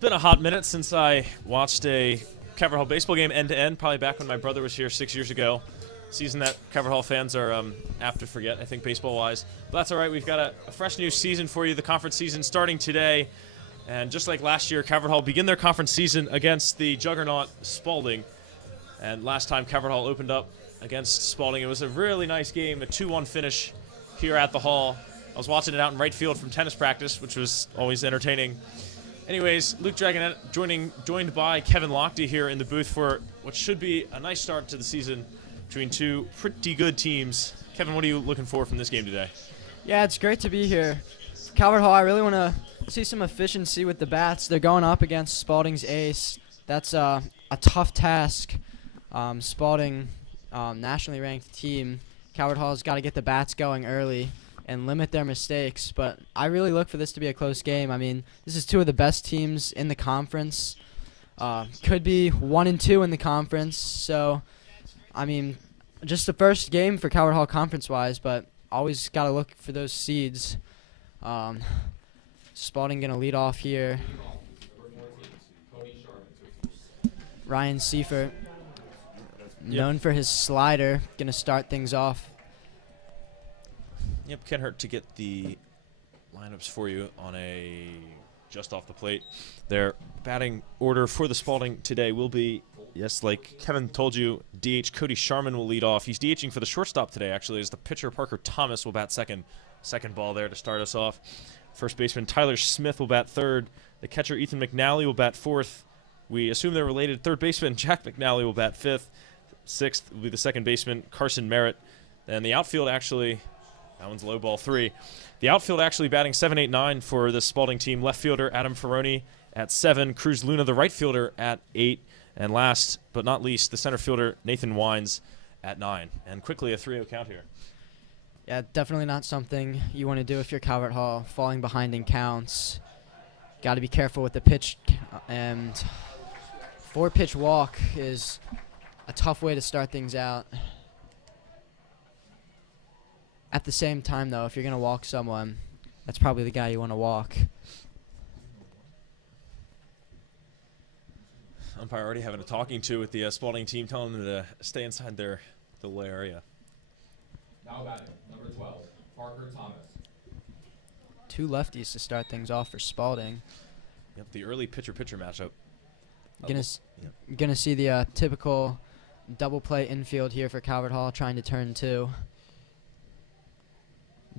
been a hot minute since I watched a Calvert Hall baseball game end to end, probably back when my brother was here 6 years ago. Season that Calvert Hall fans are apt to forget, I think, baseball-wise. But that's all right. We've got a fresh new season for you, the conference season starting today. And just like last year, Calvert Hall begin their conference season against the juggernaut Spalding. And last time Calvert Hall opened up against Spalding, it was a really nice game, a 2-1 finish here at the Hall. I was watching it out in right field from tennis practice, which was always entertaining. Anyways, Luke Dragonette joined by Kevin Lochte here in the booth for what should be a nice start to the season between two pretty good teams. Kevin, what are you looking for from this game today? Yeah, it's great to be here. Calvert Hall, I really want to see some efficiency with the bats. They're going up against Spalding's ace. That's a tough task. Spalding, nationally ranked team. Calvert Hall's got to get the bats going early and limit their mistakes. But I really look for this to be a close game. I mean, this is two of the best teams in the conference. Could be 1 and 2 in the conference. So, I mean, just the first game for Calvert Hall conference-wise, but always got to look for those seeds. Spalding going to lead off here. Ryan Seifert, known for his slider, going to start things off. Yep, can't hurt to get the lineups for you on a just off the plate. Their batting order for the Spalding today will be, yes, like Kevin told you, DH Cody Sharman will lead off. He's DHing for the shortstop today, actually, as the pitcher Parker Thomas will bat second. Second ball there to start us off. First baseman Tyler Smith will bat third. The catcher Ethan McNally will bat fourth. We assume they're related. Third baseman Jack McNally will bat fifth. Sixth will be the second baseman Carson Merritt. And the outfield actually, that one's low ball 3. The outfield actually batting 7, 8, 9 for the Spalding team. Left fielder Adam Ferroni at 7. Cruz Luna, the right fielder, at 8. And last but not least, the center fielder Nathan Wines at 9. And quickly a 3-0 count here. Yeah, definitely not something you want to do if you're Calvert Hall, falling behind in counts. Got to be careful with the pitch, and 4-pitch walk is a tough way to start things out. At the same time, though, if you're going to walk someone, that's probably the guy you want to walk. Umpire already having a talking to with the Spalding team, telling them to stay inside their little area. Now batting, number 12, Parker Thomas. 2 lefties to start things off for Spalding. Yep, the early pitcher-pitcher matchup. Gonna see the typical double play infield here for Calvert Hall, trying to turn 2.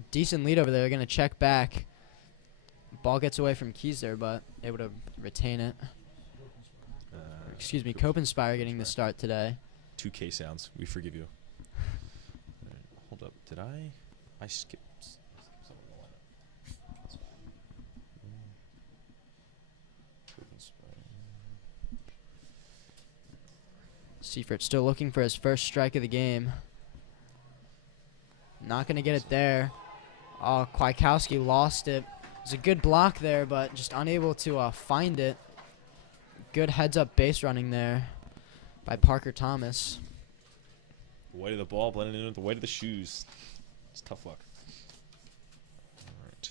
Decent lead over there. Gonna check back. Ball gets away from Keyser, but able to retain it. Excuse me, Copenspire getting the start today. 2 K sounds. We forgive you. Hold up. Did I skip some of the lineup? Seifert still looking for his first strike of the game. Not going to get it there. Oh, Kwiatkowski lost it. It was a good block there, but just unable to find it. Good heads-up base running there by Parker Thomas. The weight of the ball blending in with the weight of the shoes. It's tough luck. All right.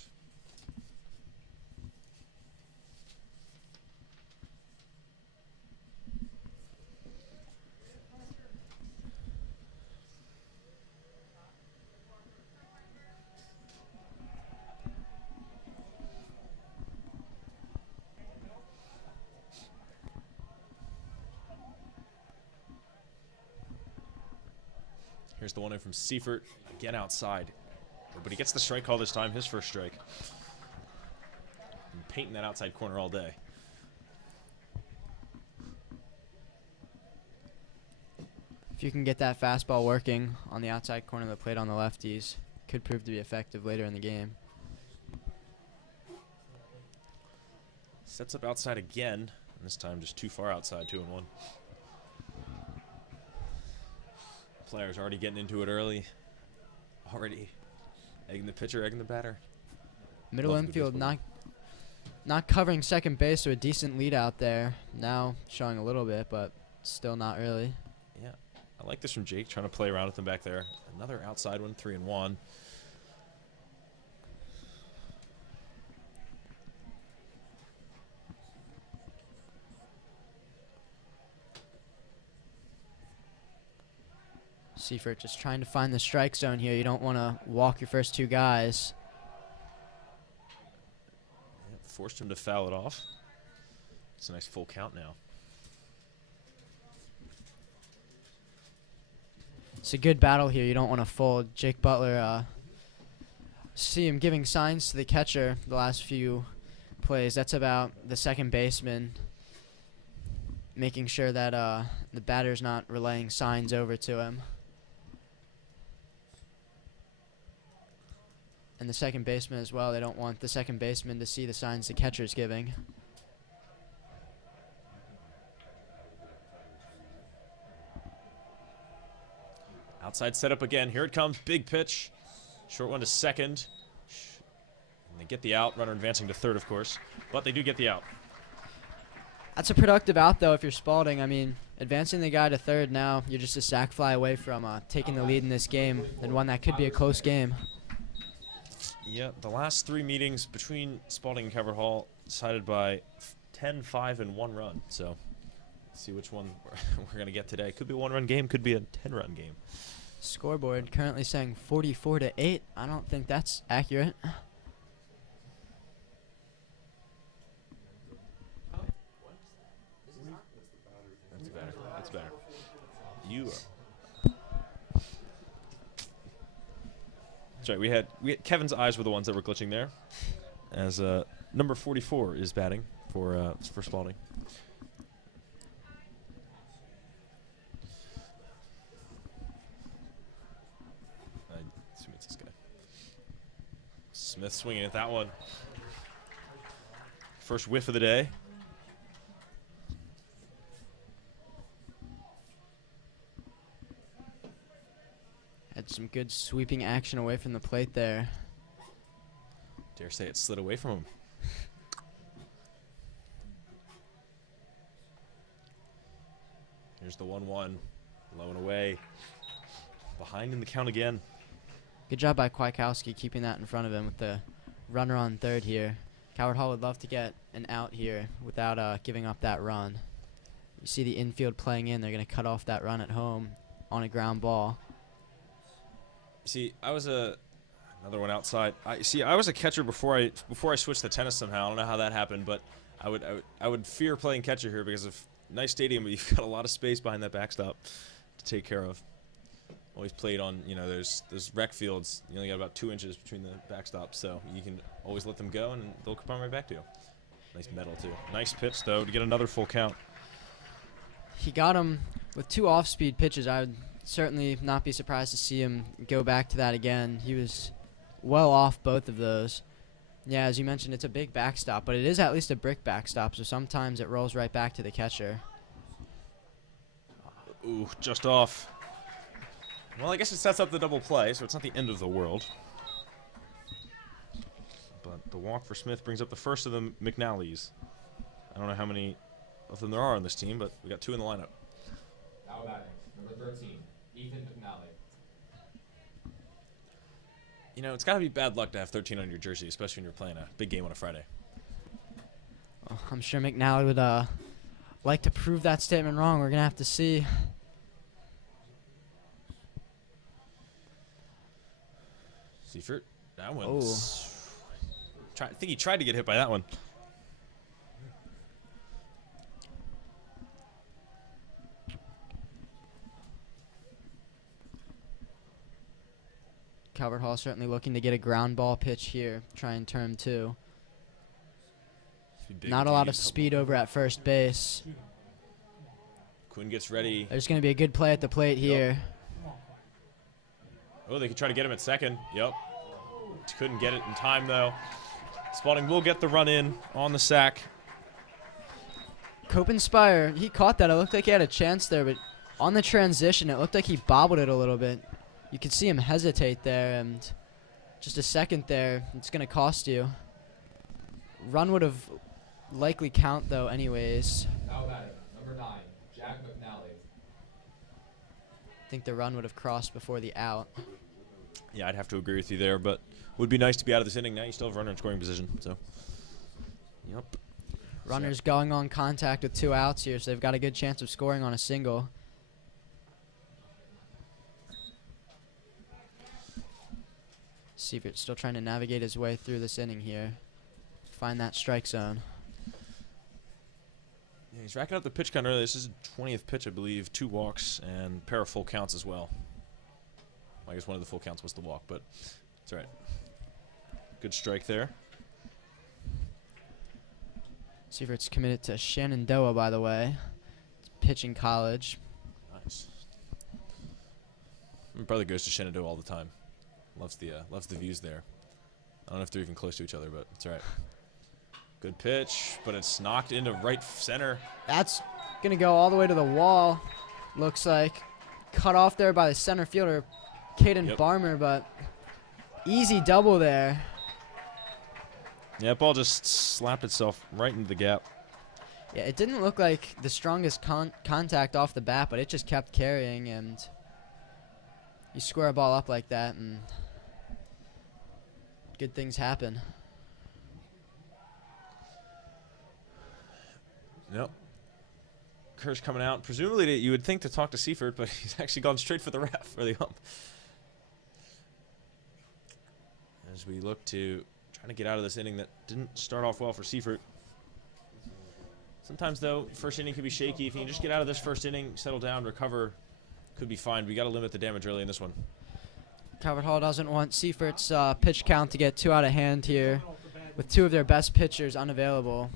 Here's the 1-0 from Seifert, again outside. But he gets the strike call this time, his first strike. Been painting that outside corner all day. If you can get that fastball working on the outside corner of the plate on the lefties, could prove to be effective later in the game. Sets up outside again, and this time just too far outside, 2-1. Players already getting into it early. Already egging the pitcher, egging the batter. Middle infield not covering second base, so a decent lead out there. Now showing a little bit, but still not really. Yeah, I like this from Jake, trying to play around with him back there. Another outside one, 3-1. Seifert just trying to find the strike zone here. You don't want to walk your first 2 guys. Yep, forced him to foul it off. It's a nice full count now. It's a good battle here. You don't want to fold. Jake Butler, see him giving signs to the catcher the last few plays. That's about the second baseman, making sure that the batter's not relaying signs over to him. And the second baseman as well. They don't want the second baseman to see the signs the catcher's giving. Outside setup again. Here it comes. Big pitch. Short one to second. And they get the out. Runner advancing to third, of course. But they do get the out. That's a productive out, though, if you're Spalding. I mean, advancing the guy to third now, you're just a sac fly away from taking the lead in this game, and one that could be a close game. Yeah, the last 3 meetings between Spalding and Calvert Hall decided by 10, 5, and 1 run. So, let's see which one we're going to get today. Could be a 1-run game, could be a 10-run game. Scoreboard currently saying 44-8. I don't think that's accurate. That's better. That's better. You are. That's right. We had Kevin's eyes were the ones that were glitching there, as number 44 is batting for Spalding. I assume it's this guy. Smith swinging at that one. First whiff of the day. Had some good sweeping action away from the plate there. Dare say it slid away from him. Here's the 1-1. Low and away. Behind in the count again. Good job by Kwiatkowski keeping that in front of him with the runner on third here. Calvert Hall would love to get an out here without giving up that run. You see the infield playing in. They're going to cut off that run at home on a ground ball. See, I was another one outside. I was a catcher before I switched to tennis somehow. I don't know how that happened, but I would fear playing catcher here because of nice stadium, but you've got a lot of space behind that backstop to take care of. Always played on, there's rec fields. You only got about 2 inches between the backstops, so you can always let them go and they'll come right back to you. Nice metal too. Nice pitch though to get another full count. He got him with 2 off-speed pitches. I would certainly not be surprised to see him go back to that again. He was well off both of those. Yeah, as you mentioned, it's a big backstop, but it is at least a brick backstop, so sometimes it rolls right back to the catcher. Ooh, just off. Well, I guess it sets up the double play, so it's not the end of the world. But the walk for Smith brings up the first of the McNallys. I don't know how many of them there are on this team, but we got 2 in the lineup. Now batting, number 13, Ethan McNally. It's got to be bad luck to have 13 on your jersey, especially when you're playing a big game on a Friday. Oh, I'm sure McNally would like to prove that statement wrong. We're going to have to see. Seifert, that one's... I think he tried to get hit by that one. Calvert Hall certainly looking to get a ground ball pitch here, try and turn 2. Not a lot of speed over at first base. Quinn gets ready. There's going to be a good play at the plate here. Oh, they could try to get him at second. Yep. Couldn't get it in time, though. Spalding will get the run in on the sack. Copenspire, he caught that. It looked like he had a chance there, but on the transition, it looked like he bobbled it a little bit. You could see him hesitate there, and just a second there, it's going to cost you. Run would have likely count, though, anyways. Now batting, number 9, Jack McNally. I think the run would have crossed before the out. Yeah, I'd have to agree with you there, but would be nice to be out of this inning. Now you still have a runner in scoring position, so. Yep. Runners going on contact with 2 outs here, so they've got a good chance of scoring on a single. Seifert still trying to navigate his way through this inning here. Find that strike zone. Yeah, he's racking up the pitch count early. This is his 20th pitch, I believe. 2 walks and a pair of full counts as well. I guess one of the full counts was the walk, but it's all right. Good strike there. Seifert's committed to Shenandoah, by the way. It's pitching college. Nice. My brother goes to Shenandoah all the time. Loves the views there. I don't know if they're even close to each other, but it's all right. Good pitch, but it's knocked into right center. That's going to go all the way to the wall. Looks like cut off there by the center fielder, Caden Barmer, but easy double there. Yeah, ball just slapped itself right into the gap. Yeah, it didn't look like the strongest contact off the bat, but it just kept carrying, and you square a ball up like that, and good things happen. Nope. Kerr's coming out. Presumably, you would think to talk to Seifert, but he's actually gone straight for the ref or the ump. As we look to trying to get out of this inning that didn't start off well for Seifert. Sometimes, though, first inning could be shaky. If you can just get out of this first inning, settle down, recover, could be fine. We got to limit the damage early in this one. Calvert Hall doesn't want Seifert's pitch count to get too out of hand here, with 2 of their best pitchers unavailable.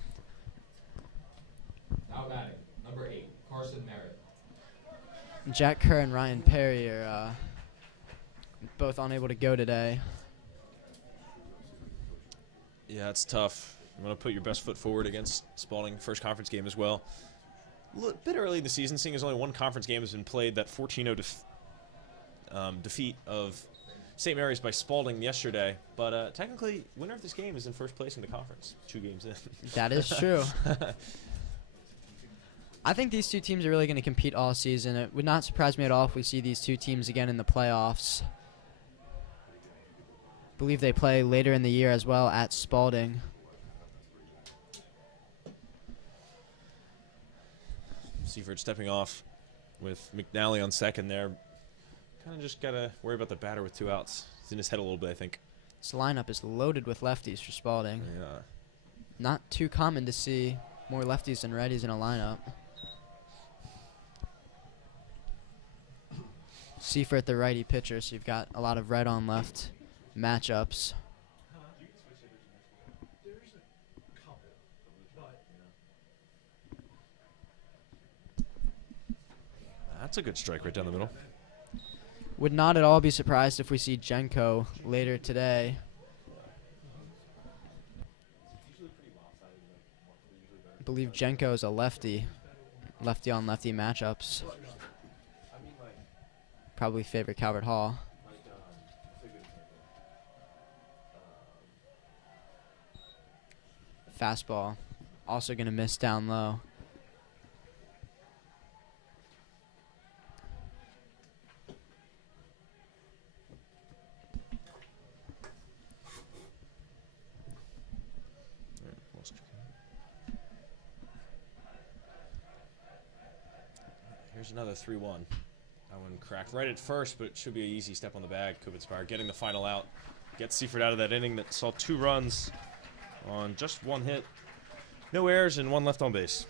Now batting, number 8, Carson Merritt. Jack Kerr and Ryan Perry are both unable to go today. Yeah, it's tough. You want to put your best foot forward against Spalding, first conference game as well. A bit early in the season, seeing as only 1 conference game has been played, that 14-0 defeat of St. Mary's by Spalding yesterday. But technically, winner of this game is in first place in the conference, 2 games in. That is true. I think these 2 teams are really going to compete all season. It would not surprise me at all if we see these 2 teams again in the playoffs. I believe they play later in the year as well at Spalding. Seifert stepping off with McNally on second there. Kind of just got to worry about the batter with 2 outs. It's in his head a little bit, I think. This lineup is loaded with lefties for Spalding. Yeah. Not too common to see more lefties than righties in a lineup. Seifert, the righty pitcher, so you've got a lot of right on left matchups. That's a good strike right down the middle. Would not at all be surprised if we see Jenko later today. I believe Jenko is a lefty. Lefty on lefty matchups. Probably favor Calvert Hall. Fastball. Also going to miss down low. Here's another 3-1. That one cracked right at first, but it should be an easy step on the bag. Kubitspire getting the final out. Gets Seifert out of that inning that saw 2 runs on just 1 hit. No errors and 1 left on base.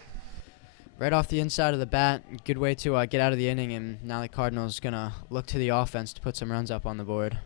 Right off the inside of the bat, good way to get out of the inning, and now the Cardinals going to look to the offense to put some runs up on the board.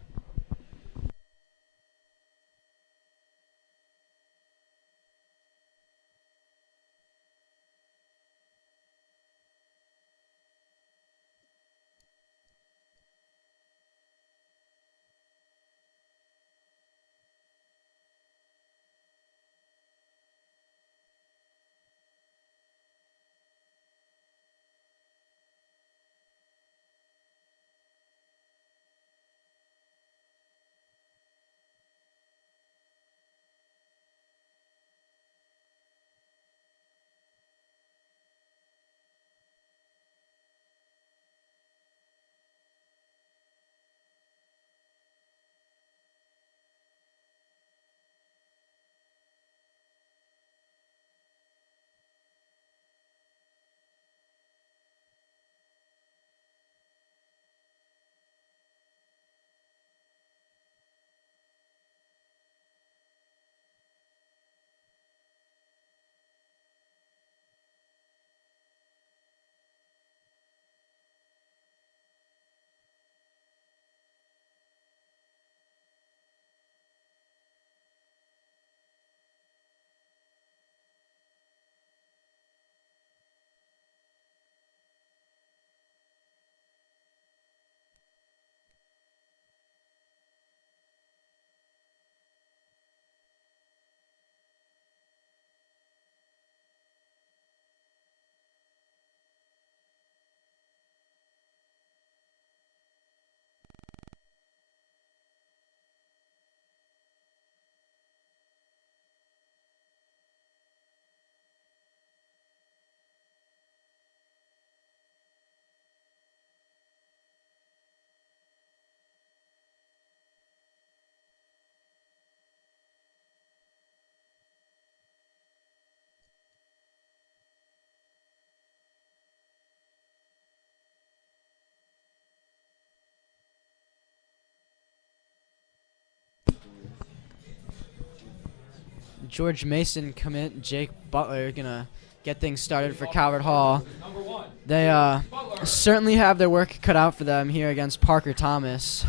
George Mason commit, Jake Butler gonna get things started for Calvert Hall. Number 1. They certainly have their work cut out for them here against Parker Thomas.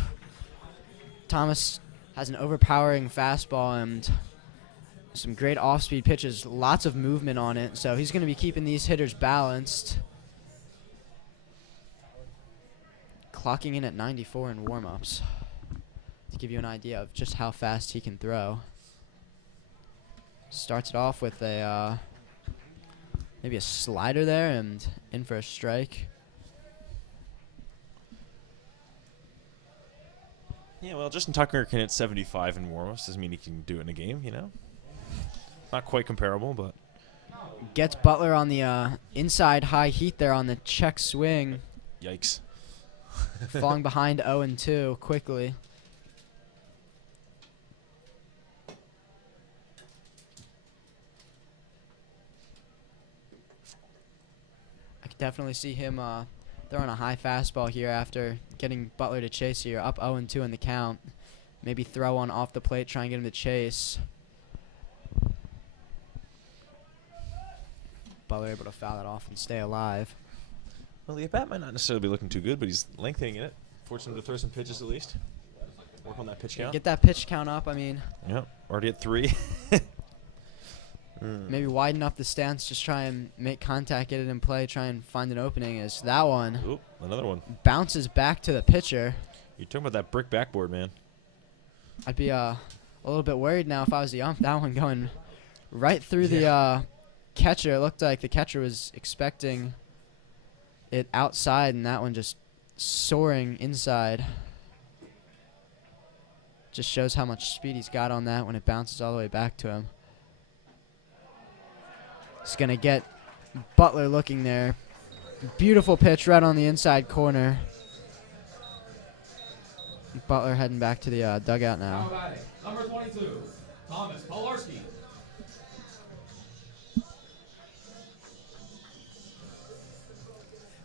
Thomas has an overpowering fastball and some great off-speed pitches, lots of movement on it, so he's going to be keeping these hitters balanced. Clocking in at 94 in warm-ups to give you an idea of just how fast he can throw. Starts it off with a maybe a slider there and in for a strike. Yeah, well, Justin Tucker can hit 75 in warm-ups. Doesn't mean he can do it in a game, you know? Not quite comparable, but... Gets Butler on the inside high heat there on the check swing. Yikes. Falling behind 0-2 quickly. I could definitely see him throwing a high fastball here after getting Butler to chase here. Up 0-2 in the count. Maybe throw one off the plate, try and get him to chase. Butler able to foul that off and stay alive. Well, the at-bat might not necessarily be looking too good, but he's lengthening it. Forcing him to throw some pitches at least. Work on that pitch count. Get that pitch count up, I mean. Yep, already at 3. Maybe widen up the stance, just try and make contact, get it in play, try and find an opening. As that one Oop, another one. bounces back to the pitcher. You're talking about that brick backboard, man. I'd be a little bit worried now if I was the ump. That one going right through the catcher. It looked like the catcher was expecting it outside, and that one just soaring inside. Just shows how much speed he's got on that when it bounces all the way back to him. He's going to get Butler looking there. Beautiful pitch right on the inside corner. Butler heading back to the dugout now. Number 22, Thomas Polarski.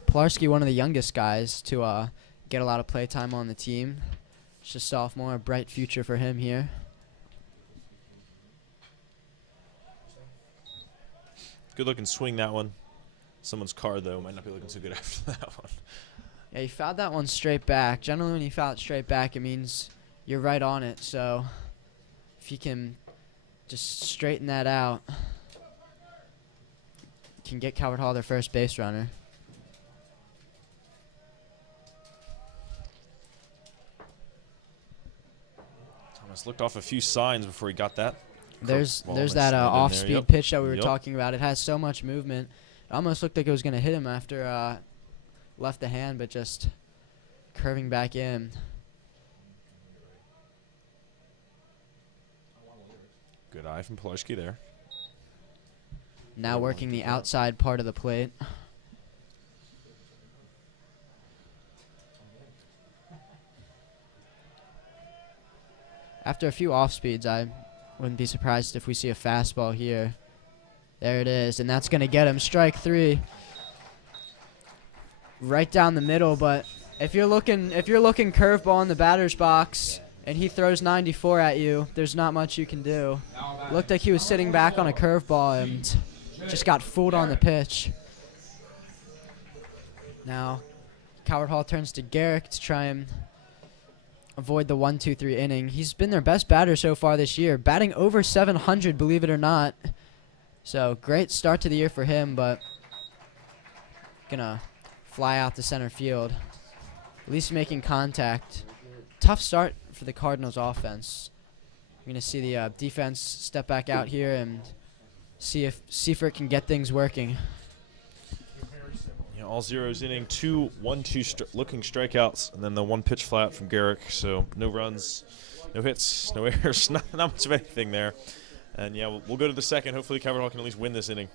Polarski, one of the youngest guys to get a lot of play time on the team. Just a sophomore, a bright future for him here. Good looking swing, that one. Someone's car, though, might not be looking so good after that one. Yeah, he fouled that one straight back. Generally, when you foul it straight back, it means you're right on it. So if you can just straighten that out, you can get Calvert Hall their first base runner. Thomas looked off a few signs before he got that. There's Ball that slid in there, off-speed yep. pitch that we were Yep. talking about. It has so much movement. It almost looked like it was going to hit him after left the hand, but just curving back in. Good eye from Polarski there. Now working the outside part of the plate. After a few off-speeds, I wouldn't be surprised if we see a fastball here. There it is, and that's going to get him. Strike 3. Right down the middle, but if you're looking curveball in the batter's box and he throws 94 at you, there's not much you can do. Looked like he was sitting back on a curveball and just got fooled on the pitch. Now, Calvert Hall turns to Garrick to try and avoid the 1-2-3 inning. He's been their best batter so far this year, batting over 700, believe it or not. So, great start to the year for him, but gonna fly out to center field. At least making contact. Tough start for the Cardinals offense. We're gonna see the defense step back out here and see if Seifert can get things working. Yeah, all zeros inning, 2 1-2 looking strikeouts, and then the one pitch flat from Garrick. So no runs, no hits, no errors, not much of anything there. And yeah, we'll go to the second. Hopefully Calvert Hall can at least win this inning.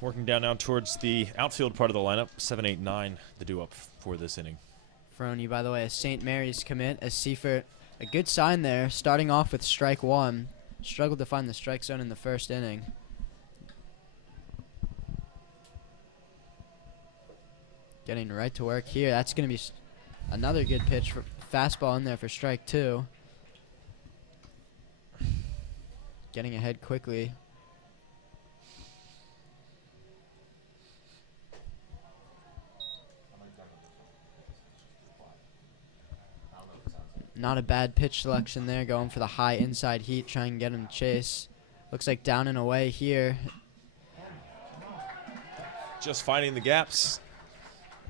Working down now towards the outfield part of the lineup. 7, 8, 9, the due-up for this inning. Ferroni, by the way, a St. Mary's commit, as Seifert, a good sign there, starting off with strike one. Struggled to find the strike zone in the first inning. Getting right to work here. That's going to be another good pitch for fastball in there for strike two. Getting ahead quickly. Not a bad pitch selection there, going for the high inside heat, trying to get him to chase. Looks like down and away here. Just finding the gaps.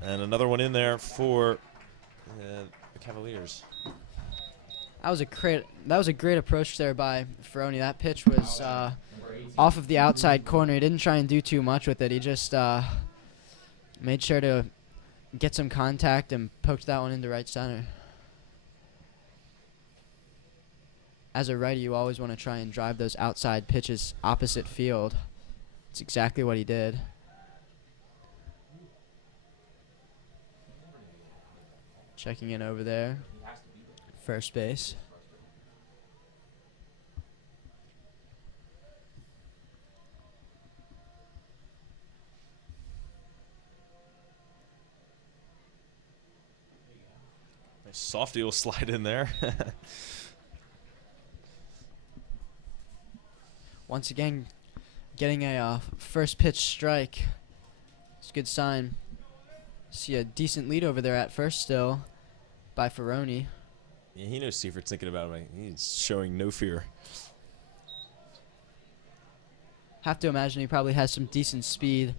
And another one in there for the Cavaliers. That was a great approach there by Ferroni. That pitch was off of the outside corner. He didn't try and do too much with it. He just made sure to get some contact and poked that one into right center. As a righty, you always want to try and drive those outside pitches opposite field. It's exactly what he did. Checking in over there. First base. Nice softy will slide in there. Once again, getting a first pitch strike. It's a good sign. See a decent lead over there at first still by Ferroni. Yeah, he knows Seifert's thinking about him. He's showing no fear. Have to imagine he probably has some decent speed,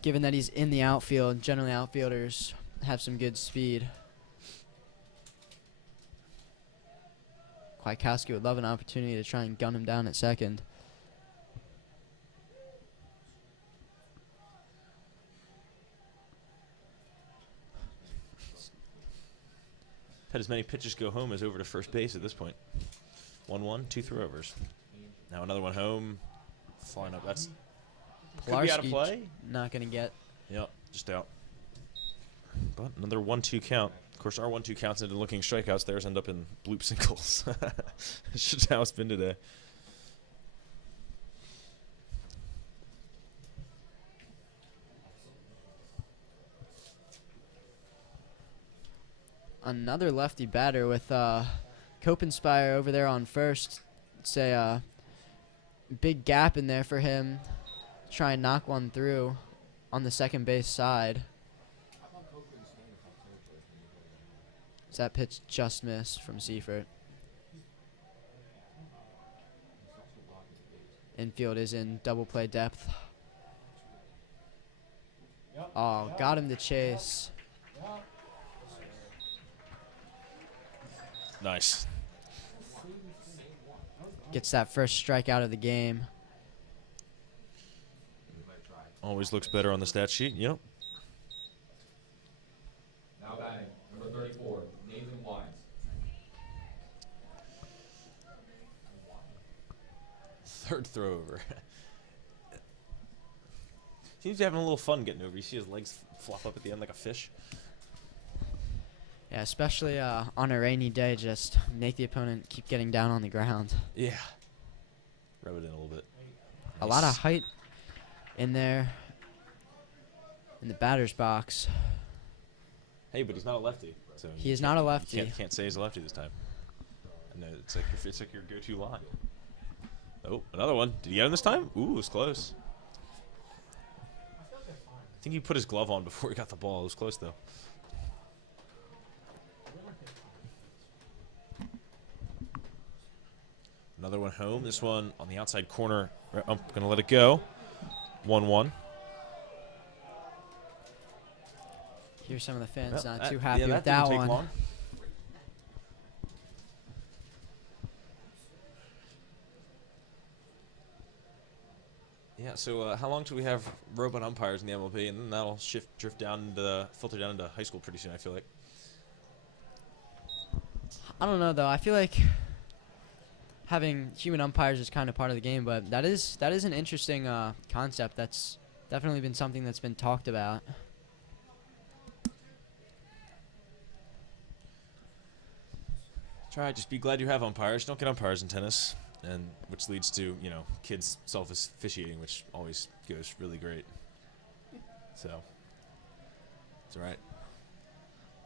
given that he's in the outfield. Generally, outfielders have some good speed. Kwiatkowski would love an opportunity to try and gun him down at second. Had as many pitches go home as over to first base at this point. 1-1, 2 throwovers. Now another one home. Flying up. That's could be out of play. Not going to get. Yep, just out. But another 1-2 count. Of course, our 1-2 counts into looking strikeouts. Theirs end up in bloop singles. That's just how it's been today. Another lefty batter with Copenspire over there on first. It's a big gap in there for him. Try and knock one through on the second base side. That pitch just missed from Seifert. Infield is in double play depth. Oh, got him to chase. Nice. Gets that first strike out of the game. Always looks better on the stat sheet. Yep. Now batting, number 34, Nathan Wise. Third throw over. Seems to be having a little fun getting over. You see his legs flop up at the end like a fish. Yeah, especially on a rainy day, just make the opponent keep getting down on the ground. Yeah. Rub it in a little bit. A lot of height in there in the batter's box. Hey, but he's not a lefty. So He is not a lefty. Can't say he's a lefty this time. And it's like your go-to line. Oh, another one. Did he get him this time? Ooh, it was close. I think he put his glove on before he got the ball. It was close, though. Another one home. This one on the outside corner. I'm going to let it go. 1-1. Here's some of the fans Well, not too happy with that didn't take one. long. Yeah, so how long till we have robot umpires in the MLB, and then that'll filter down into high school pretty soon, I feel like. I don't know, though. I feel like having human umpires is kind of part of the game, but that is an interesting concept. That's definitely been something that's been talked about. Try, just be glad you have umpires. Don't get umpires in tennis, and which leads to, you know, kids self-officiating, which always goes really great. So it's all right.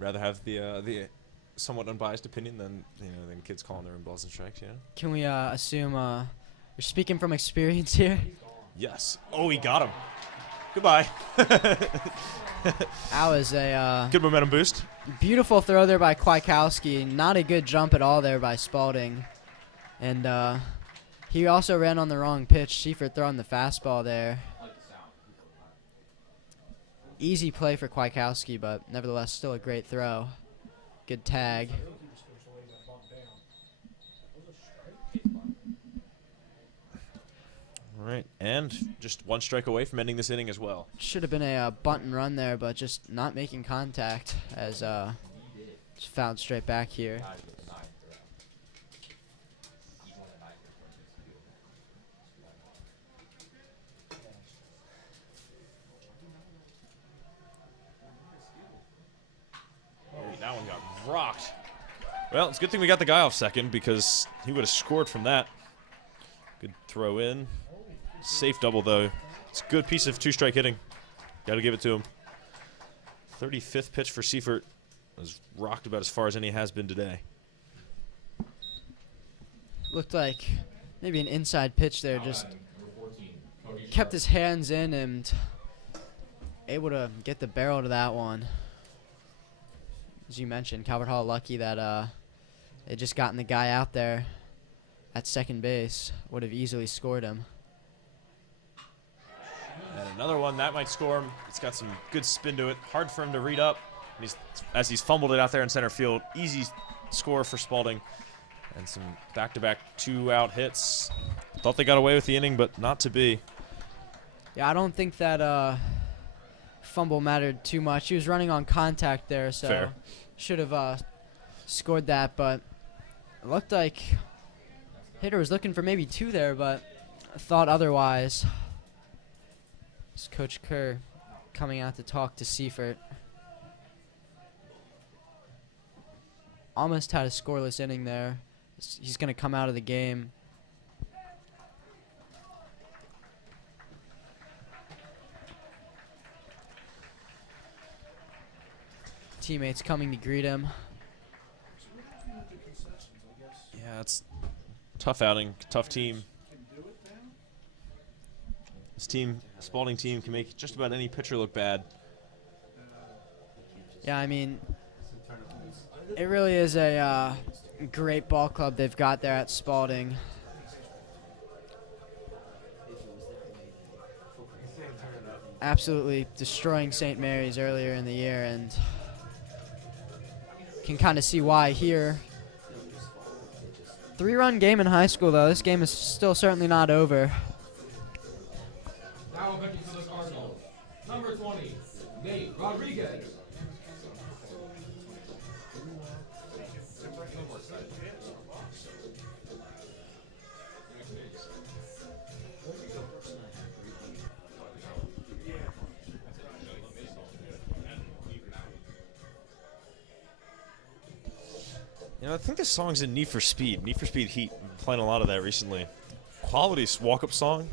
Rather have the somewhat unbiased opinion than kids calling their own balls and strikes. You know. Can we assume you're speaking from experience here? Yes. Oh, he got him. Goodbye. That was a good momentum boost. Beautiful throw there by Kwiatkowski. Not a good jump at all there by Spalding. And he also ran on the wrong pitch. Seifert throwing the fastball there. Easy play for Kwiatkowski, but nevertheless still a great throw. Good tag. All right, and just one strike away from ending this inning as well. Should have been a bunt and run there, but just not making contact as just fouled straight back here. That one got rocked. Well, it's a good thing we got the guy off second because he would have scored from that. Good throw in. Safe double, though. It's a good piece of two-strike hitting. Got to give it to him. 35th pitch for Seifert. Was rocked about as far as any has been today. Looked like maybe an inside pitch there. Just kept his hands in and able to get the barrel to that one. As you mentioned, Calvert Hall lucky that they just gotten the guy out there at second base. Would have easily scored him. And another one that might score him. It's got some good spin to it. Hard for him to read up. And as he's fumbled it out there in center field, easy score for Spalding. And some back-to-back two-out hits. Thought they got away with the inning, but not to be. Yeah, I don't think that fumble mattered too much. He was running on contact there, so fair. Should have scored that. But it looked like hitter was looking for maybe two there, but thought otherwise. It's Coach Kerr coming out to talk to Seifert. Almost had a scoreless inning there. He's going to come out of the game. Teammates coming to greet him. Yeah, it's tough outing, tough team. This Spalding team, can make just about any pitcher look bad. Yeah, I mean, it really is a great ball club they've got there at Spalding. Absolutely destroying St. Mary's earlier in the year, and can kind of see why here. 3-run game in high school, though. This game is still certainly not over. Now pitching for the Cardinals, number 20, Nate Rodriguez. You know, I think this song's in Need for Speed. Need for Speed Heat. I'm playing a lot of that recently. Quality walk-up song.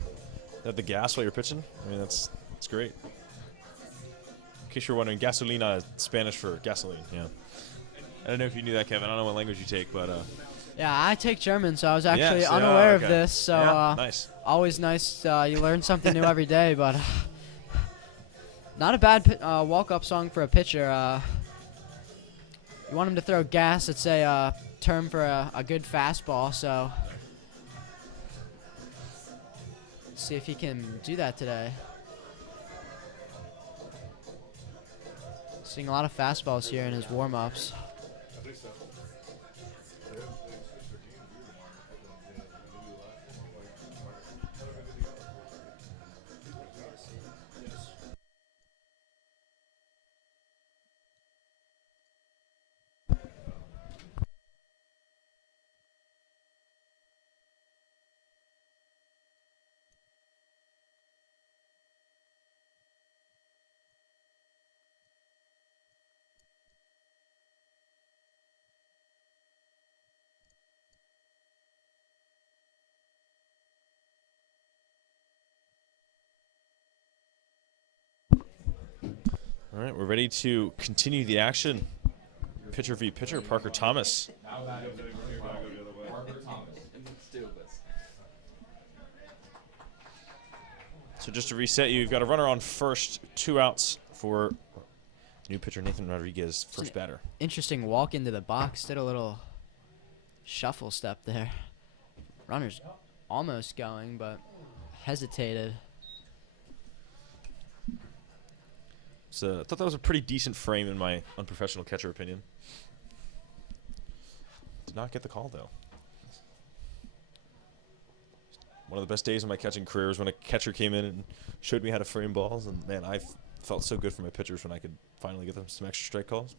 Have the gas while you're pitching. I mean, that's great. In case you're wondering, gasolina is Spanish for gasoline. Yeah. I don't know if you knew that, Kevin. I don't know what language you take, but yeah, I take German, so I was actually yes, unaware okay. of this. So yeah, nice. Always nice. You learn something new every day, but not a bad walk-up song for a pitcher. You want him to throw gas. It's a term for a good fastball. So let's see if he can do that today. Seeing a lot of fastballs here in his warm-ups. All right, we're ready to continue the action. Pitcher v. pitcher, Parker Thomas. Now batting, number 12, Parker Thomas. So just to reset you, you've got a runner on first, 2 outs for new pitcher Nathan Rodriguez, first batter. Interesting walk into the box. Did a little shuffle step there. Runner's almost going, but hesitated. So I thought that was a pretty decent frame in my unprofessional catcher opinion. Did not get the call, though. One of the best days of my catching career was when a catcher came in and showed me how to frame balls, and man, I felt so good for my pitchers when I could finally get them some extra strike calls.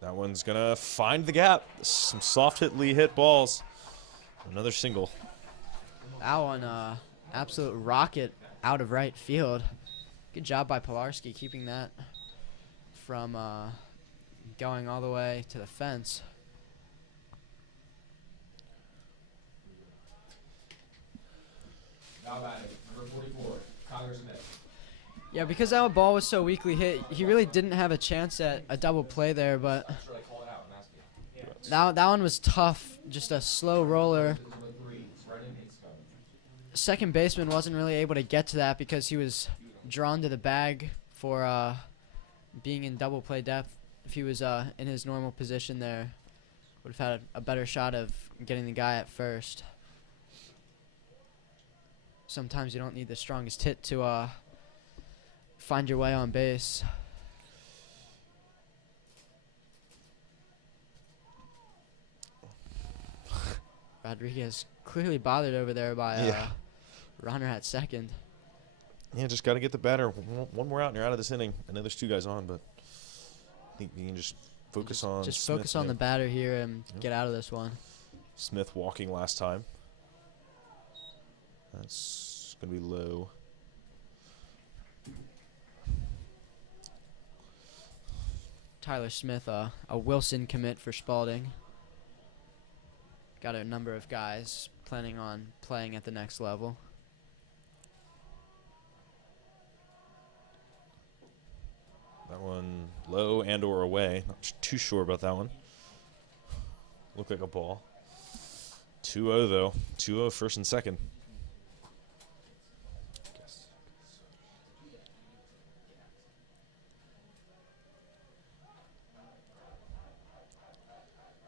That one's gonna find the gap. Some soft hit balls. Another single. That one, absolute rocket out of right field. Good job by Pilarski keeping that from going all the way to the fence. Now batting, number 44, Tyler Smith. Yeah, because that ball was so weakly hit, he really didn't have a chance at a double play there, but Should I call it out and ask you? that one was tough. Just a slow roller. Number 3, Brennan Hinscomb. Second baseman wasn't really able to get to that because he was drawn to the bag for being in double play depth. If he was in his normal position there, would have had a better shot of getting the guy at first. Sometimes you don't need the strongest hit to find your way on base. Rodriguez clearly bothered over there by runner at second. Yeah, just got to get the batter. One more out and you're out of this inning. I know there's 2 guys on, but I think you can just focus on Just Smith focus on there. the batter here and get out of this one. Smith walking last time. That's going to be low. Tyler Smith, a Wilson commit for Spalding. Got a number of guys planning on playing at the next level. That one low and or away. Not too sure about that one. Looked like a ball. 2-0 though. 2-0 first and second.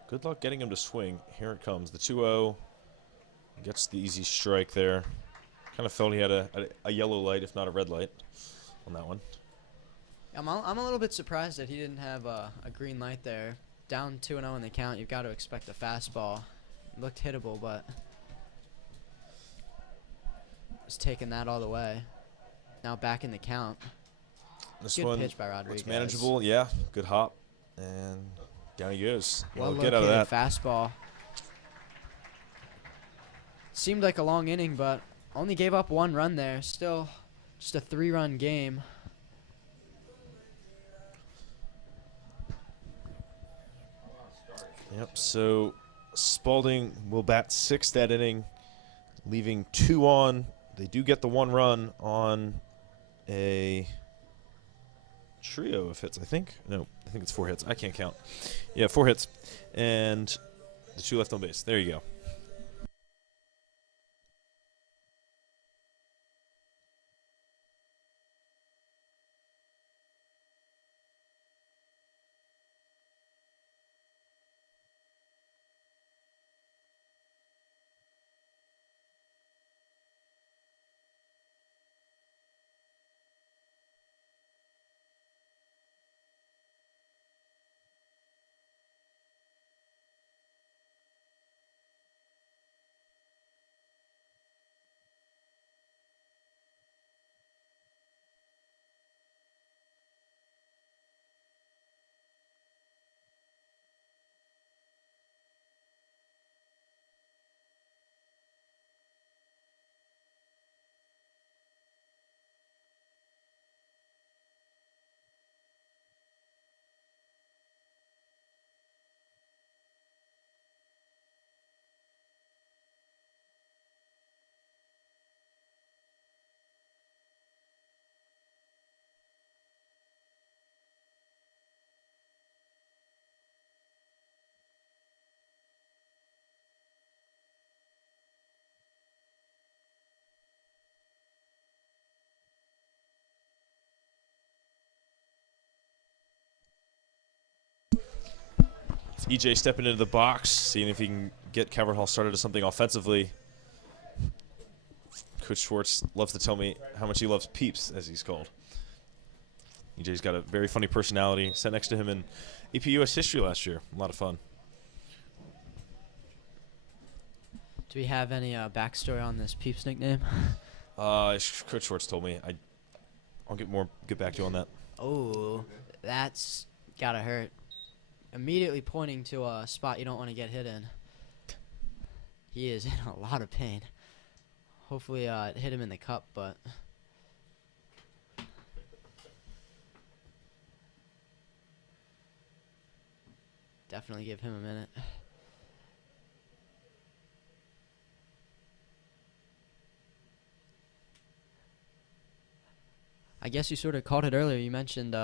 Good luck getting him to swing. Here it comes. The 2-0 gets the easy strike there. Kind of felt he had a yellow light, if not a red light, on that one. I'm a little bit surprised that he didn't have a green light there. Down 2-0 in the count, you've got to expect a fastball. It looked hittable, but was taking that all the way. Now back in the count. This Good one pitch by Rodriguez. looks manageable. Yeah, good hop. And down he goes. Well Get out of that. fastball. Seemed like a long inning, but only gave up 1 run there. Still just a 3-run game. Yep, so Spalding will bat 6th that inning, leaving 2 on. They do get the 1 run on a trio of hits, I think. No, I think it's 4 hits. I can't count. Yeah, 4 hits. And the 2 left on base. There you go. It's EJ stepping into the box, seeing if he can get Calvert Hall started to something offensively. Coach Schwartz loves to tell me how much he loves Peeps, as he's called. EJ's got a very funny personality. Sat next to him in AP US History last year. A lot of fun. Do we have any backstory on this Peeps nickname? Coach Schwartz told me. I'll get back to you on that. Oh, that's gotta hurt. Immediately pointing to a spot you don't want to get hit in. He is in a lot of pain. Hopefully it hit him in the cup, but definitely give him a minute. I guess you sort of called it earlier. You mentioned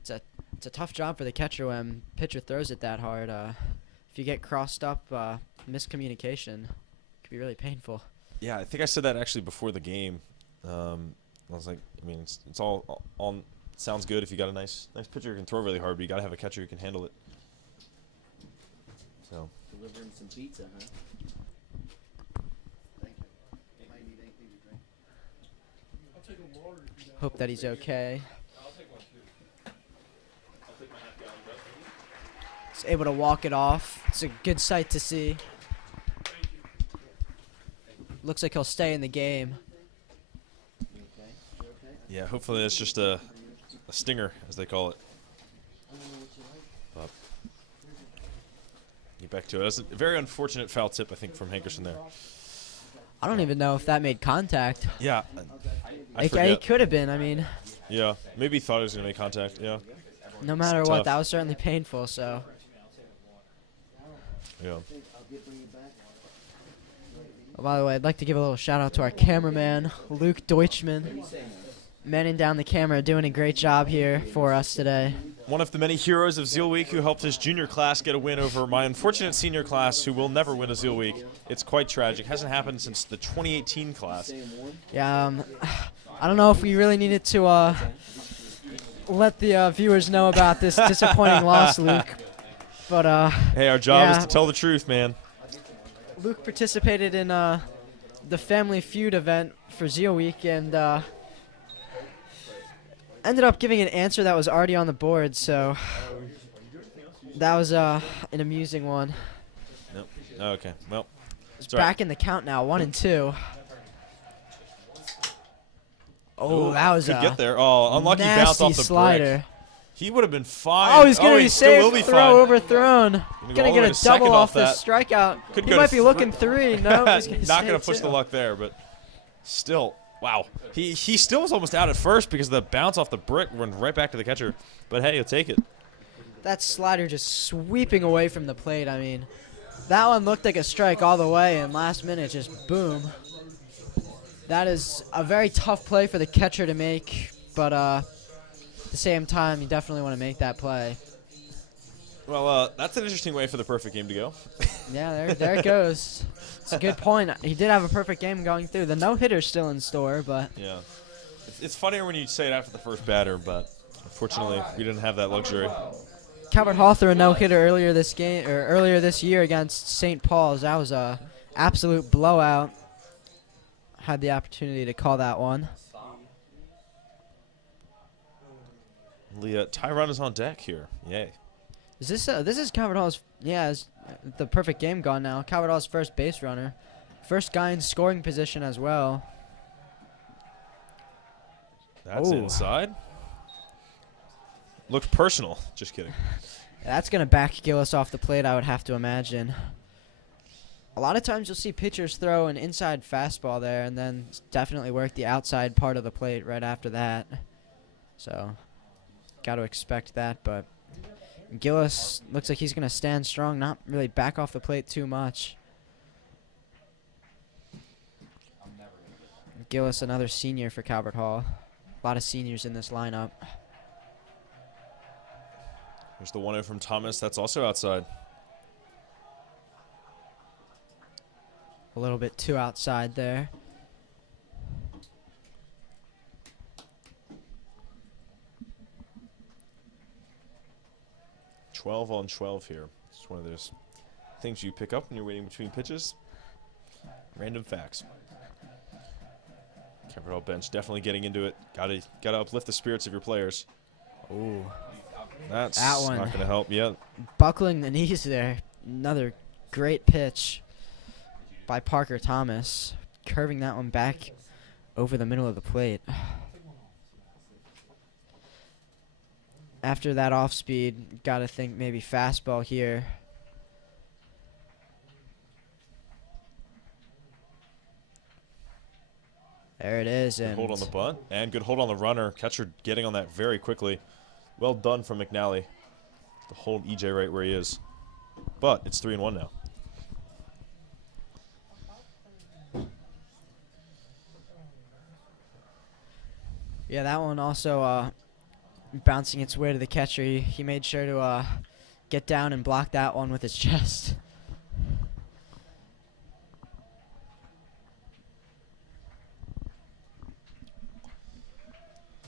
it's a tough job for the catcher when pitcher throws it that hard. If you get crossed up, miscommunication could be really painful. Yeah, I think I said that actually before the game. I was like, I mean, it's all sounds good if you got a nice pitcher who can throw really hard, but you got to have a catcher who can handle it. So. Delivering some pizza, huh? Thank you. Might need anything to drink. I'll take a water if you don't. Hope that he's okay. I'll take one too. I'll take my half-gallon cup. He's able to walk it off. It's a good sight to see. Thank you. Looks like he'll stay in the game. You okay? You okay? Yeah, hopefully that's just a stinger, as they call it. I don't know what you like. But get back to it. That's a very unfortunate foul tip, I think, from Hankerson there. I don't even know if that made contact. Yeah, I It forget. could have been. I mean, Yeah, maybe he thought he was going to make contact. Yeah, no matter It's what, tough. that was certainly painful. So yeah. I'll bring you back. oh, by the way, I'd like to give a little shout out to our cameraman, Luke Deutschman, manning down the camera, doing a great job here for us today. One of the many heroes of Zeal Week who helped his junior class get a win over my unfortunate senior class who will never win a Zeal Week. It's quite tragic. Hasn't happened since the 2018 class. Staying warm? Yeah, I don't know if we really needed to let the viewers know about this disappointing loss, Luke. But Hey, our job Yeah. is to tell the truth, man. Luke participated in the Family Feud event for Zeal Week and ended up giving an answer that was already on the board, so that was an amusing one. Nope. Okay, well. It's all right. back in the count now, 1-2. Oh, that was Could get a there. Oh, unlucky bounce nasty off the slider. brick. He would have been fine. Oh, he's gonna be still will safe. be Throw fine. overthrown. go Gonna all the get way a to second double off off the that. strikeout. Could He go might to be looking three. No, he's gonna Not stay going to push two. the luck there, but still, wow. He still was almost out at first because the bounce off the brick went right back to the catcher. But hey, he'll take it. That slider just sweeping away from the plate. I mean, that one looked like a strike all the way, and last minute just boom. That is a very tough play for the catcher to make, but at the same time, you definitely want to make that play. Well, that's an interesting way for the perfect game to go. Yeah, there it goes. It's a good point. He did have a perfect game going through. The no-hitter's still in store, but Yeah. It's funnier when you say it after the first batter, but unfortunately, we didn't have that luxury. Calvert Hall threw a no-hitter earlier this year against St. Paul's. That was a absolute blowout. Had the opportunity to call that one. The tie run is on deck here. Yay. Is this is Calvert Hall's is the perfect game gone now. Calvert Hall's first base runner, first guy in scoring position as well. That's Oh. inside. Looked personal. Just kidding. That's gonna back Gillis off the plate, I would have to imagine. A lot of times you'll see pitchers throw an inside fastball there and then definitely work the outside part of the plate right after that. So, got to expect that, but Gillis looks like he's going to stand strong, not really back off the plate too much. Gillis, another senior for Calvert Hall. A lot of seniors in this lineup. There's the 1-0 from Thomas. That's also outside. A little bit too outside there. 12 on 12 here. It's one of those things you pick up when you're waiting between pitches. Random facts. Calvert Hall bench definitely getting into it. Gotta uplift the spirits of your players. Ooh. That's That one. not gonna help. Yeah. Buckling the knees there. Another great pitch by Parker Thomas. Curving that one back over the middle of the plate. After that off speed, gotta think maybe fastball here. There it is. Good And hold on the bunt and good hold on the runner. Catcher getting on that very quickly. Well done from McNally to hold EJ right where he is. But it's 3-1 now. yeah, that one also bouncing its way to the catcher. He made sure to get down and block that one with his chest.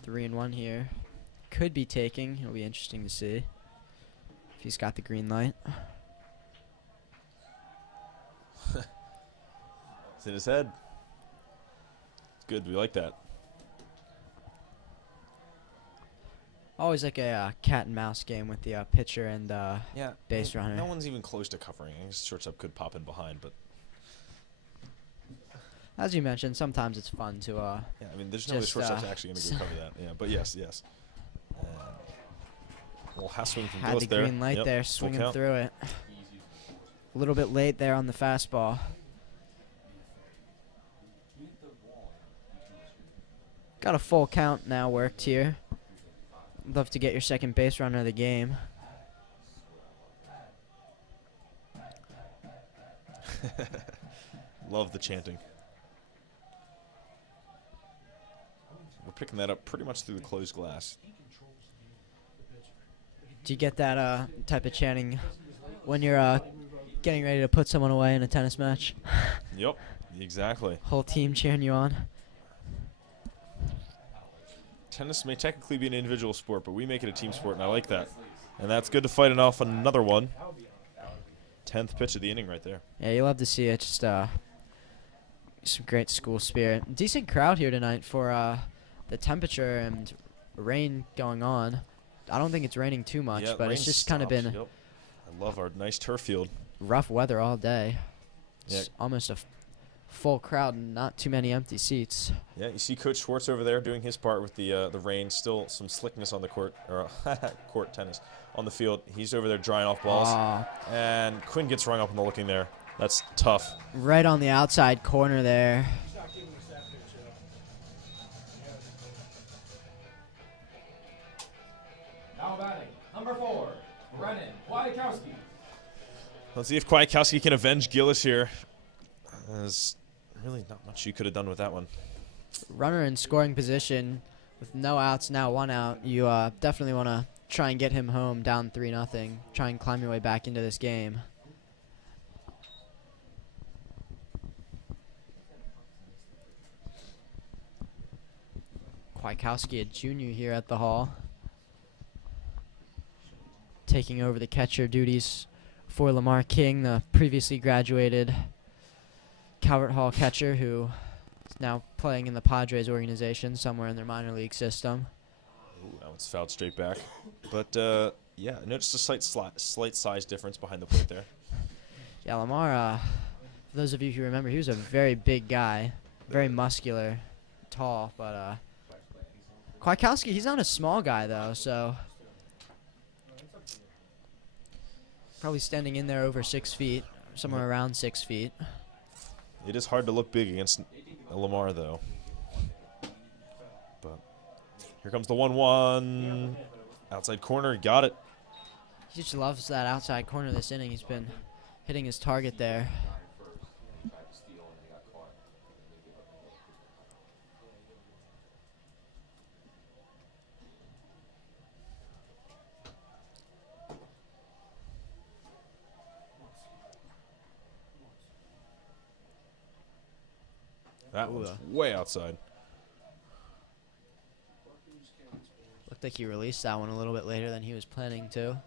Three and one here. Could be taking. It'll be interesting to see if he's got the green light. It's in his head. Good. We like that. Always like a cat and mouse game with the pitcher and Yeah. base runner. No one's even close to covering. I guess shortstop could pop in behind, but as you mentioned, sometimes it's fun to yeah. I mean, there's no way the Just, shortstop's actually going to go cover that. Yeah. But yes. Well, half swing from had Gillis the there. green light Yep, there, full swinging count. through it. A little bit late there on the fastball. Got a full count now worked here. Love to get your second base runner of the game. Love the chanting. We're picking that up pretty much through the closed glass. Do you get that type of chanting when you're getting ready to put someone away in a tennis match? Yep, exactly. Whole team cheering you on. Tennis may technically be an individual sport, but we make it a team sport, and I like that. And that's good to fight it off another one. 10th pitch of the inning right there. Yeah, you love to see it. Just some great school spirit. Decent crowd here tonight for the temperature and rain going on. I don't think it's raining too much, Yeah, but it's rain just kind of stopped, been yep. I love our nice turf field. rough weather all day. Yeah. It's almost a full crowd and not too many empty seats. Yeah, you see Coach Schwartz over there doing his part with the rain. Still some slickness on the court, or court tennis on the field. He's over there drying off balls. Aw, And Quinn gets rung up on the looking there. That's tough. right on the outside corner there. Now batting, number 4, Brennan Wojciechowski. Let's see if Kwiatkowski can avenge Gillis here. There's really not much you could have done with that one. Runner in scoring position with no outs, now 1 out. You definitely want to try and get him home down 3-0. Try and climb your way back into this game. Kwiatkowski, a junior here at the Hall, taking over the catcher duties for Lamar King, the previously graduated Calvert Hall catcher who is now playing in the Padres organization somewhere in their minor league system. Ooh, that one's fouled straight back. But, yeah, noticed a slight size difference behind the plate there. Yeah, Lamar, for those of you who remember, he was a very big guy, very muscular, tall, but Kwiatkowski, he's not a small guy, though, so probably standing in there over 6 feet, somewhere around 6 feet. It is hard to look big against Lamar, though. But here comes the 1-1. Outside corner, got it. He just loves that outside corner this inning. He's been hitting his target there. That one's way outside. Looked like he released that one a little bit later than he was planning to.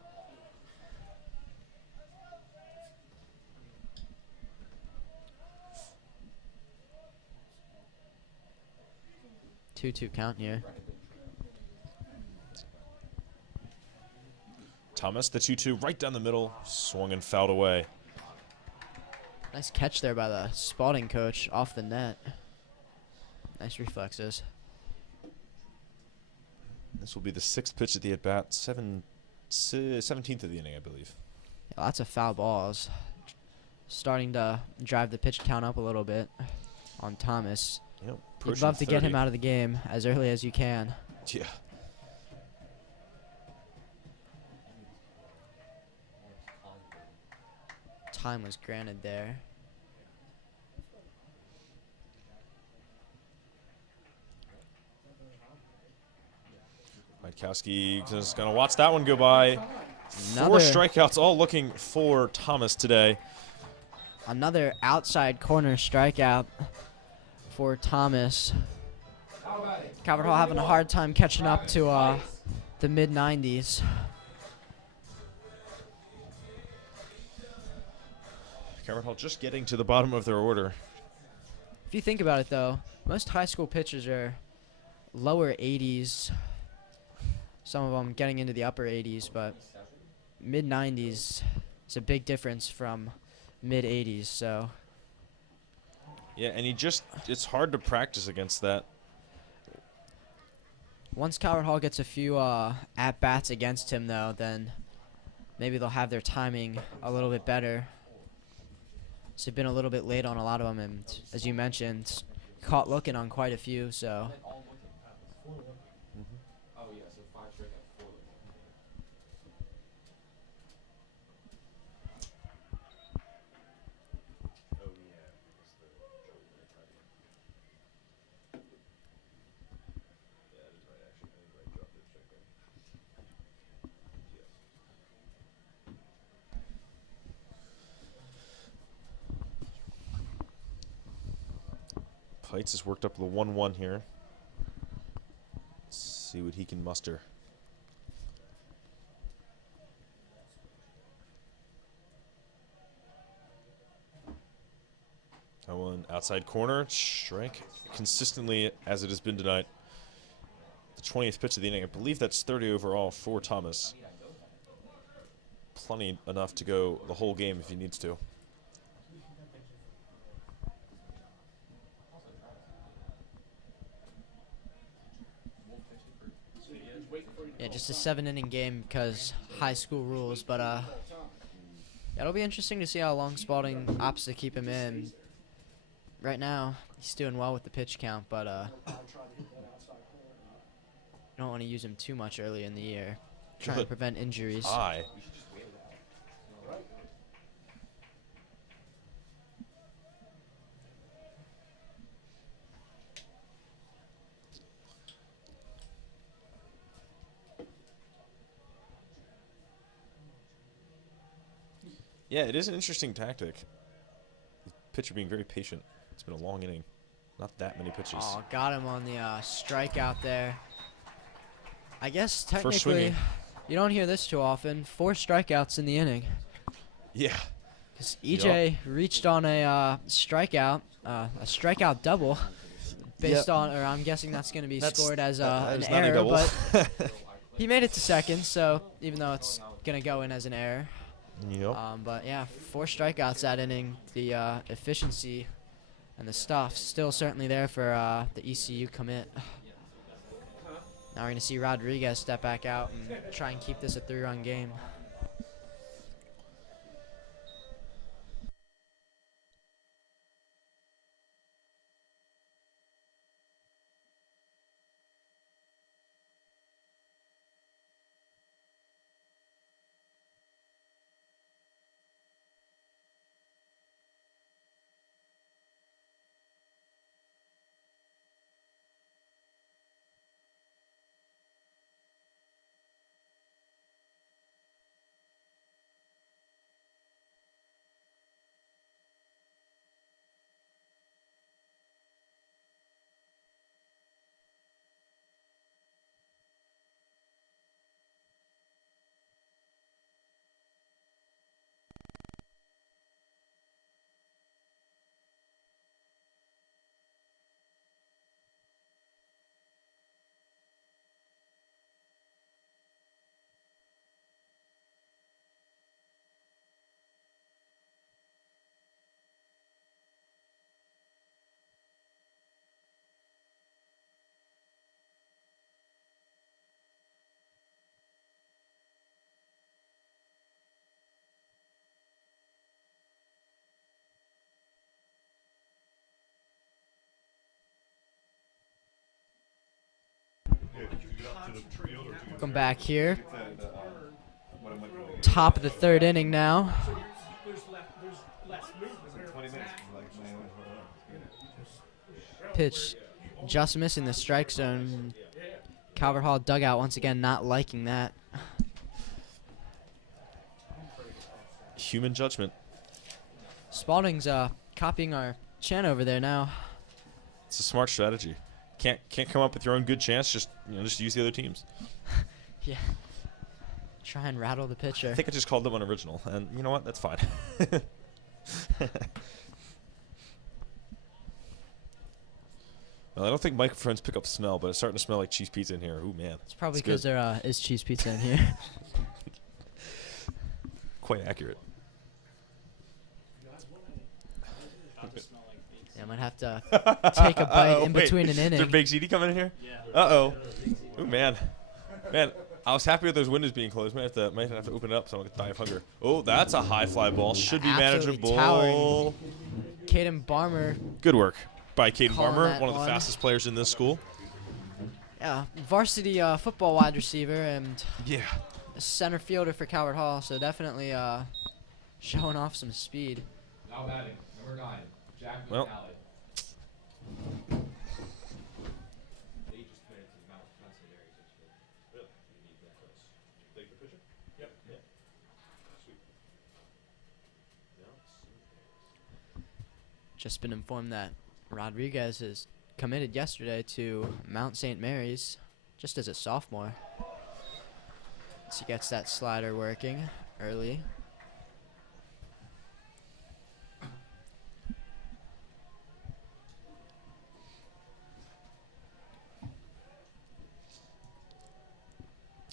2-2 count here. Thomas, the 2-2, right down the middle, swung and fouled away. Nice catch there by the Spalding coach off the net. Nice reflexes. This will be the 6th pitch at the at-bat, 17th of the inning, I believe. Yeah, lots of foul balls. Starting to drive the pitch count up a little bit on Thomas. Yep, You'd love to get him out of the game as early as you can. Yeah. Time was granted there. Witkowski is going to watch that one go by. 4 Another- strikeouts, all looking for Thomas today. Another outside corner strikeout for Thomas. Calvert Hall having a hard time catching up to the mid-90s. Calvert Hall just getting to the bottom of their order. If you think about it, though, most high school pitchers are lower 80s. Some of them getting into the upper 80s, but mid-90s is a big difference from mid-80s. So Yeah, and it's hard to practice against that. once Calvert Hall gets a few at-bats against him, though, then maybe they'll have their timing a little bit better. So they've been a little bit late on a lot of them, and as you mentioned, caught looking on quite a few. So Pites has worked up the 1-1 here. Let's see what he can muster. That one outside corner, strike consistently as it has been tonight. The 20th pitch of the inning. I believe that's 30 overall for Thomas. Plenty enough to go the whole game if he needs to. yeah, just a 7-inning game because high school rules. But it'll be interesting to see how long Spalding opts to keep him in. Right now, he's doing well with the pitch count, but you don't want to use him too much early in the year. Trying to prevent injuries. Aye. Yeah, it is an interesting tactic. The pitcher being very patient. It's been a long inning. Not that many pitches. Oh, got him on the strikeout there. I guess First technically, swinging. you don't hear this too often. 4 strikeouts in the inning. Yeah. Because EJ reached on a strikeout double, based on, or I'm guessing that's going to be scored as an is not a error, double. but he made it to second, so even though it's going to go in as an error. Yep. But yeah, 4 strikeouts that inning. The efficiency and the stuff still certainly there for the ECU commit. Now we're going to see Rodriguez step back out and try and keep this a 3-run game. Welcome back here. Top of the third inning now. Pitch just missing the strike zone. Calvert Hall dugout once again not liking that. Human judgment. Spalding's copying our chant over there now. It's a smart strategy. Can't come up with your own good chance. Just just use the other teams. Yeah. Try and rattle the pitcher. I think I just called them unoriginal, and you know what? That's fine. Well, I don't think microphones pick up smell, but it's starting to smell like cheese pizza in here. Ooh, man. It's probably It's good. because there is cheese pizza in here. Quite accurate. Yeah, I might have to take a bite in between an Is there inning. Big ZD coming in here? Yeah. Uh-oh. Ooh, man. Man, I was happy with those windows being closed. Might have to open it up so I don't die of hunger. Oh, that's a high fly ball. Should be Absolutely manageable. towering. Caden Barmer, Good work by Caden Calling Barmer, that one of the one. fastest players in this school. varsity football wide receiver and Yeah. a center fielder for Calvert Hall, so definitely showing off some speed. Now batting, number 9, Jack Well. McNally. They just committed to the Mount Pleasant area. Really? You need that close. Take the picture? Yep. Yeah. Sweet. Just been informed that Rodriguez is committed yesterday to Mount St. Mary's just as a sophomore. So he gets that slider working early.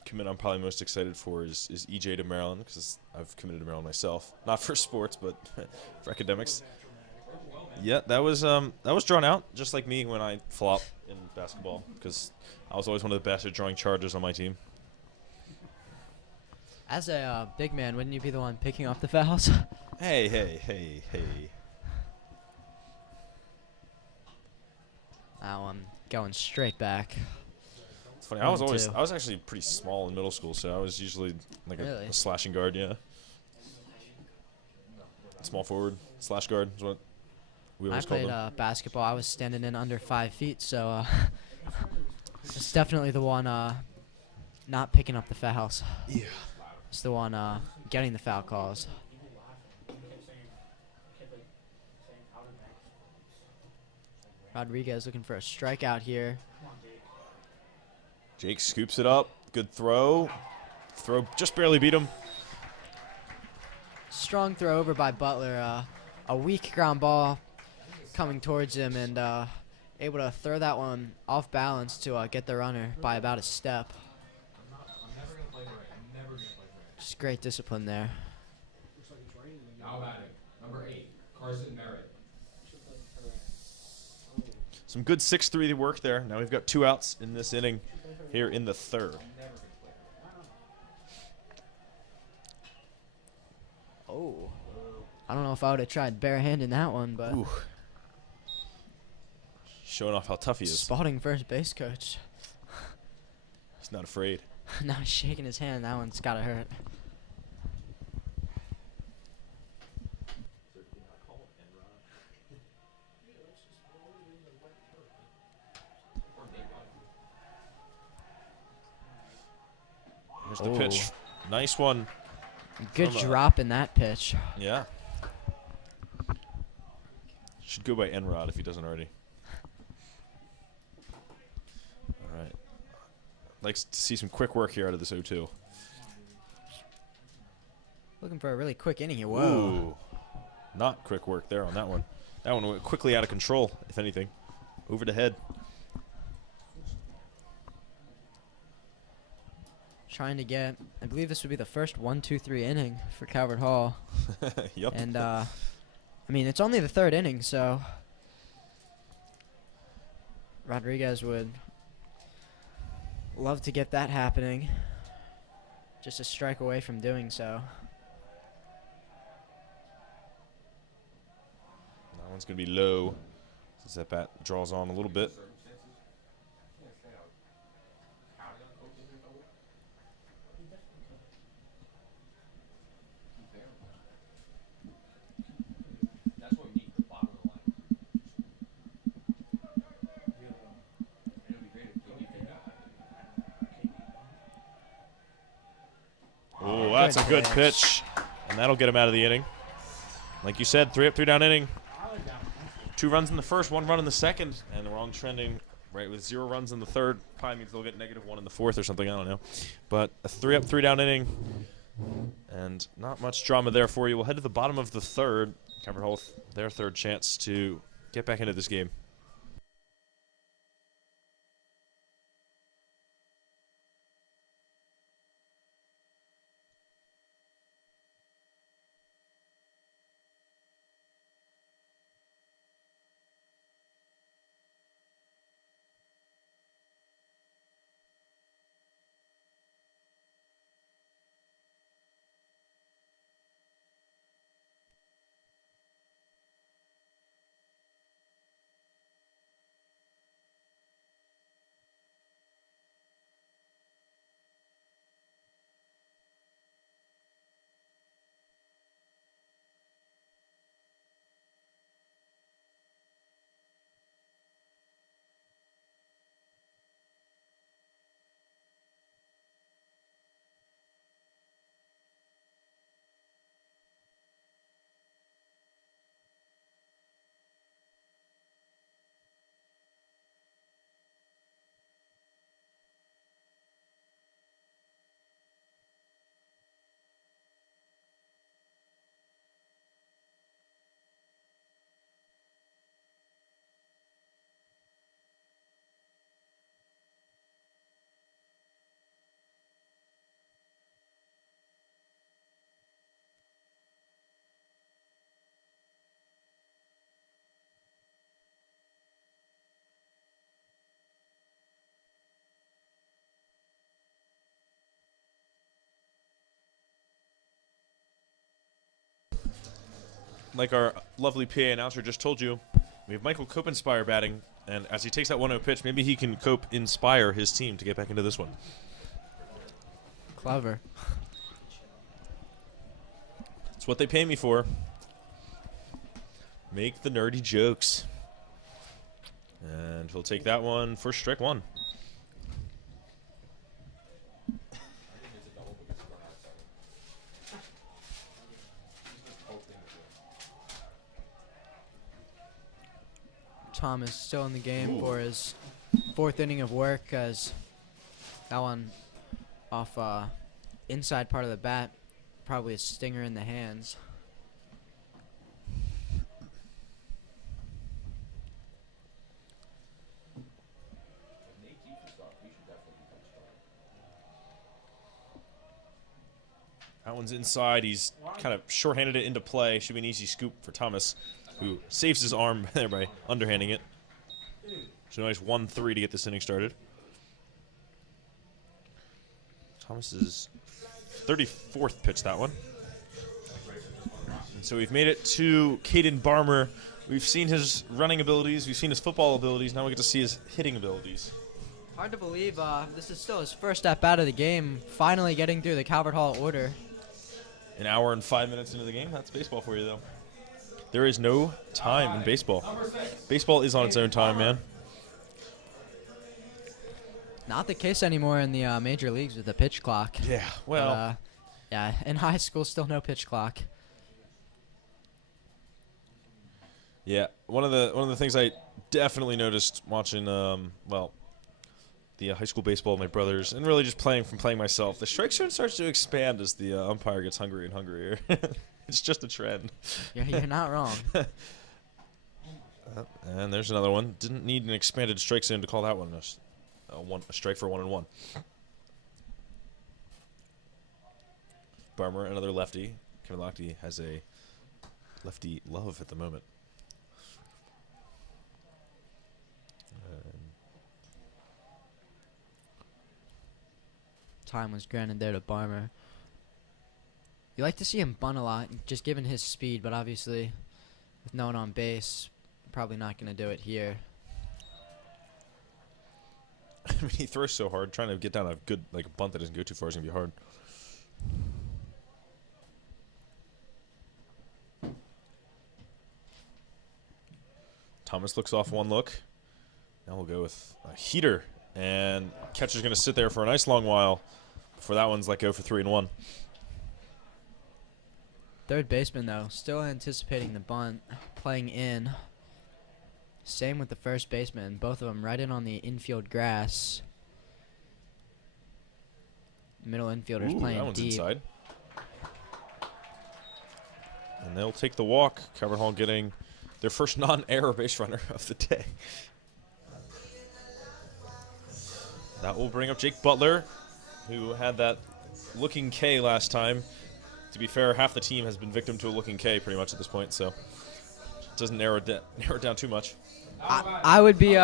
Commit I'm probably most excited for is EJ to Maryland, because I've committed to Maryland myself. Not for sports, but for academics. Yeah, that was drawn out, just like me when I flop in basketball, because I was always one of the best at drawing charges on my team. As a big man, wouldn't you be the one picking up the fouls? Hey, hey, hey, hey. Now I'm going straight back. It's funny. I was 1-2. actually pretty small in middle school, so I was usually like Really? a slashing guard, yeah. Small forward, slash guard is what we When I always called played them. basketball, I was standing in under 5 feet, so it's definitely the one not picking up the fouls. Yeah. It's the one getting the foul calls. Rodriguez looking for a strikeout here. Jake scoops it up. Good throw. Throw just barely beat him. Strong throw over by Butler. A weak ground ball coming towards him and able to throw that one off balance to get the runner by about a step. Just great discipline there. Now batting, number 8, Carson Merritt. Some good 6-3 work there. Now we've got 2 outs in this inning here in the third. Oh. I don't know if I would have tried barehanding that one, but Ooh. Showing off how tough he is. Spalding first base coach. He's not afraid. Now he's shaking his hand. That one's got to hurt. Here's the pitch. Nice one. Good From, drop in that pitch. Yeah. Should go by Enrod if he doesn't already. All right. Like to see some quick work here out of this 0-2. Looking for a really quick inning here. Whoa. Ooh. Not quick work there on that one. That one went quickly out of control, if anything. Over the head. Trying to get, I believe this would be the first 1-2-3 inning for Calvert Hall. Yup. And, I mean, it's only the third inning, so Rodriguez would love to get that happening. Just a strike away from doing so. That one's going to be low. Since that bat draws on a little bit. That's what we need, the bottom of the line. And it would be great if KD came out. Oh, that's a good pitch. pitch. And that'll get him out of the inning. Like you said, 3 up, 3 down inning. 2 runs in the first, 1 run in the second. And we're on trending right with 0 runs in the third. Probably means they'll get -1 in the fourth or something. I don't know. But a 3 up, 3 down inning. And not much drama there for you. We'll head to the bottom of the third. Calvert Hall, their third chance to get back into this game. Like our lovely PA announcer just told you, we have Michael Cope-Inspire batting, and as he takes that 1-0 pitch, maybe he can Cope-Inspire his team to get back into this one. Clever. That's what they pay me for. Make the nerdy jokes. And he'll take that one for strike 1. Thomas still in the game for his 4th inning of work, as that one off inside part of the bat, probably a stinger in the hands. That one's inside. He's kind of shorthanded it into play. Should be an easy scoop for Thomas, who saves his arm there by underhanding it. So a nice 1-3 to get this inning started. Thomas's 34th pitch, that one. And so we've made it to Caden Barmer. We've seen his running abilities. We've seen his football abilities. Now we get to see his hitting abilities. Hard to believe this is still his first at bat of the game, finally getting through the Calvert Hall order. An hour and 5 minutes into the game. That's baseball for you, though. There is no time in baseball. Baseball is on its own time, man. Not the case anymore in the major leagues with the pitch clock. Yeah, well. But, yeah, in high school, still no pitch clock. Yeah, one of the things I definitely noticed watching, the high school baseball with my brothers, and really just playing myself, the strike zone starts to expand as the umpire gets hungrier and hungrier. It's just a trend. You're not wrong. And there's another one. Didn't need an expanded strike zone to call that one a strike for 1-1. Barmer, another lefty. Kevin Lochte has a lefty love at the moment. Time was granted there to Barmer. You like to see him bunt a lot, just given his speed, but obviously with no one on base, probably not going to do it here. I mean, he throws so hard. Trying to get down a good, like, a bunt that doesn't go too far is going to be hard. Thomas looks off one look. Now we'll go with a heater. And catcher's going to sit there for a nice long while before that one's let go for 3-1. Third baseman, though, still anticipating the bunt, playing in. Same with the first baseman. Both of them right in on the infield grass. Middle infielders playing that one's deep. inside. And they'll take the walk. Calvert Hall getting their first non-error base runner of the day. That will bring up Jake Butler, who had that looking K last time. To be fair, half the team has been victim to a looking K pretty much at this point, so it doesn't narrow it down too much. I would be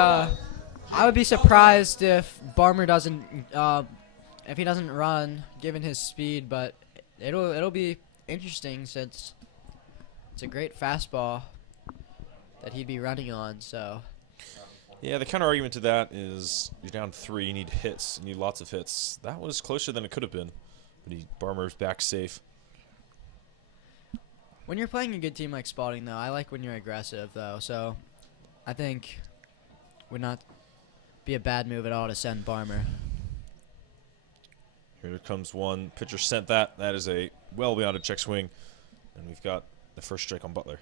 surprised if Barmer doesn't if he doesn't run given his speed, but it'll be interesting since it's a great fastball that he'd be running on. So yeah, the counter argument to that is you're down 3, you need hits, you need lots of hits. That was closer than it could have been, but Barmer's back safe. When you're playing a good team like Spalding, though, I like when you're aggressive, though. So I think would not be a bad move at all to send Barmer. Here comes one. Pitcher sent that. That is a well beyond a check swing. And we've got the first strike on Butler.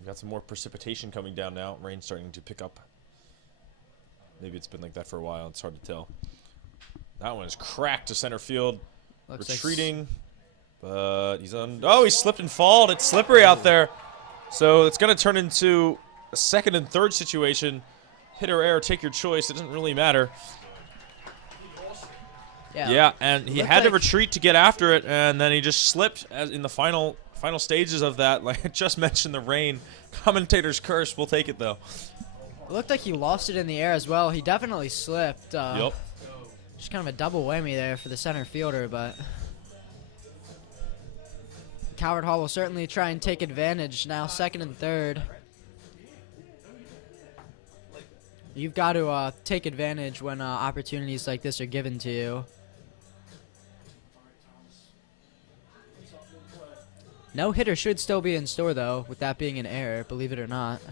We've got some more precipitation coming down now. Rain's starting to pick up. Maybe it's been like that for a while. It's hard to tell. That one is cracked to center field. Looks Retreating. But he's on. Oh, he slipped and falled. It's slippery out there. So it's going to turn into a second and third situation. Hit or error, take your choice. It doesn't really matter. Yeah, and he had to retreat to get after it, and then he just slipped as in the final stages of that. Like I just mentioned, the rain. Commentator's curse. We'll take it, though. It looked like he lost it in the air as well. He definitely slipped. Yep. Just kind of a double whammy there for the center fielder, but Calvert Hall will certainly try and take advantage now, second and third. You've got to take advantage when opportunities like this are given to you. No hitter should still be in store, though, with that being an error, believe it or not.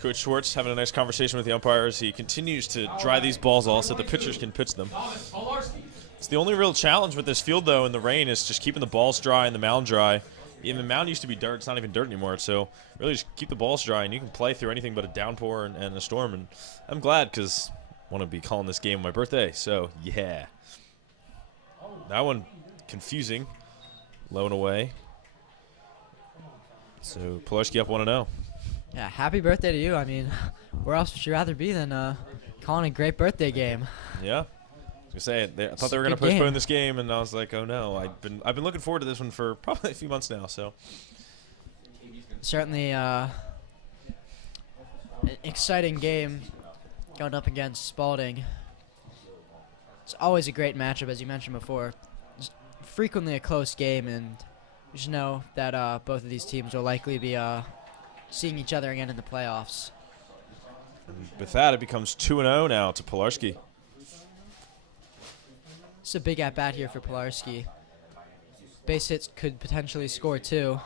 Coach Schwartz having a nice conversation with the umpires. He continues to dry these balls all so the pitchers can pitch them. It's the only real challenge with this field, though, in the rain is just keeping the balls dry and the mound dry. Even the mound used to be dirt. It's not even dirt anymore. So really just keep the balls dry, and you can play through anything but a downpour and a storm. And I'm glad because I want to be calling this game on my birthday. So, yeah. That one confusing. Low and away. So Pilarski up 1-0. Yeah, happy birthday to you. I mean, where else would you rather be than calling a great birthday game? Yeah. I was gonna say I thought they were gonna Good game. postpone this game, and I was like, oh no. I've been looking forward to this one for probably a few months now. So Certainly an exciting game going up against Spalding. It's always a great matchup, as you mentioned before. It's frequently a close game, and you should know that both of these teams will likely be seeing each other again in the playoffs. and with that, it becomes 2-0 now to Pilarski. It's a big at-bat here for Pilarski. Base hits could potentially score too.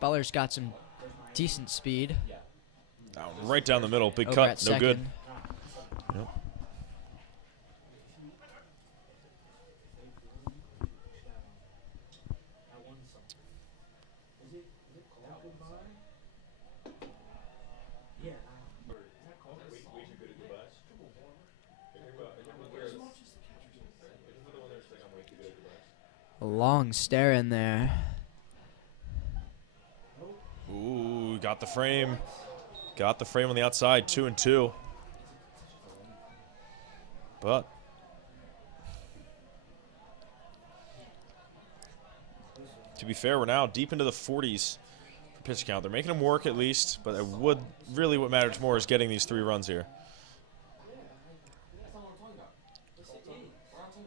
Butler's got some decent speed. Right down the middle, big Over cut, at no good. second. Yep. A long stare in there. Ooh, got the frame. Got the frame on the outside, 2-2. But to be fair, we're now deep into the 40s. pitch count. They're making them work at least, but really what matters more is getting these 3 runs here.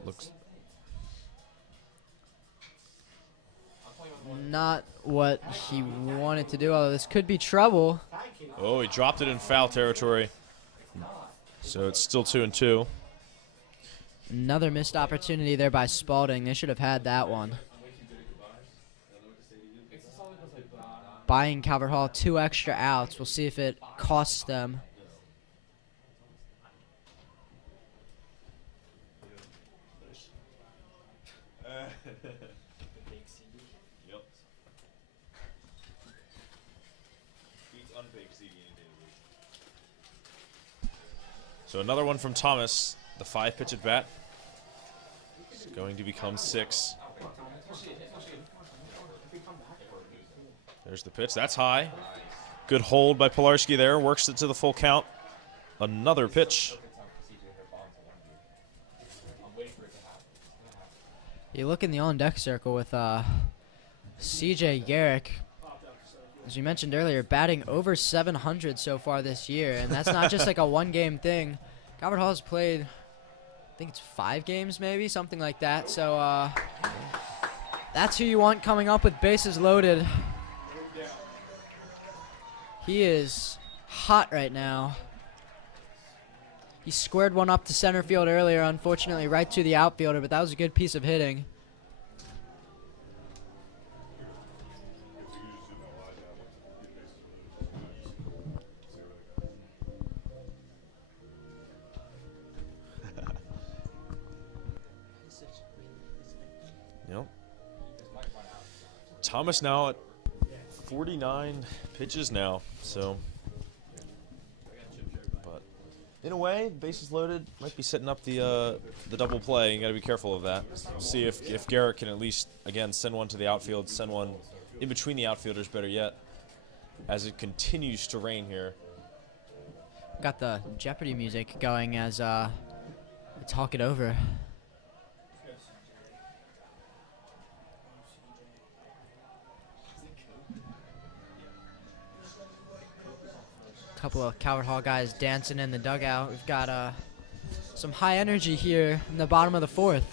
Looks Not what he wanted to do, although this could be trouble. Oh, he dropped it in foul territory. So it's still 2-2. Another missed opportunity there by Spalding. They should have had that one. Buying Calvert Hall 2 extra outs. We'll see if it costs them. So another one from Thomas, the 5-pitch at bat. It's going to become 6. There's the pitch. That's high. Good hold by Pilarski there. Works it to the full count. Another pitch. You look in the on-deck circle with C.J. Garrick. As we mentioned earlier, batting over 700 so far this year, and that's not just like a one-game thing. Calvert Hall has played, I think it's 5 games maybe, something like that. So that's who you want coming up with bases loaded. He is hot right now. He squared one up to center field earlier, unfortunately right to the outfielder, but that was a good piece of hitting. Thomas now at 49 pitches now, so. But in a way, bases loaded might be setting up the double play. You got to be careful of that. See if Garrett can at least again send one to the outfield, send one in between the outfielders. Better yet, as it continues to rain here. Got the Jeopardy music going as we talk it over. Couple of Calvert Hall guys dancing in the dugout. We've got some high energy here in the bottom of the 4th.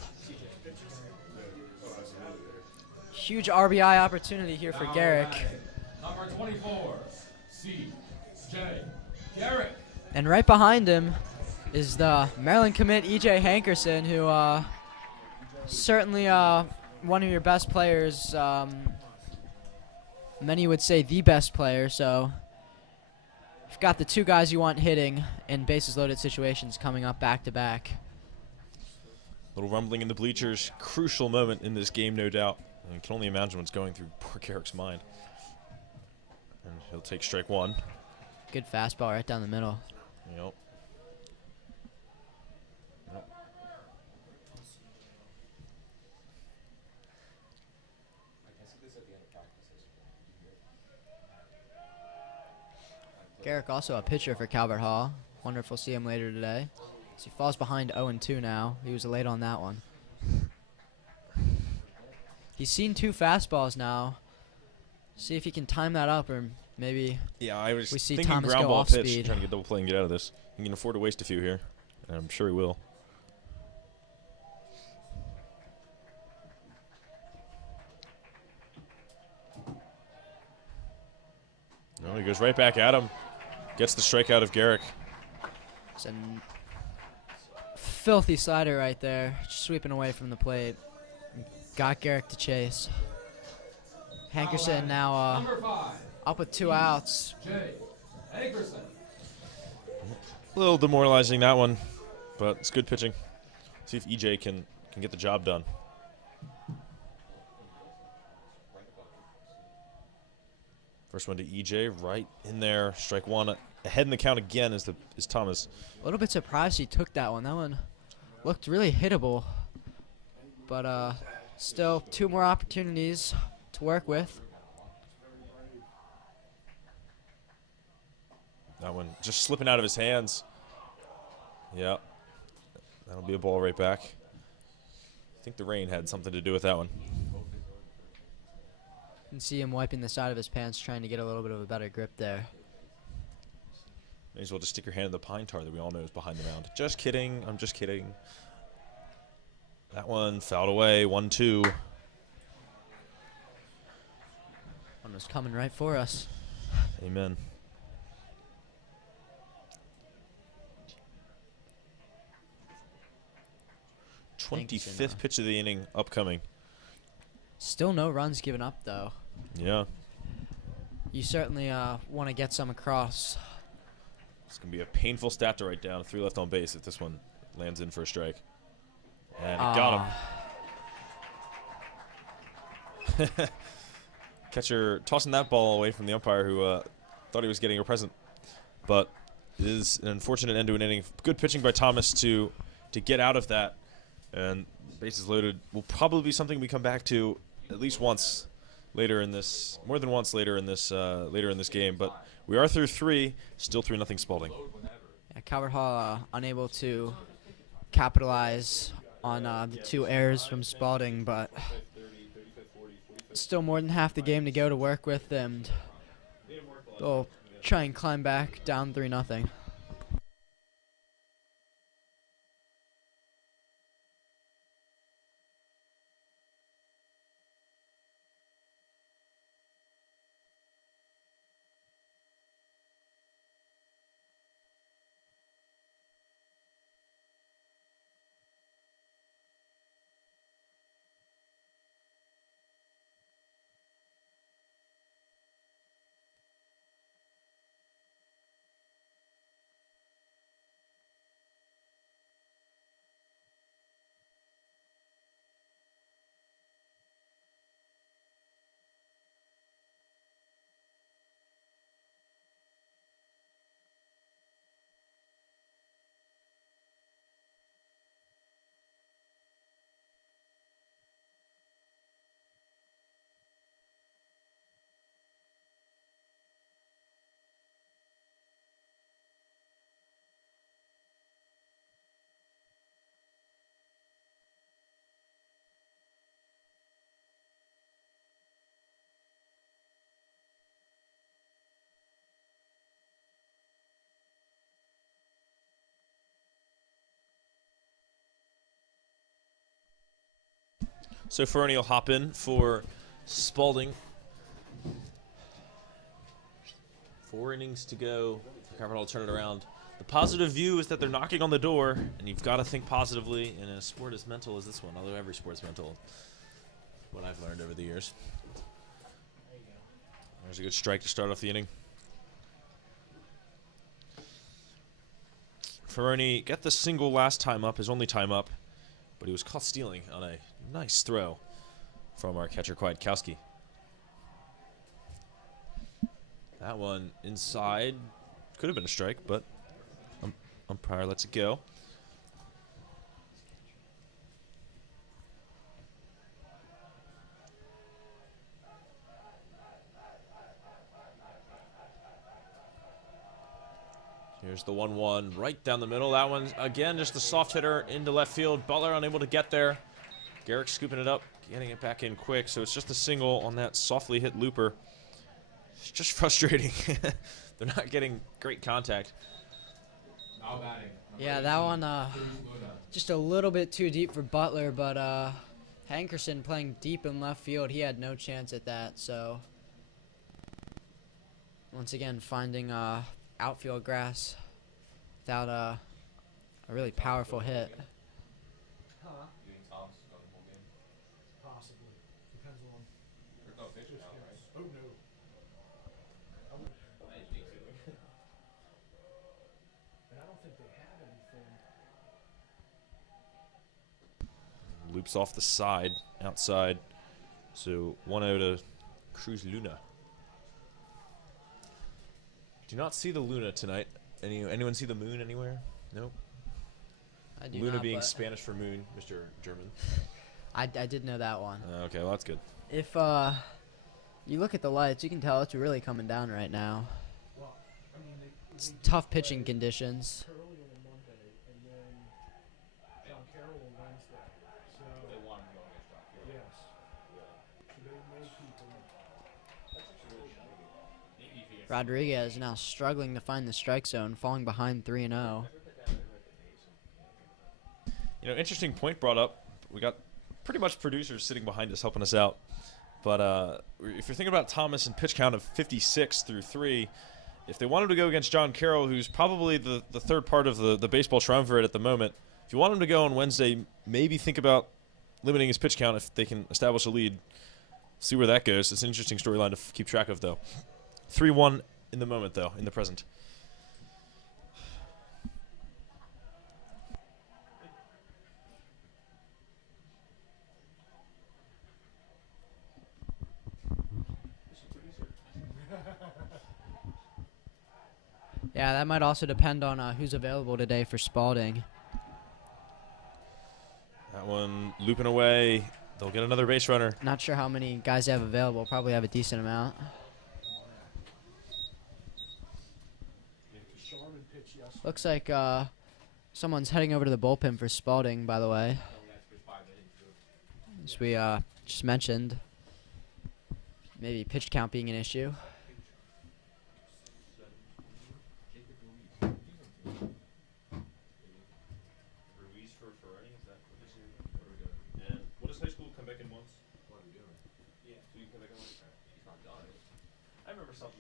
Huge RBI opportunity here for Garrick. Number 24, C.J. Garrick. And right behind him is the Maryland commit E.J. Hankerson, who certainly one of your best players. Many would say the best player, so you've got the 2 guys you want hitting in bases loaded situations coming up back to back. Little rumbling in the bleachers. Crucial moment in this game, no doubt. I can only imagine what's going through poor Garrick's mind. And he'll take strike 1. Good fastball right down the middle. Yep. Garrick also a pitcher for Calvert Hall. Wonder if we'll see him later today. So he falls behind 0-2 now. He was late on that one. He's seen 2 fastballs now. See if he can time that up, or maybe I was we see thinking Thomas ground go ball off pitch, speed. trying to get double play and get out of this. He can afford to waste a few here, and I'm sure he will. No, he goes right back at him. Gets the strikeout of Garrick. It's a filthy slider right there, just sweeping away from the plate. Got Garrick to chase. Hankerson now Number 5, up with 2 outs. J. Hankerson. A little demoralizing, that one, but it's good pitching. See if EJ can get the job done. First one to EJ, right in there. Strike 1. Ahead in the count again is Thomas. A little bit surprised he took that one. That one looked really hittable. But still 2 more opportunities to work with. That one just slipping out of his hands. Yeah. That'll be a ball right back. I think the rain had something to do with that one. can see him wiping the side of his pants, trying to get a little bit of a better grip there. May as well just stick your hand in the pine tar that we all know is behind the mound. Just kidding. I'm just kidding. That one fouled away. 1-2. One was coming right for us. Amen. Thanks, 25th pitch of the inning upcoming. Still no runs given up, though. Yeah. You certainly want to get some across. It's going to be a painful stat to write down. 3 left on base if this one lands in for a strike. And it got him. Catcher tossing that ball away from the umpire who thought he was getting a present. But it is an unfortunate end to an inning. Good pitching by Thomas to get out of that. And bases loaded will probably be something we come back to at least once later in this, more than once later in this game. But we are through 3, still 3-0 Spalding. Yeah, Calvert Hall unable to capitalize on the 2 errors from Spalding, but still more than half the game to go to work with, and they'll try and climb back down 3-0. So Fernie will hop in for Spalding. 4 innings to go. Calvert will turn it around. The positive view is that they're knocking on the door, and you've got to think positively in a sport as mental as this one, although every sport's mental, what I've learned over the years. There's a good strike to start off the inning. Fernie got the single last time up, his only time up, but he was caught stealing on a nice throw from our catcher, Kwiatkowski. That one inside could have been a strike, but umpire lets it go. Here's the 1-1 right down the middle. That one, again, just a soft hitter into left field. Butler unable to get there. Garrick scooping it up, getting it back in quick. So it's just a single on that softly hit looper. It's just frustrating. They're not getting great contact. Yeah, that one just a little bit too deep for Butler, but Hankerson playing deep in left field, he had no chance at that. So once again, finding outfield grass without a really powerful hit. Possibly. Depends on. There's no pitches now, right? Oh, no. And I don't think they have anything. Loops off the side, outside. So 1-0 to Cruz Luna. Do not see the Luna tonight. Anyone see the moon anywhere? Nope. I do Luna not, being but Spanish for moon, Mr. German. I did know that one. Okay, well, that's good. If you look at the lights, you can tell it's really coming down right now. Well, I mean, It's tough pitching conditions. Curley on Monday, and then John Carroll on Wednesday. So they want him to go against John Carroll. Yes. Yeah. So they may keep him. Rodriguez now struggling to find the strike zone, falling behind 3-0. You know, interesting point brought up. We got pretty much producers sitting behind us helping us out. But if you're thinking about Thomas and pitch count of 56 through 3, if they wanted to go against John Carroll, who's probably the third part of the baseball triumvirate at the moment, if you want him to go on Wednesday, maybe think about limiting his pitch count if they can establish a lead. See where that goes. It's an interesting storyline to keep track of, though. 3-1 in the moment, though, in the present. Yeah, that might also depend on who's available today for Spalding. That one looping away. They'll get another base runner. Not sure how many guys they have available. Probably have a decent amount. Looks like someone's heading over to the bullpen for Spalding, by the way. As we just mentioned, maybe pitch count being an issue.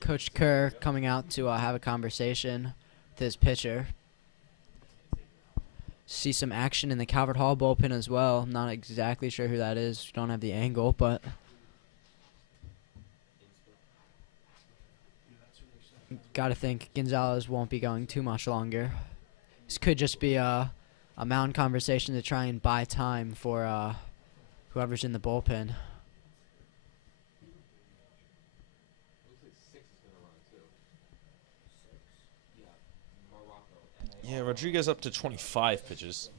Coach Kerr coming out to have a conversation with his pitcher. See some action in the Calvert Hall bullpen as well. Not exactly sure who that is. Don't have the angle, but gotta think Gonzalez won't be going too much longer. This could just be a mound conversation to try and buy time for whoever's in the bullpen. Yeah, Rodriguez up to 25 pitches.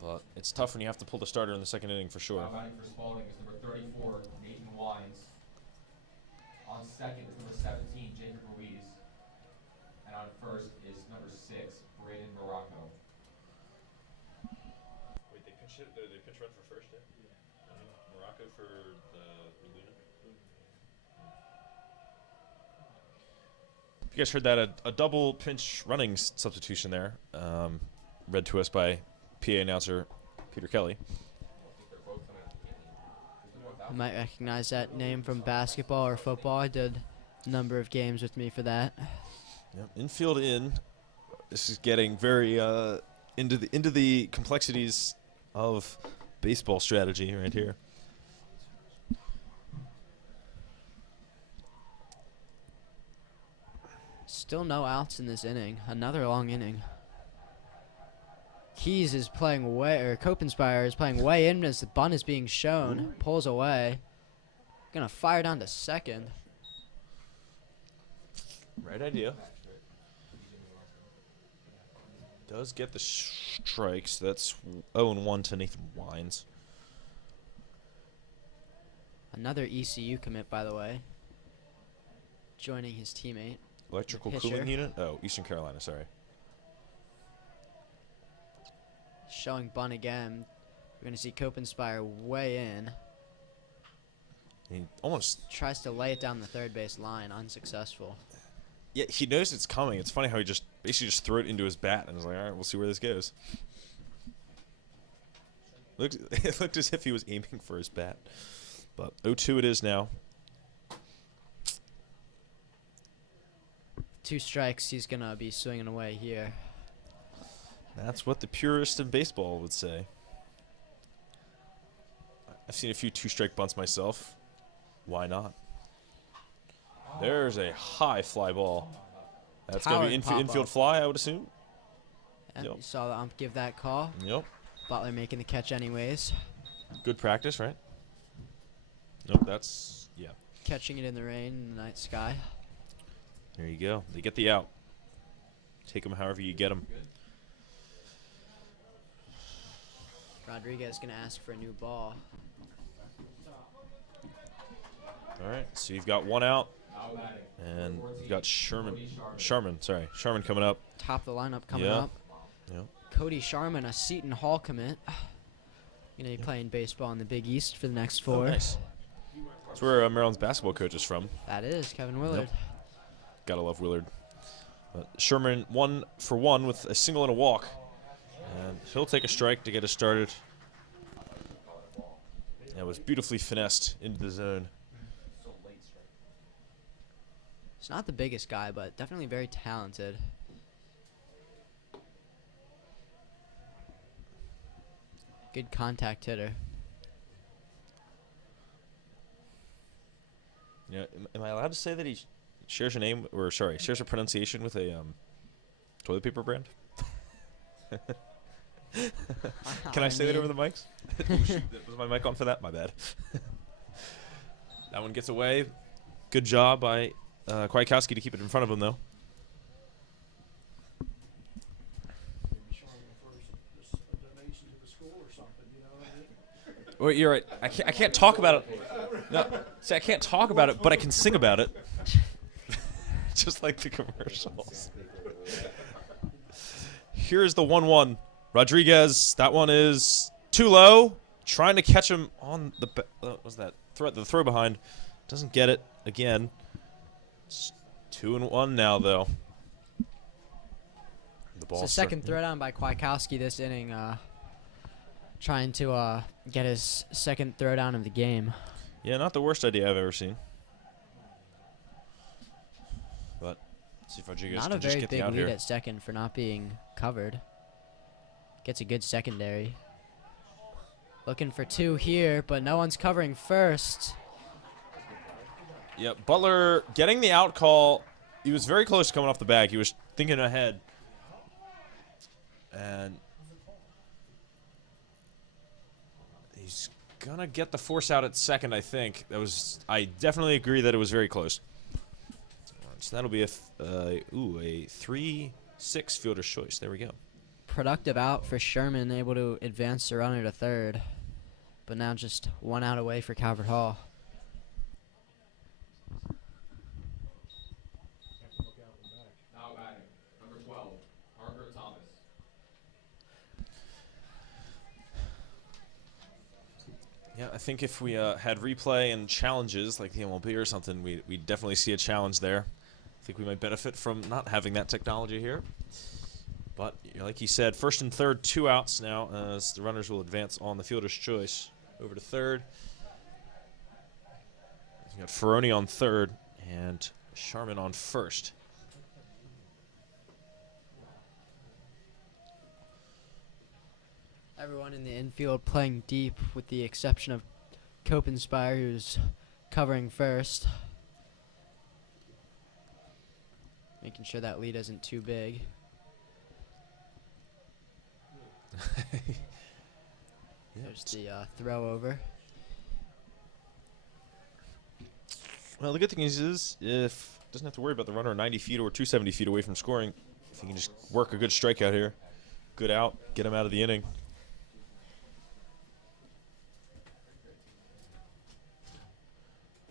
But it's tough when you have to pull the starter in the second inning for sure. Batting for Spalding is number 34, Nathan Wines. On second is number 17, Jacob Ruiz. And on first is number 6, Braden Morocco. Wait, they pitch run for first, yeah? Morocco for the Luna. You guys heard that a double pinch running substitution there, read to us by PA announcer Peter Kelly. You might recognize that name from basketball or football. I did a number of games with me for that. Yep, infield in. This is getting very into the complexities of baseball strategy right here. Still no outs in this inning. Another long inning. Keys is playing way, or Copenspire is playing way in as the bunt is being shown. Pulls away. Gonna fire down to second. Right idea. Does get the strikes. That's 0-1 to Nathan Wines. Another ECU commit, by the way. Joining his teammate. Electrical Pitcher. cooling unit? Oh, Eastern Carolina, sorry. Showing bunt again. We're going to see Copenspire way in. He almost... Tries to lay it down the third base line. Unsuccessful. Yeah, he knows it's coming. It's funny how he just basically just threw it into his bat and was like, all right, we'll see where this goes. It looked as if he was aiming for his bat. But 0-2 it is now. 2 strikes. He's going to be swinging away here. That's what the purist in baseball would say. I've seen a few 2-strike bunts myself. Why not? There's a high fly ball. That's going to be Towering infield pop-up. fly, I would assume. And Yep. you saw the ump give that call. Yep. Butler making the catch anyways. Good practice, right? Nope, that's... Yeah. Catching it in the rain in the night sky. There you go. They get the out. Take them however you get them. Rodriguez going to ask for a new ball. All right, so you've got one out, and you've got Sharman coming up. Top of the lineup coming Yeah. up. Yep. Cody Sharman, a Seton Hall commit. Going to be playing baseball in the Big East for the next 4. Oh, nice. That's where Maryland's basketball coach is from. That is Kevin Willard. Gotta love Willard. But Sherman 1 for 1 with a single and a walk. And he'll take a strike to get us started. That was beautifully finessed into the zone. He's not the biggest guy, but definitely very talented. Good contact hitter. Yeah, am I allowed to say that he shares a name, or sorry, shares a pronunciation with a toilet paper brand? Can I say that over the mics? Was my mic on for that? My bad. That one gets away. Good job by Kwiatkowski to keep it in front of him, though. Well, you're right. I can't talk about it. No, see, I can't talk about it, but I can sing about it. Just like the commercials. Here's the 1-1. Rodriguez, that one is too low. Trying to catch him on the what was that? The throw behind. Doesn't get it again. It's 2-1 now, though. The ball. It's the second throw down by Kwiatkowski this inning. Trying to get his second throw down of the game. Yeah, not the worst idea I've ever seen. But let's see if Rodriguez Not can a just very get the big out lead here. at second for not being covered. Gets a good secondary. Looking for 2 here, but no one's covering first. Yep, Butler getting the out call. He was very close to coming off the bag. He was thinking ahead. And he's going to get the force out at second, I think. I definitely agree that it was very close. So that'll be a 3-6 fielder's choice. There we go. Productive out for Sherman, able to advance the runner to third. But now just 1 out away for Calvert Hall. Now batting, number 12, Parker Thomas. Yeah, I think if we had replay and challenges like the MLB or something, we'd definitely see a challenge there. I think we might benefit from not having that technology here. But like you said, first and third, 2 outs now as the runners will advance on the fielder's choice. Over to third. You got Ferroni on third and Sharman on first. Everyone in the infield playing deep with the exception of Copenspire, who's covering first. Making sure that lead isn't too big. There's the throw over. Well, the good thing is if doesn't have to worry about the runner 90 feet or 270 feet away from scoring. If he can just work a good strikeout here, good out, get him out of the inning.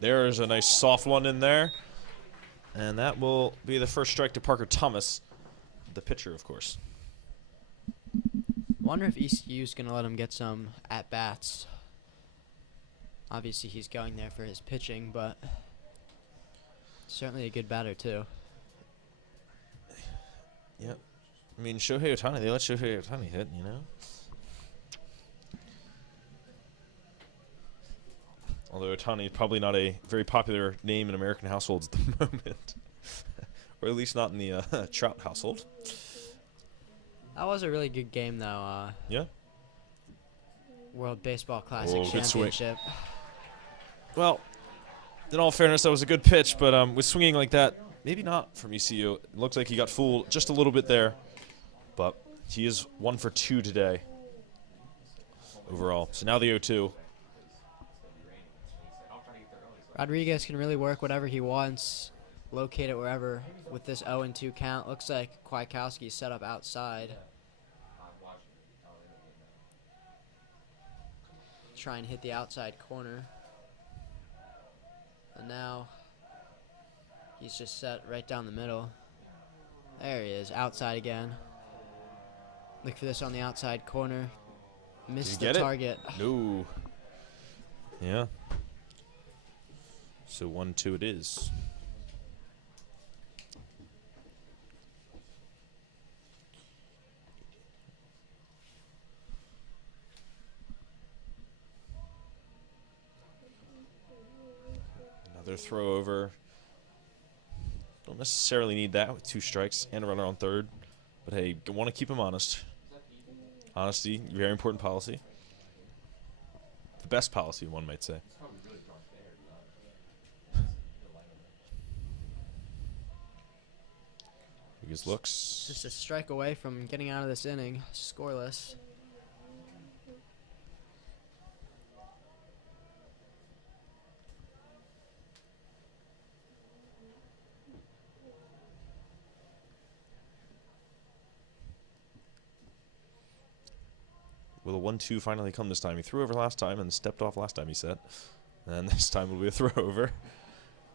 There's a nice soft one in there. And that will be the first strike to Parker Thomas, the pitcher, of course. Wonder if ECU's going to let him get some at-bats. Obviously, he's going there for his pitching, but certainly a good batter, too. Yep. I mean, Shohei Ohtani, they let Shohei Ohtani hit, you know? Although Ohtani probably not a very popular name in American households at the moment. Or at least not in the Trout household. That was a really good game, though. Yeah? World Baseball Classic Oh, good swing. Championship. Well, in all fairness, that was a good pitch, but with swinging like that, maybe not from ECU. It looks like he got fooled just a little bit there. But he is 1 for 2 today overall. So now the 0-2. Rodriguez can really work whatever he wants, locate it wherever with this 0-2 count. Looks like Kwiatkowski's set up outside. Try and hit the outside corner. And now he's just set right down the middle. There he is, outside again. Look for this on the outside corner. Missed the target. No. Yeah. So 1-2 it is. Another throw over. Don't necessarily need that with 2 strikes and a runner on third. But hey, want to keep him honest. Honesty, very important policy. The best policy, one might say. Because looks. Just a strike away from getting out of this inning, scoreless. Will a 1-2 finally come this time? He threw over last time and stepped off last time he set. And this time will be a throw over.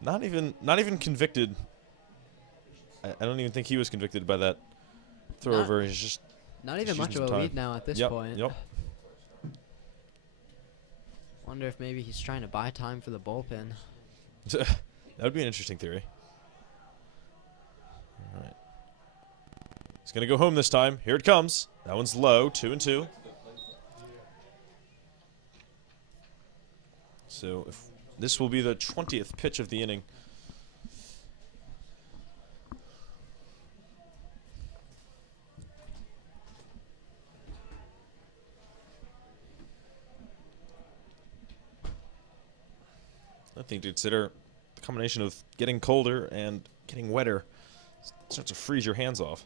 Not even convicted. I don't even think he was convicted by that throw over. He's just not even just much using of a some lead time. now at this Yep, point. Yep. Wonder if maybe he's trying to buy time for the bullpen. That would be an interesting theory. All right. He's going to go home this time. Here it comes. That one's low, 2-2. So if this will be the 20th pitch of the inning. I think to consider the combination of getting colder and getting wetter starts to freeze your hands off.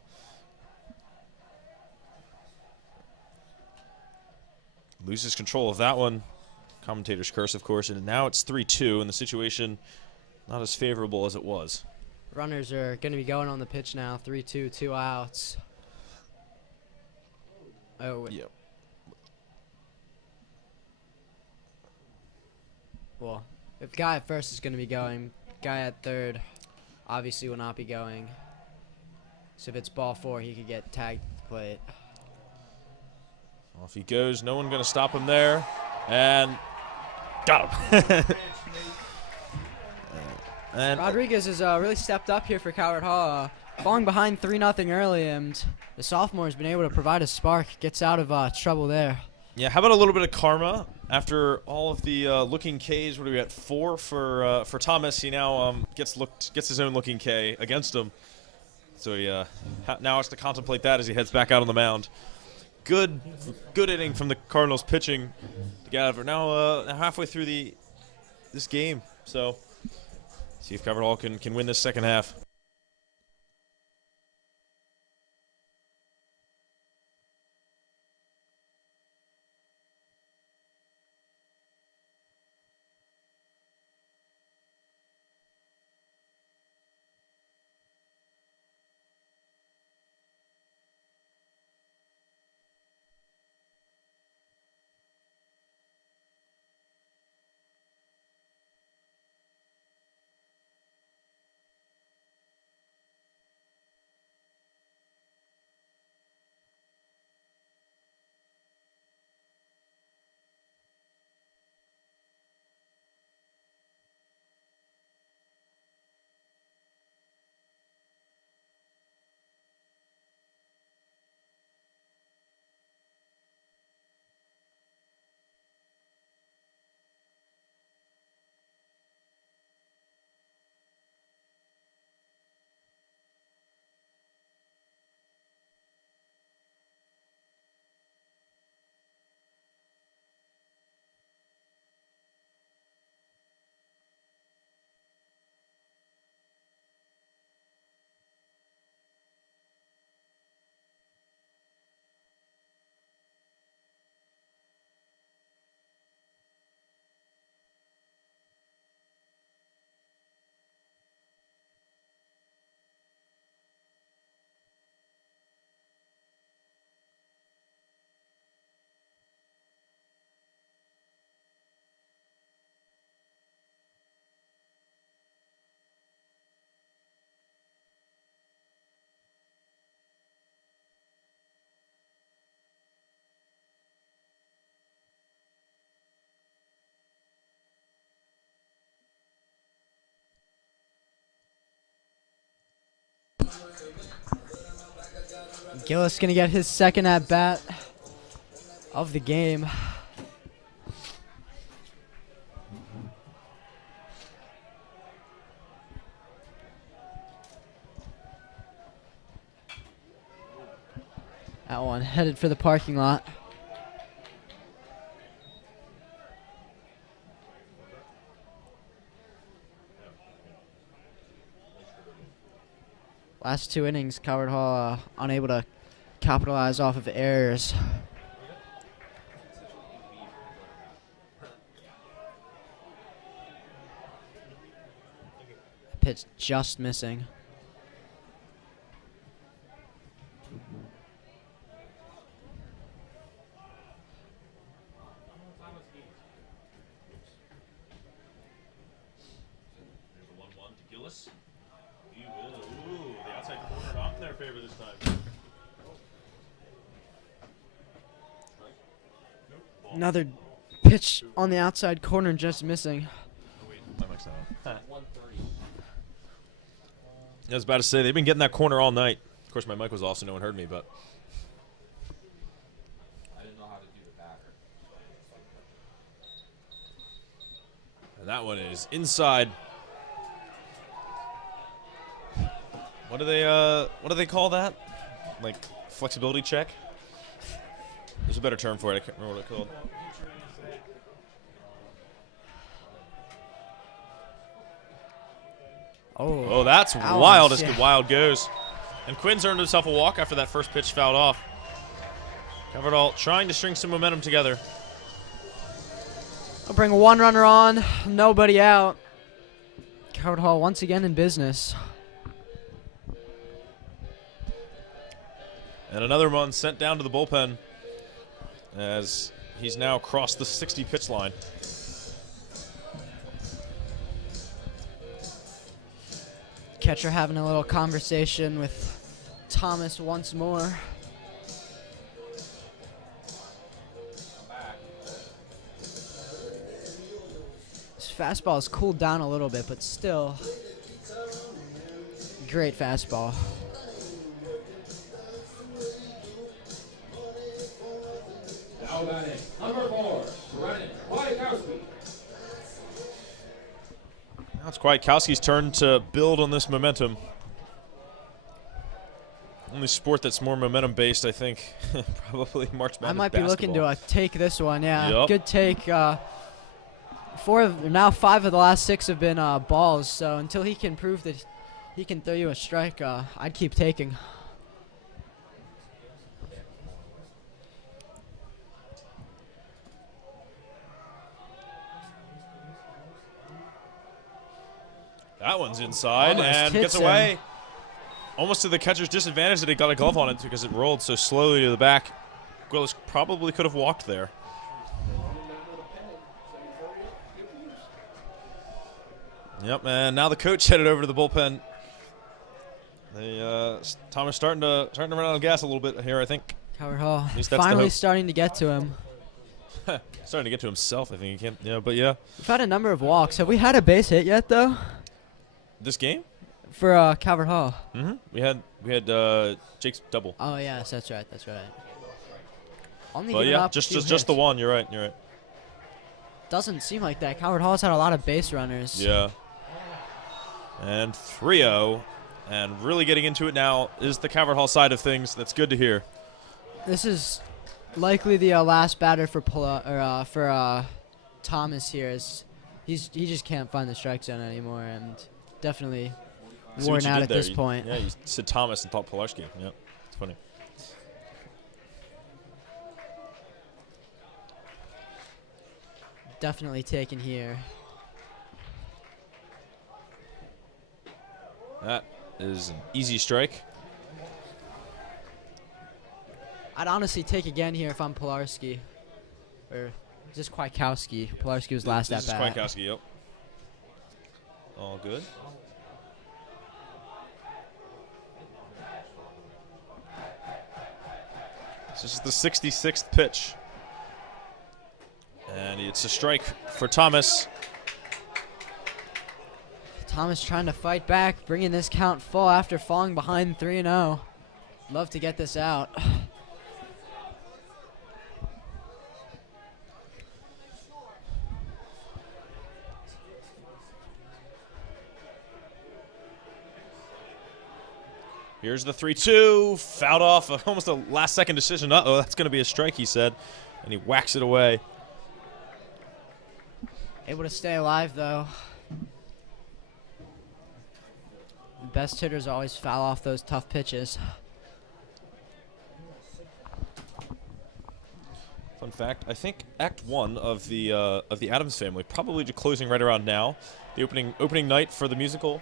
Loses control of that one. Commentator's curse, of course, and now it's 3-2, and the situation not as favorable as it was. Runners are going to be going on the pitch now. 3-2, 2 outs. Oh, Yep. Well, if the guy at first is going to be going, guy at third obviously will not be going. So if it's ball 4, he could get tagged at the plate. Off he goes. No one going to stop him there. And got him. And Rodriguez has really stepped up here for Calvert Hall, falling behind 3-0 early, and the sophomore has been able to provide a spark, gets out of trouble there. yeah, how about a little bit of karma after all of the looking Ks? What are we at? 4 for Thomas. He now gets his own looking K against him. So he now has to contemplate that as he heads back out on the mound. Good inning from the Cardinals pitching together. Now halfway through this game. So see if Calvert Hall can win this second half. Gillis going to get his second at-bat of the game. That one headed for the parking lot. Last 2 innings, Calvert Hall unable to capitalize off of errors. Pitch just missing. There's a 1-1 to Gillis. He will. Ooh, the outside corner not in their favor this time. Another pitch on the outside corner just missing. Oh, wait, my mic's not on. I was about to say, they've been getting that corner all night. Of course, my mic was off, so no one heard me, but. I didn't know how to do the batter. And that one is inside. What do they call that? Like flexibility check? There's a better term for it. I can't remember what it's called. Oh, that's wild as wild goes. And Quinn's earned himself a walk after that first pitch fouled off. Calvert Hall trying to string some momentum together. I'll bring 1 runner on, nobody out. Calvert Hall once again in business. And another one sent down to the bullpen as he's now crossed the 60 pitch line. Catcher having a little conversation with Thomas once more. His fastball has cooled down a little bit, but still great fastball. Now batting, number 4, Brennan Kwiatkowski. Now it's Kwiatkowski's turn to build on this momentum. Only sport that's more momentum-based, I think, probably March Madness I might be looking to take this one, yeah. Yep. Good take. 5 of the last 6 have been balls, so until he can prove that he can throw you a strike, I'd keep taking. That one's inside Almost and hits gets away. Almost to the catcher's disadvantage that he got a glove on it because it rolled so slowly to the back. Willis probably could have walked there. Yep, and now the coach headed over to the bullpen. Thomas starting to run out of gas a little bit here, I think. Calvert Hall least that's the finally hope. starting to get to him. Starting to get to himself, I think he can. Yeah, but yeah. We've had a number of walks. Have we had a base hit yet, though? This game? For Calvert Hall. Mm-hmm. We had Jake's double. Oh yes, that's right. That's right. Only But given yeah, up a few just the hits. one. You're right. Doesn't seem like that. Calvert Hall's had a lot of base runners. Yeah. And 3-0, and really getting into it now is the Calvert Hall side of things. That's good to hear. This is likely the last batter for Thomas here. He just can't find the strike zone anymore, and definitely See what worn you out did at there. this point. Yeah, you said Thomas and thought Pilarski. Yeah, it's funny. Definitely taken here. That is an easy strike. I'd honestly take again here if I'm Pilarski. Or just Kwiatkowski. Pilarski was last This at is bat. Kwiatkowski, yep. All good. This is the 66th pitch. And it's a strike for Thomas. Thomas trying to fight back, bringing this count full after falling behind 3-0. Love to get this out. Here's the 3-2. Fouled off. Almost a last-second decision. Uh-oh, that's going to be a strike, he said. And he whacks it away. Able to stay alive, though. Best hitters always foul off those tough pitches. Fun fact, I think Act 1 of the Addams Family, probably closing right around now. The opening night for the musical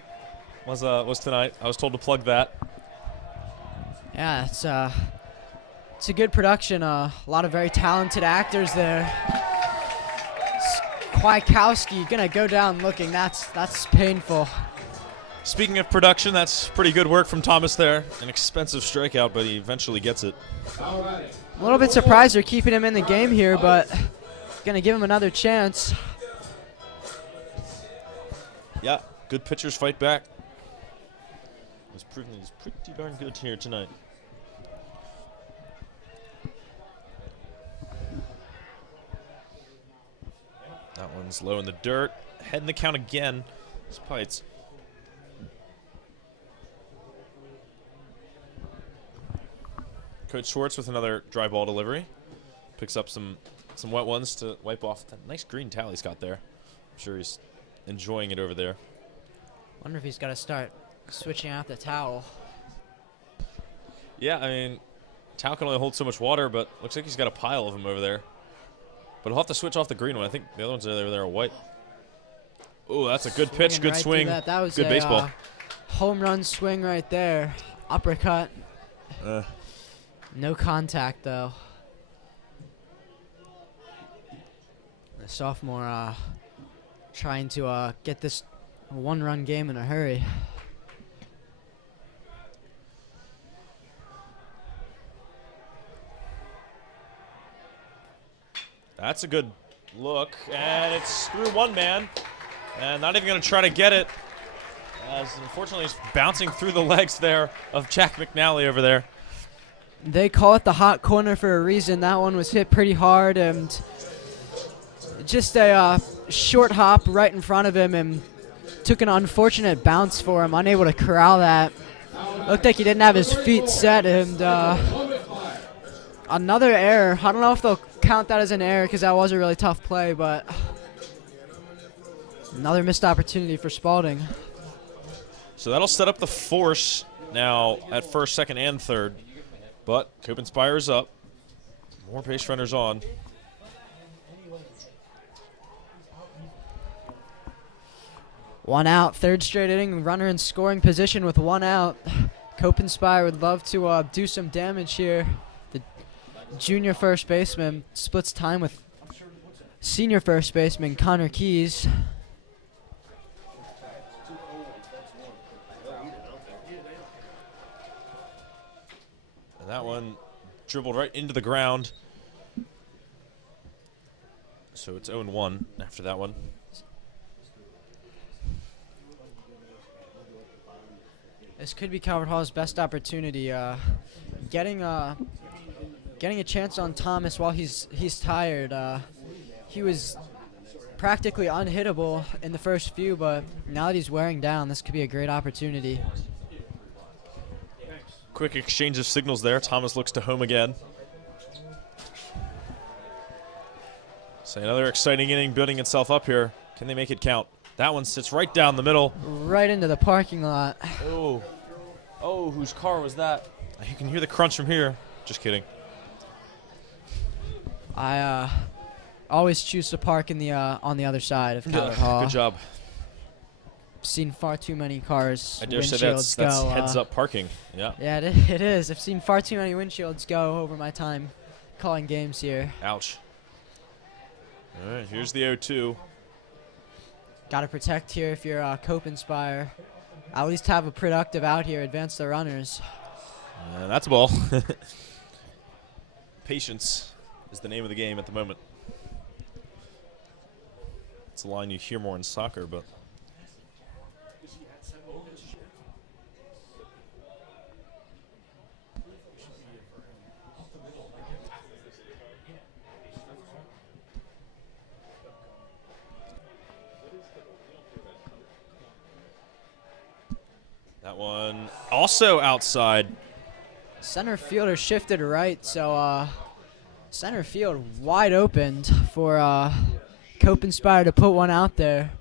was tonight. I was told to plug that. Yeah, it's a good production. A lot of very talented actors there. Kwiatkowski gonna go down looking. That's painful. Speaking of production, that's pretty good work from Thomas there. An expensive strikeout, but he eventually gets it. A little bit surprised they're keeping him in the game here, but gonna give him another chance. Yeah, good pitchers fight back. He's proven he's pretty darn good here tonight. That one's low in the dirt. Heading the count again. Spites. Coach Schwartz with another dry ball delivery. Picks up some wet ones to wipe off that nice green towel he's got there. I'm sure he's enjoying it over there. Wonder if he's got to start switching out the towel. Yeah, I mean, towel can only hold so much water, but looks like he's got a pile of them over there. But he'll have to switch off the green one. I think the other ones over there are white. Oh, that's a good pitch, good right swing, that was good a, baseball. Home run swing right there. Uppercut. No contact, though. The sophomore trying to get this one-run game in a hurry. That's a good look, and it's through one man, and not even going to try to get it, as unfortunately it's bouncing through the legs there of Jack McNally over there. They call it the hot corner for a reason. That one was hit pretty hard, and just a short hop right in front of him, and took an unfortunate bounce for him, unable to corral that. Looked like he didn't have his feet set, and another error. I don't know if they'll count that as an error because that was a really tough play, but another missed opportunity for Spalding. So that'll set up the force now at first, second, and third. But Cope Spires up. More base runners on. One out, third straight inning, runner in scoring position with one out. Cope Spire would love to do some damage here. The junior first baseman splits time with senior first baseman Connor Keys. And that one dribbled right into the ground. So it's 0-1 after that one. This could be Calvert Hall's best opportunity. Getting a chance on Thomas while he's tired. He was practically unhittable in the first few, but now that he's wearing down, this could be a great opportunity. Quick exchange of signals there. Thomas looks to home again. So another exciting inning building itself up here. Can they make it count? That one sits right down the middle. Right into the parking lot. Oh, whose car was that? You can hear the crunch from here. Just kidding. I always choose to park in the on the other side of Calvert Hall. Good job. Seen far too many cars. I dare say that's heads-up parking. Yeah. Yeah, it is. I've seen far too many windshields go over my time calling games here. Ouch. All right, here's the 0-2. Got to protect here if you're Cope Spire. At least have a productive out here, advance the runners. That's a ball. Patience is the name of the game at the moment. It's a line you hear more in soccer, but... That one also outside. Center fielder shifted right, so center field wide open for Copenspire to put one out there.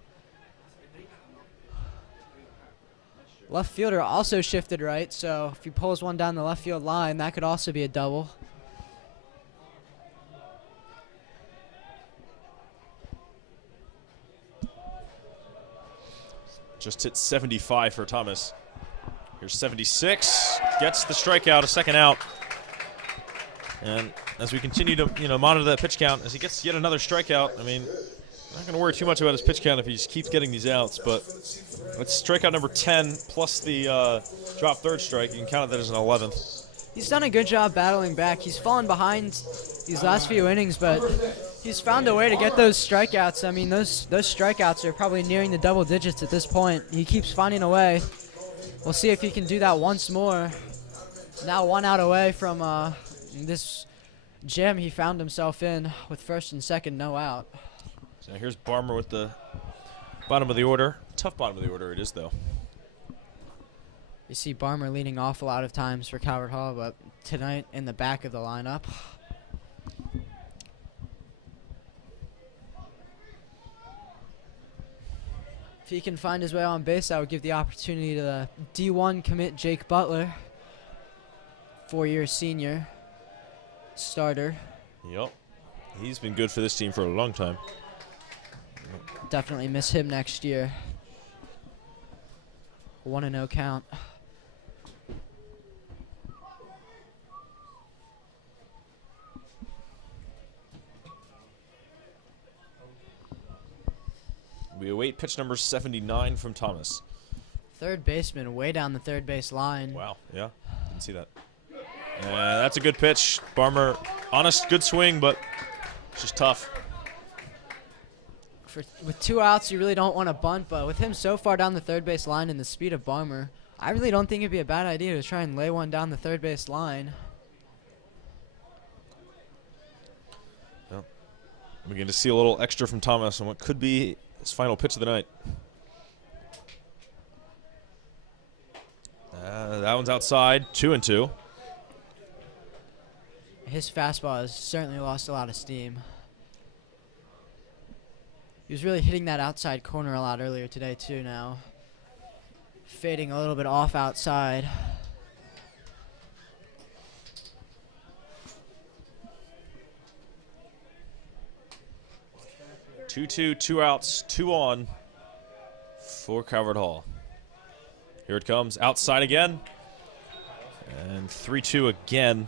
Left fielder also shifted right, so if he pulls one down the left field line, that could also be a double. Just hit 75 for Thomas. Here's 76. Gets the strikeout, a second out. And as we continue to monitor that pitch count, as he gets yet another strikeout, I mean, I'm not going to worry too much about his pitch count if he just keeps getting these outs, but it's strikeout number 10 plus the drop third strike. You can count that as an 11th. He's done a good job battling back. He's fallen behind these last few innings, but he's found a way to get those strikeouts. I mean, those strikeouts are probably nearing the double digits at this point. He keeps finding a way. We'll see if he can do that once more. Now 1 out away from this jam he found himself in with first and second, no out. So here's Barmer with the bottom of the order. Tough bottom of the order it is, though. You see Barmer leading off a lot of times for Calvert Hall, but tonight in the back of the lineup. If he can find his way on base, I would give the opportunity to the D1 commit Jake Butler, 4-year senior starter. Yep. He's been good for this team for a long time. Definitely miss him next year. 1-0 count. We await pitch number 79 from Thomas. Third baseman way down the third base line. Wow, yeah, didn't see that. That's a good pitch. Barmer, honest, good swing, but it's just tough. With 2 outs, you really don't want to bunt, but with him so far down the third base line and the speed of Barmer, I really don't think it'd be a bad idea to try and lay one down the third base line. Well, we're going to see a little extra from Thomas on what could be his final pitch of the night. That one's outside, 2-2. His fastball has certainly lost a lot of steam. He was really hitting that outside corner a lot earlier today too now. Fading a little bit off outside. Two, 2 outs, 2 on for Calvert Hall. Here it comes, outside again. And 3-2 again.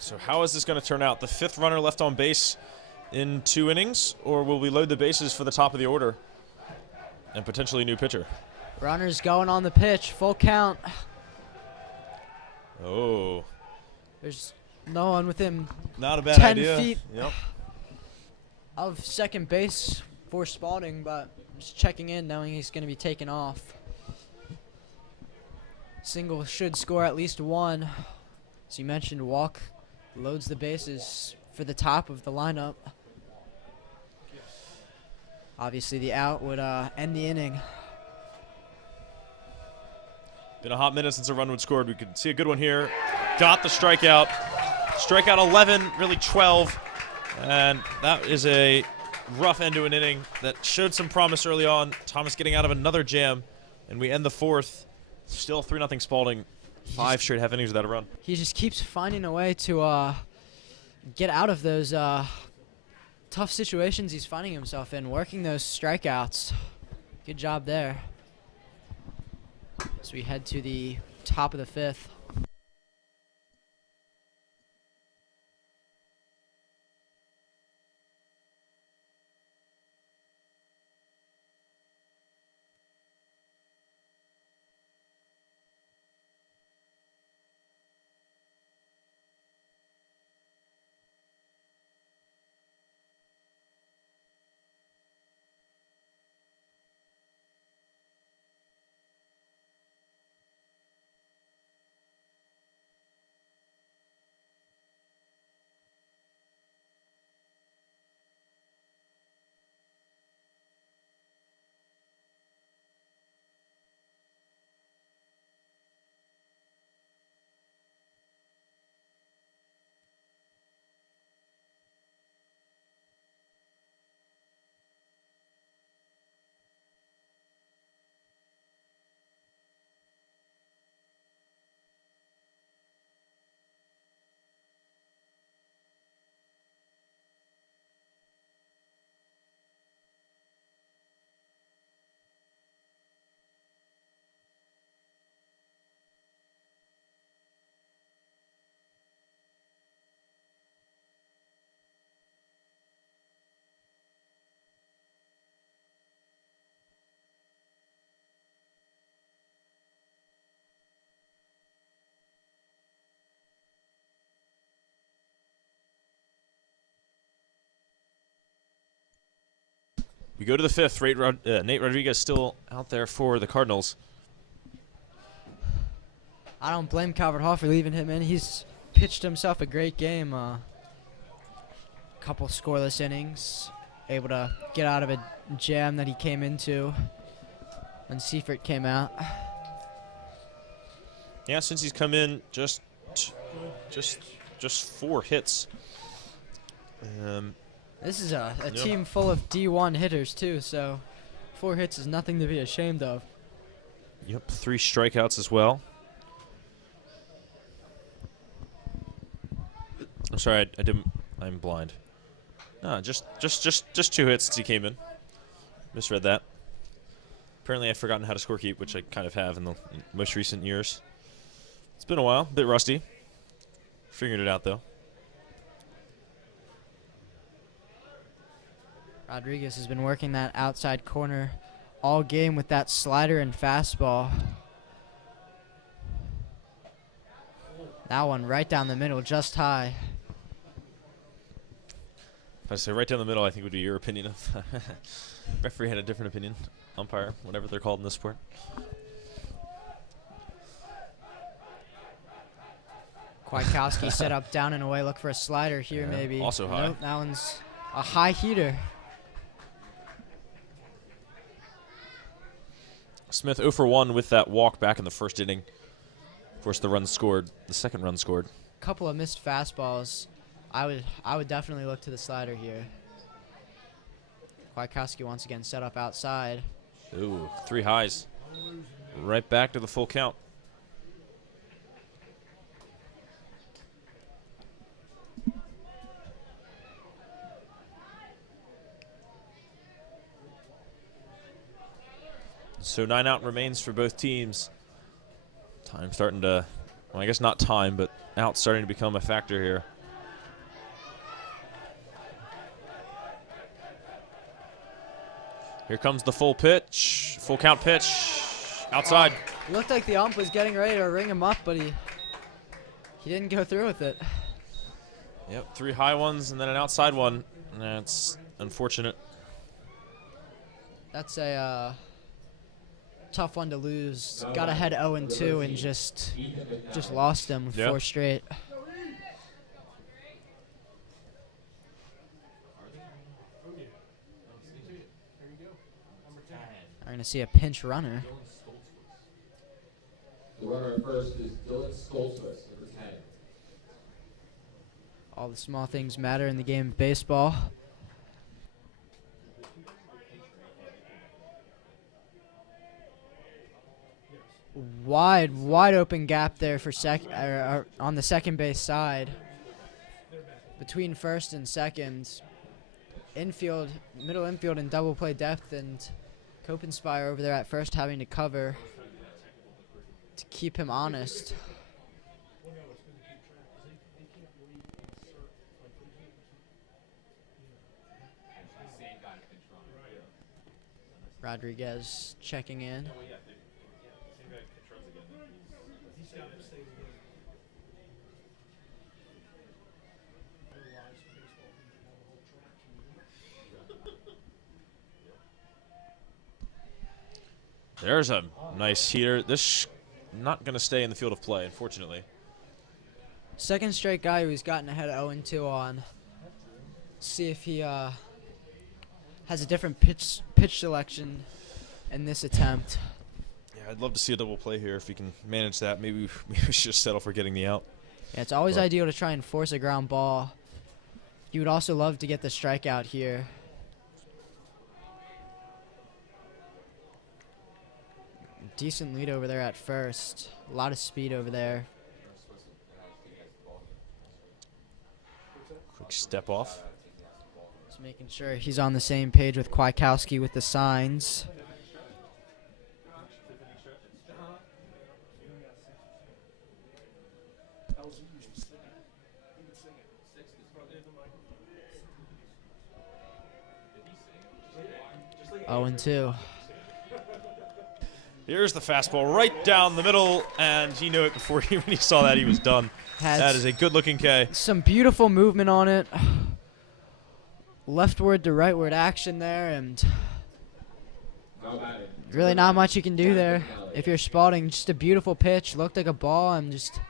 So how is this going to turn out? The 5th runner left on base in 2 innings, or will we load the bases for the top of the order and potentially a new pitcher? Runner's going on the pitch, full count. Oh. There's no one within Not a bad 10 idea. feet Yep. of second base for Spalding, but just checking in knowing he's going to be taken off. Single should score at least 1. As you mentioned, walk loads the bases for the top of the lineup. Obviously, the out would end the inning. Been a hot minute since a run was scored. We could see a good one here. Got the strikeout. Strikeout 11, really 12. And that is a rough end to an inning that showed some promise early on. Thomas getting out of another jam. And we end the 4th. Still 3-0 Spalding. 5 straight half innings without a run. He just keeps finding a way to get out of those tough situations he's finding himself in, working those strikeouts. Good job there. As we head to the top of the 5th. We go to the fifth. Nate Rodriguez still out there for the Cardinals. I don't blame Calvert Hall for leaving him in. He's pitched himself a great game. Couple scoreless innings. Able to get out of a jam that he came into when Seifert came out. Yeah, since he's come in, just 4 hits. This is a team full of D1 hitters too, so 4 hits is nothing to be ashamed of. Yep, 3 strikeouts as well. I'm sorry, I didn't. I'm blind. No, just 2 hits since he came in. Misread that. Apparently, I've forgotten how to scorekeep, which I kind of have in the most recent years. It's been a while, a bit rusty. Figured it out though. Rodriguez has been working that outside corner all game with that slider and fastball. That one right down the middle, just high. If I say right down the middle, I think would be your opinion of. Referee had a different opinion. Umpire, whatever they're called in this sport. Kwiatkowski set up down and away, look for a slider here maybe. Also high. Nope, that one's a high heater. Smith 0 for 1 with that walk back in the first inning. Of course, the second run scored. Couple of missed fastballs. I would definitely look to the slider here. Kwiatkowski once again set up outside. Ooh, 3 highs. Right back to the full count. So 9 out remains for both teams. Time starting to, well, I guess not time, but out starting to become a factor here. Here comes the full count pitch, outside. Looked like the ump was getting ready to ring him up, but he didn't go through with it. Yep, 3 high ones and then an outside one. That's unfortunate. That's a tough one to lose. Got ahead 0-2 and just lost him with 4 straight. We're going to see a pinch runner. The runner at first is Dylan Stoltzfus, number 10. All the small things matter in the game of baseball. Wide open gap there for on the second base side. Between first and second. Middle infield and double play depth, and Kopenspire over there at first having to cover to keep him honest. Rodriguez checking in. There's a nice heater. This not going to stay in the field of play, unfortunately. Second straight guy who's gotten ahead of 0-2 on. See if he has a different pitch selection in this attempt. Yeah, I'd love to see a double play here if we can manage that. Maybe we should just settle for getting the out. Yeah, it's always ideal to try and force a ground ball. You would also love to get the strikeout here. Decent lead over there at first. A lot of speed over there. Quick step off. Just making sure he's on the same page with Kwiatkowski with the signs. Oh, and 2. Here's the fastball right down the middle, and he knew it before when he saw that he was done. That is a good-looking K. Some beautiful movement on it. Leftward to rightward action there, and Really not much you can do there. If you're Spalding, just a beautiful pitch. Looked like a ball and just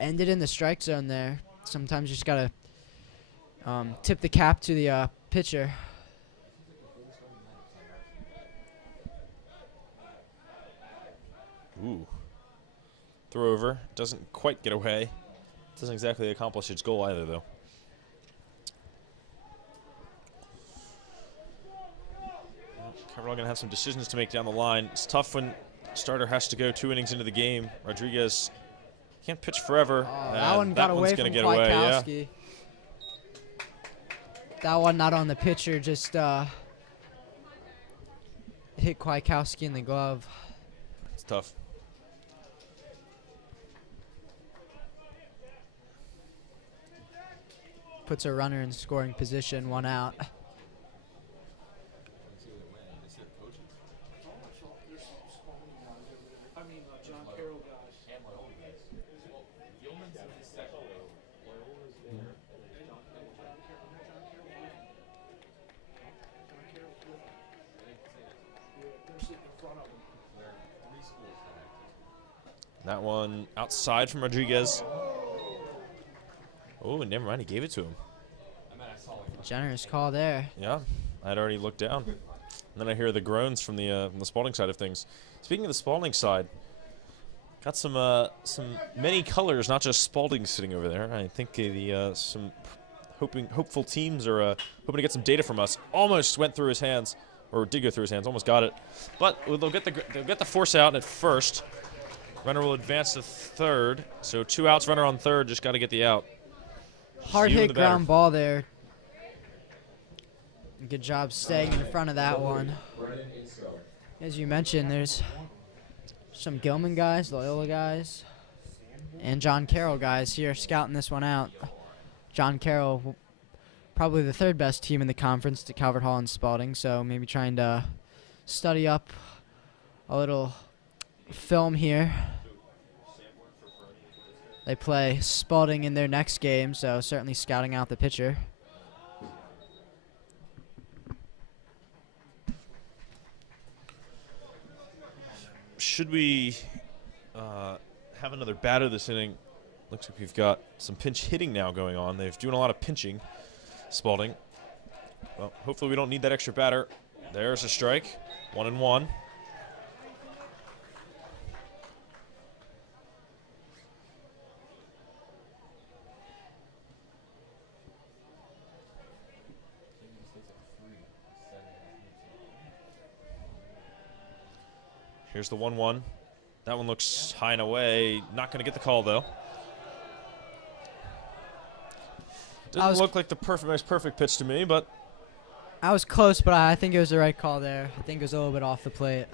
ended in the strike zone there. Sometimes you just got to tip the cap to the pitcher. Ooh. Throw over. Doesn't quite get away. Doesn't exactly accomplish its goal either, though. Calvert Hall going to have some decisions to make down the line. It's tough when starter has to go 2 innings into the game. Rodriguez can't pitch forever. That one got away from Kwiatkowski. That one not on the pitcher, just hit Kwiatkowski in the glove. It's tough. Puts a runner in scoring position, 1 out. That one outside from Rodriguez. Oh, never mind. He gave it to him. Generous call there. Yeah, I'd already looked down. And then I hear the groans from the Spalding side of things. Speaking of the Spalding side, got some many colors, not just Spalding sitting over there. I think some hopeful teams are hoping to get some data from us. Almost went through his hands, or did go through his hands. Almost got it, but they'll get the force out at first. Runner will advance to third, so 2 outs. Runner on third, just got to get the out. Hard hit ground ball there. Good job staying in front of that one. As you mentioned, there's some Gilman guys, Loyola guys, and John Carroll guys here scouting this one out. John Carroll, probably the 3rd best team in the conference to Calvert Hall and Spalding, so maybe trying to study up a little film here. They play Spalding in their next game, so certainly scouting out the pitcher. Should we have another batter this inning? Looks like we've got some pinch hitting now going on. They're doing a lot of pinching, Spalding. Well, hopefully we don't need that extra batter. There's a strike, 1-1. Here's the 1-1. That one looks high and away. Not going to get the call, though. Doesn't look like the most perfect pitch to me, but... I was close, but I think it was the right call there. I think it was a little bit off the plate.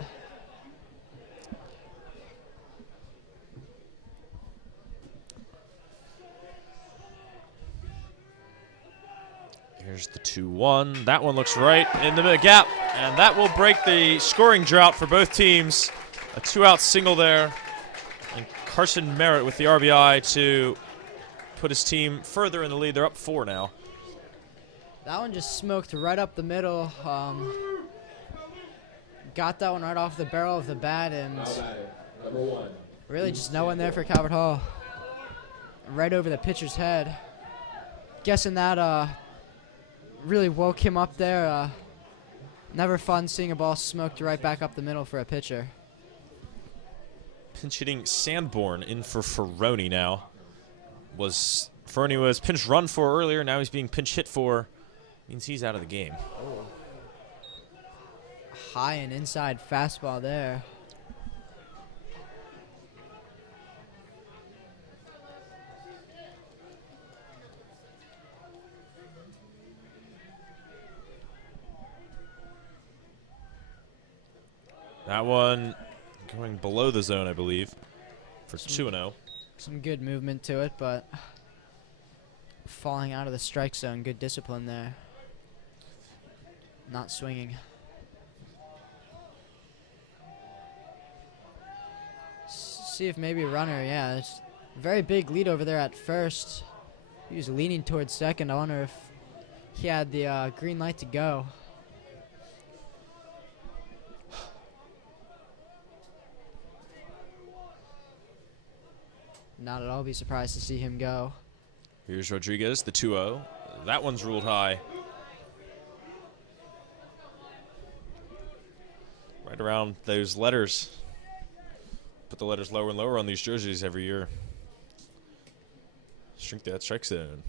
Here's the 2-1. That one looks right in the gap, and that will break the scoring drought for both teams. A 2-out single there, and Carson Merritt with the RBI to put his team further in the lead. They're up 4 now. That one just smoked right up the middle. Got that one right off the barrel of the bat, and really just no one there for Calvert Hall. Right over the pitcher's head. Guessing that really woke him up there. Never fun seeing a ball smoked right back up the middle for a pitcher. Pinch hitting Sanborn in for Ferroni now. Ferroni was pinch run for earlier. Now he's being pinch hit for. Means he's out of the game. Oh. High and inside fastball there. That one going below the zone, I believe, for 2-0. Some good movement to it, but falling out of the strike zone. Good discipline there. Not swinging. See if maybe a runner, yeah. It's a very big lead over there at first. He was leaning towards second. I wonder if he had the green light to go. not at all be surprised to see him go. Here's Rodriguez, the 2-0. That one's ruled high. Right around those letters. Put the letters lower and lower on these jerseys every year. Shrink that strike zone.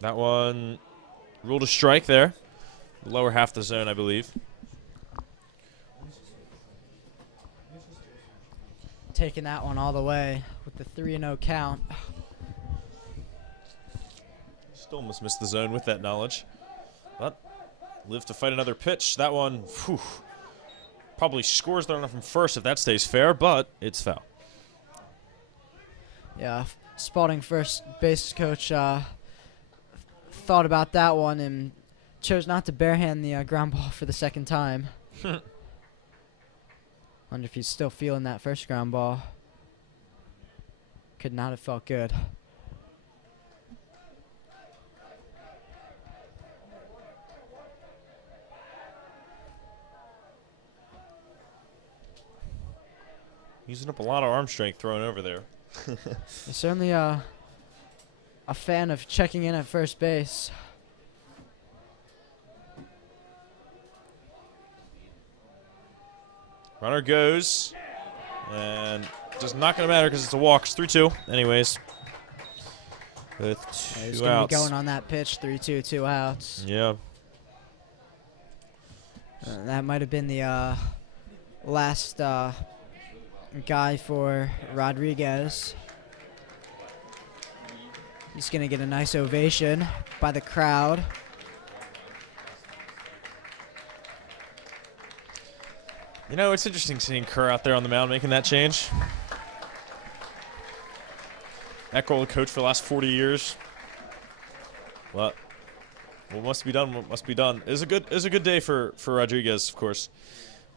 That one ruled a strike there. Lower half the zone, I believe. Taking that one all the way with the 3-0 count. Still almost missed the zone with that knowledge. But live to fight another pitch. That one, whew, probably scores the runner from first if that stays fair, but it's foul. Yeah, Spalding first base coach thought about that one and chose not to barehand the ground ball for the second time. Wonder if he's still feeling that first ground ball. Could not have felt good. Using up a lot of arm strength throwing over there. He's certainly a fan of checking in at first base. Runner goes, and just not going to matter because it's a walk. It's 3-2 anyways. With He's two going to outs. be going on that pitch, 3-2, 2 outs. Yeah. That might have been the last guy for Rodriguez. He's going to get a nice ovation by the crowd. You know, it's interesting seeing Kerr out there on the mound making that change. Eckerl, the coach for the last 40 years. What must be done? What must be done? It was a good day for Rodriguez, of course.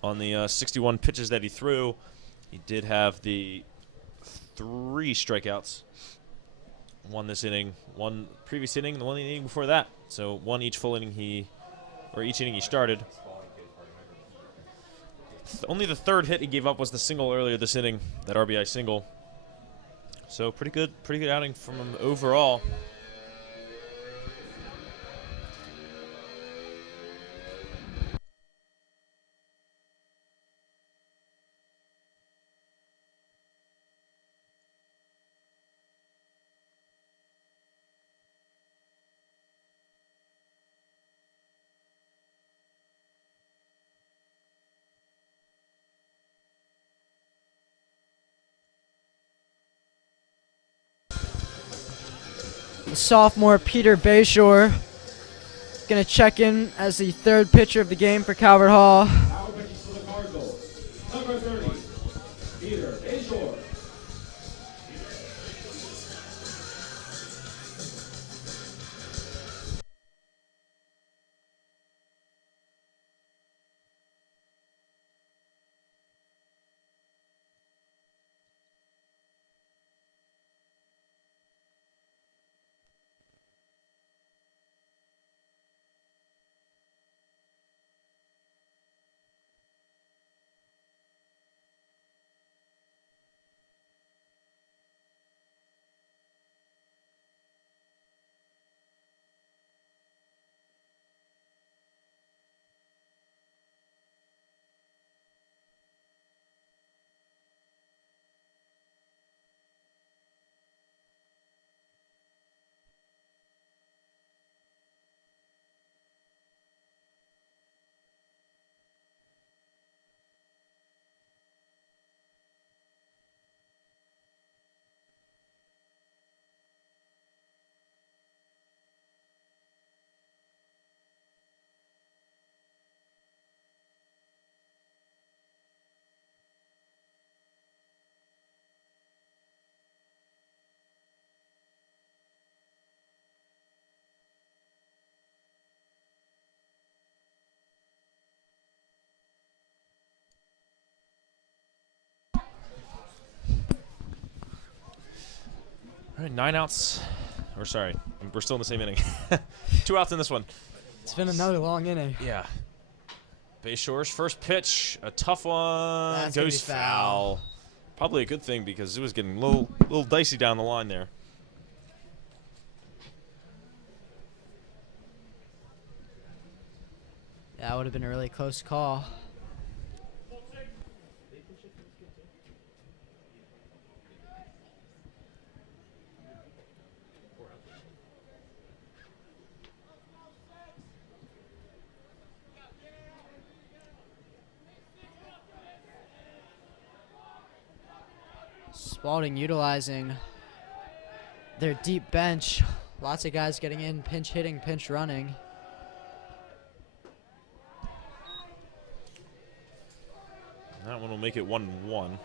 On the 61 pitches that he threw, he did have the 3 strikeouts. One this inning, one previous inning, the one inning before that. So one each full inning each inning he started. Only the 3rd hit he gave up was the single earlier this inning, that RBI single. So pretty good outing from him overall. The sophomore Peter Bayshore going to check in as the 3rd pitcher of the game for Calvert Hall. Now pitching for the Cardinals, number 30, Peter Bayshore. All right, 9 outs. Or sorry, we're still in the same inning. 2 outs in this one. It's been another long inning. Yeah. Bayshore's first pitch, a tough one, That's gonna goes be foul. foul. Probably a good thing because it was getting a little dicey down the line there. That would have been a really close call. Spalding utilizing their deep bench. Lots of guys getting in, pinch hitting, pinch running. That one will make it 1-1.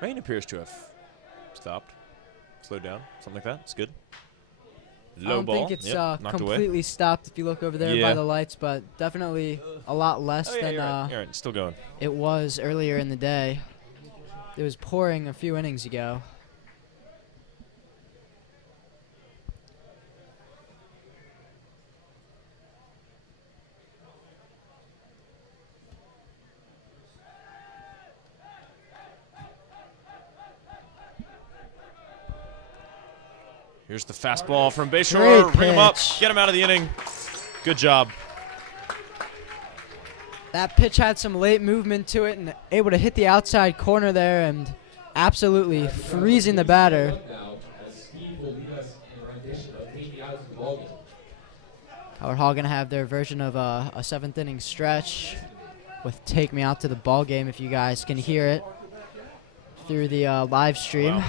Rain appears to have stopped, slowed down, something like that. It's good. I Low don't ball. think it's Yep, knocked away. completely stopped if you look over there Yeah. by the lights, but definitely a lot less Oh, yeah, than you're right. You're right. Still going. it was earlier in the day. It was pouring a few innings ago. Here's the fastball from Bayshore. Great Ring him up. pitch. Get him out of the inning. Good job. That pitch had some late movement to it and able to hit the outside corner there and absolutely freezing the batter. Now, as Steve will lead us in a rendition of Take Me Out to the Ballgame. Calvert Hall going to have their version of a 7th inning stretch with Take Me Out to the Ball Game, if you guys can hear it through the live stream. Wow.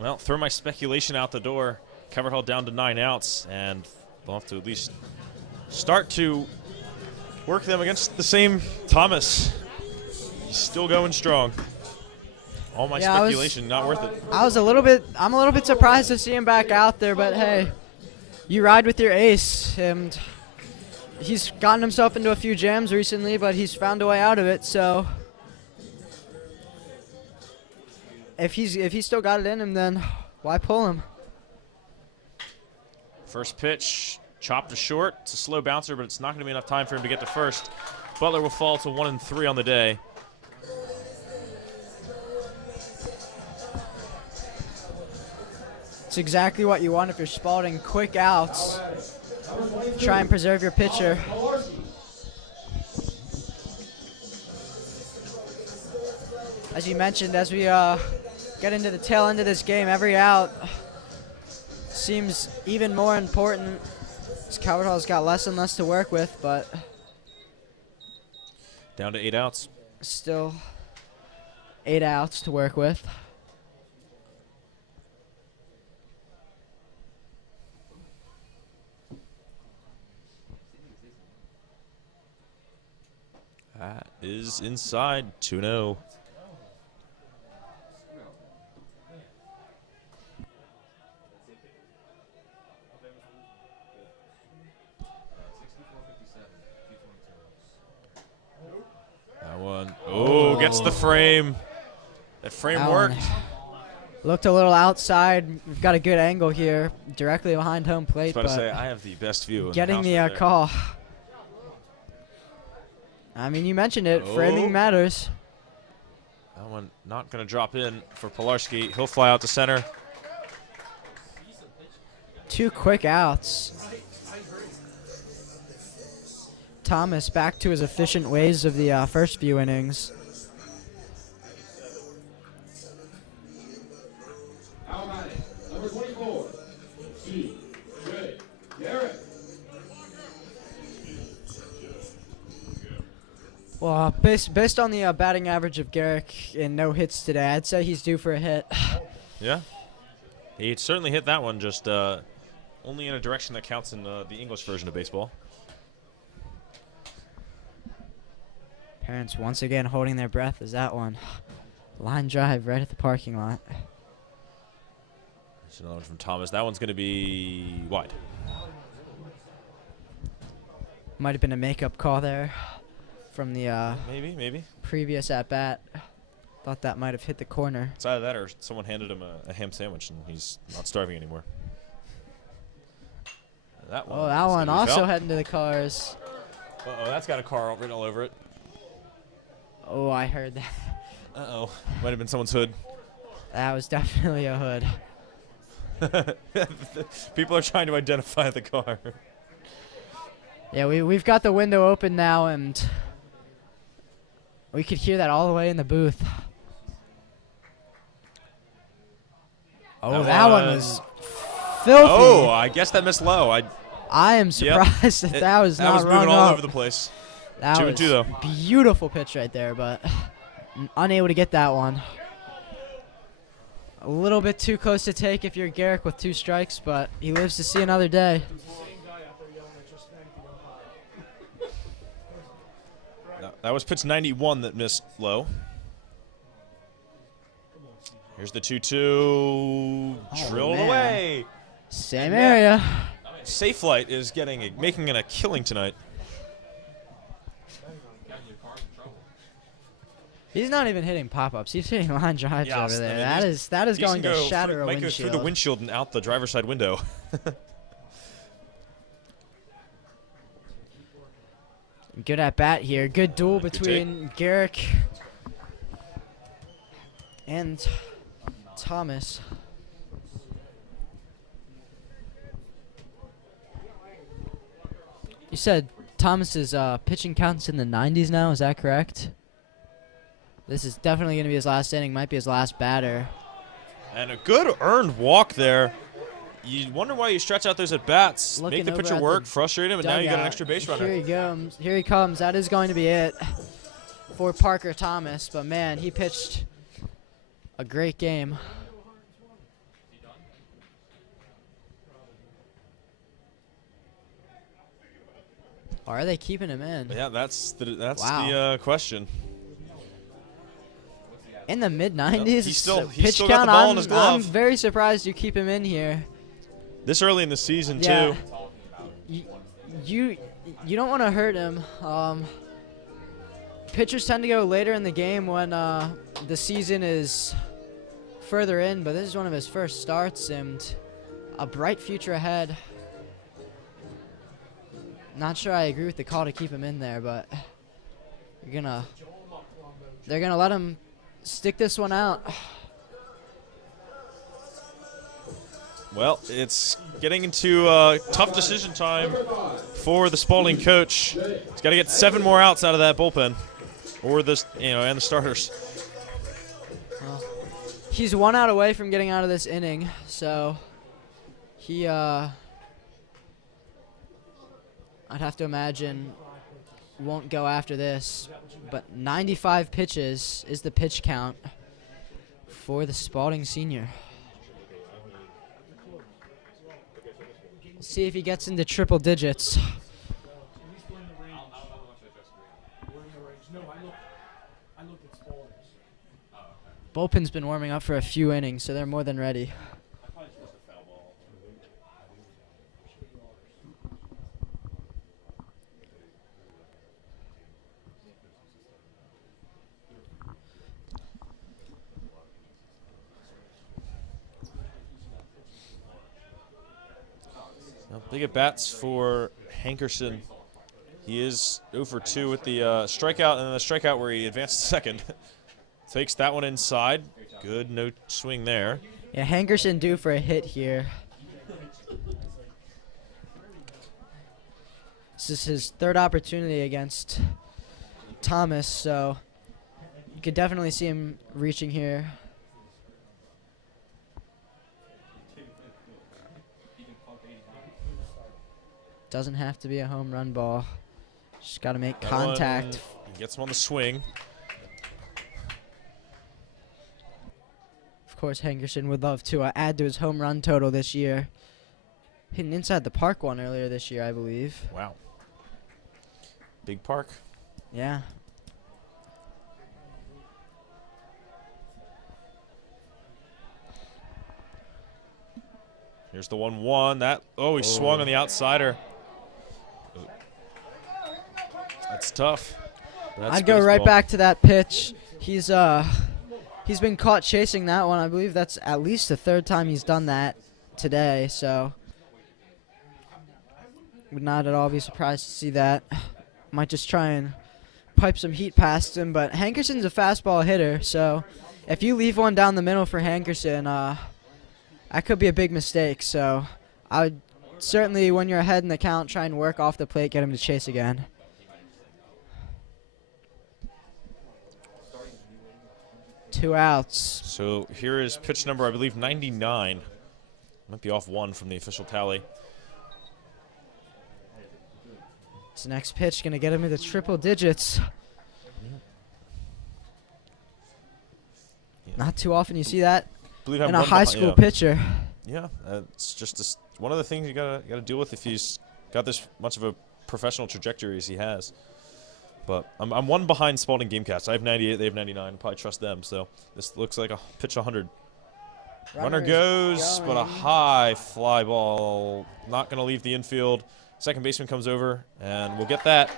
Well, throw my speculation out the door. Calvert Hall down to 9 outs, and they'll have to at least start to work them against the same Thomas. He's still going strong. All my speculation, not worth it. I'm a little bit surprised to see him back out there, but hey, you ride with your ace, and he's gotten himself into a few jams recently, but he's found a way out of it, so if he's still got it in him, then why pull him? First pitch, chopped to short. It's a slow bouncer, but it's not going to be enough time for him to get to first. Butler will fall to 1-3 on the day. It's exactly what you want if you're Spalding. Quick outs. Try and preserve your pitcher. As you mentioned, as we get into the tail end of this game, every out seems even more important. Calvert Hall's got less and less to work with, but Down to 8 outs. still 8 outs to work with. is inside, 2-0. That one, oh, gets the frame. That frame That worked. one looked a little outside. We've got a good angle here, directly behind home I plate, was about to but say, I have the best view. getting in the the house right there. call. I mean, you mentioned it. Oh. Framing matters. That one not going to drop in for Pilarski. He'll fly out to center. 2 quick outs. Thomas back to his efficient ways of the first few innings. How about it? Number 24. C.J. Garrett. Well, based on the batting average of Garrick and no hits today, I'd say he's due for a hit. Yeah. He certainly hit that one, just only in a direction that counts in the English version of baseball. Parents once again holding their breath as that one. Line drive right at the parking lot. There's another one from Thomas. That one's going to be wide. Might have been a makeup call there from the Maybe. previous at-bat. Thought that might have hit the corner. It's either that or someone handed him a ham sandwich and he's not starving anymore. That one. Oh, that is one gonna be also foul. heading to the cars. Uh-oh, that's got a car written all over it. Oh, I heard that. Uh-oh. Might have been someone's hood. That was definitely a hood. People are trying to identify the car. Yeah, we've got the window open now, and we could hear that all the way in the booth. Oh, that one was filthy. Oh, I guess that missed low. I am surprised that was that not was rung moving all up. over the place. That 2 and was 2 though. Beautiful pitch right there, but unable to get that one. A little bit too close to take if you're Garrick with 2 strikes, but he lives to see another day. That was pitch 91 that missed low. Here's the 2-2. Drilled man. away. Same area. Safe Flight is making it a killing tonight. He's not even hitting pop-ups. He's hitting line drives Yes, over there. I mean, That is These going can to go shatter a might go windshield. through the windshield and out the driver's side window. Good at bat here. Good duel Good between Garrick and Thomas. You said Thomas's pitching counts in the 90s now. Is that correct? This is definitely going to be his last inning. Might be his last batter. And a good earned walk there. You wonder why you stretch out those at bats, Looking make the over pitcher at work, the frustrate him, and now you got an dugout. extra base runner. Here he comes. Here he comes. That is going to be it for Parker Thomas. But man, he pitched a great game. Or are they keeping him in? Yeah, that's Wow. the question. In the mid-90s, He's still pitch got the count. ball in his I'm glove. very surprised you keep him in here. This early in the season Yeah. too. You don't want to hurt him. Pitchers tend to go later in the game when the season is further in, but this is one of his first starts and a bright future ahead. Not sure I agree with the call to keep him in there, but they're gonna let him stick this one out. Well, it's getting into tough decision time for the Spalding coach. He's got to get 7 more outs out of that bullpen, or this, and the starters. He's 1 out away from getting out of this inning, so he I'd have to imagine won't go after this. But 95 pitches is the pitch count for the Spalding senior. See if he gets into triple digits. Bullpen's been warming up for a few innings, so they're more than ready. Well, big at bats for Hankerson. He is 0 for 2 with the strikeout, and then the strikeout where he advanced to second. Takes that one inside. Good, no swing there. Yeah, Hankerson due for a hit here. This is his third opportunity against Thomas, so you could definitely see him reaching here. Doesn't have to be a home run ball. Just got to make That contact. one, he gets him on the swing. Of course, Hankerson would love to add to his home run total this year. Hitting inside the park one earlier this year, I believe. Wow. Big park. Yeah. Here's the 1-1. That he swung on the outsider. That's tough. That's I'd go right baseball. back to that pitch. He's been caught chasing that one. I believe that's at least the third time he's done that today, so would not at all be surprised to see that. Might just try and pipe some heat past him, but Hankerson's a fastball hitter, so if you leave one down the middle for Hankerson, that could be a big mistake. So I would certainly, when you're ahead in the count, try and work off the plate, get him to chase again. Two outs. So here is pitch number, I believe, 99. Might be off one from the official tally. This next pitch going to get him into triple digits. Yeah. Not too often you see that Believe in I'm a one high behind- school yeah. pitcher. Yeah, it's just one of the things you gotta deal with if he's got this much of a professional trajectory as he has. But I'm one behind Spalding Gamecast. I have 98, they have 99. Probably trust them. So this looks like a pitch 100. Runner is goes, but a going. high fly ball. Not going to leave the infield. Second baseman comes over, and we'll get that.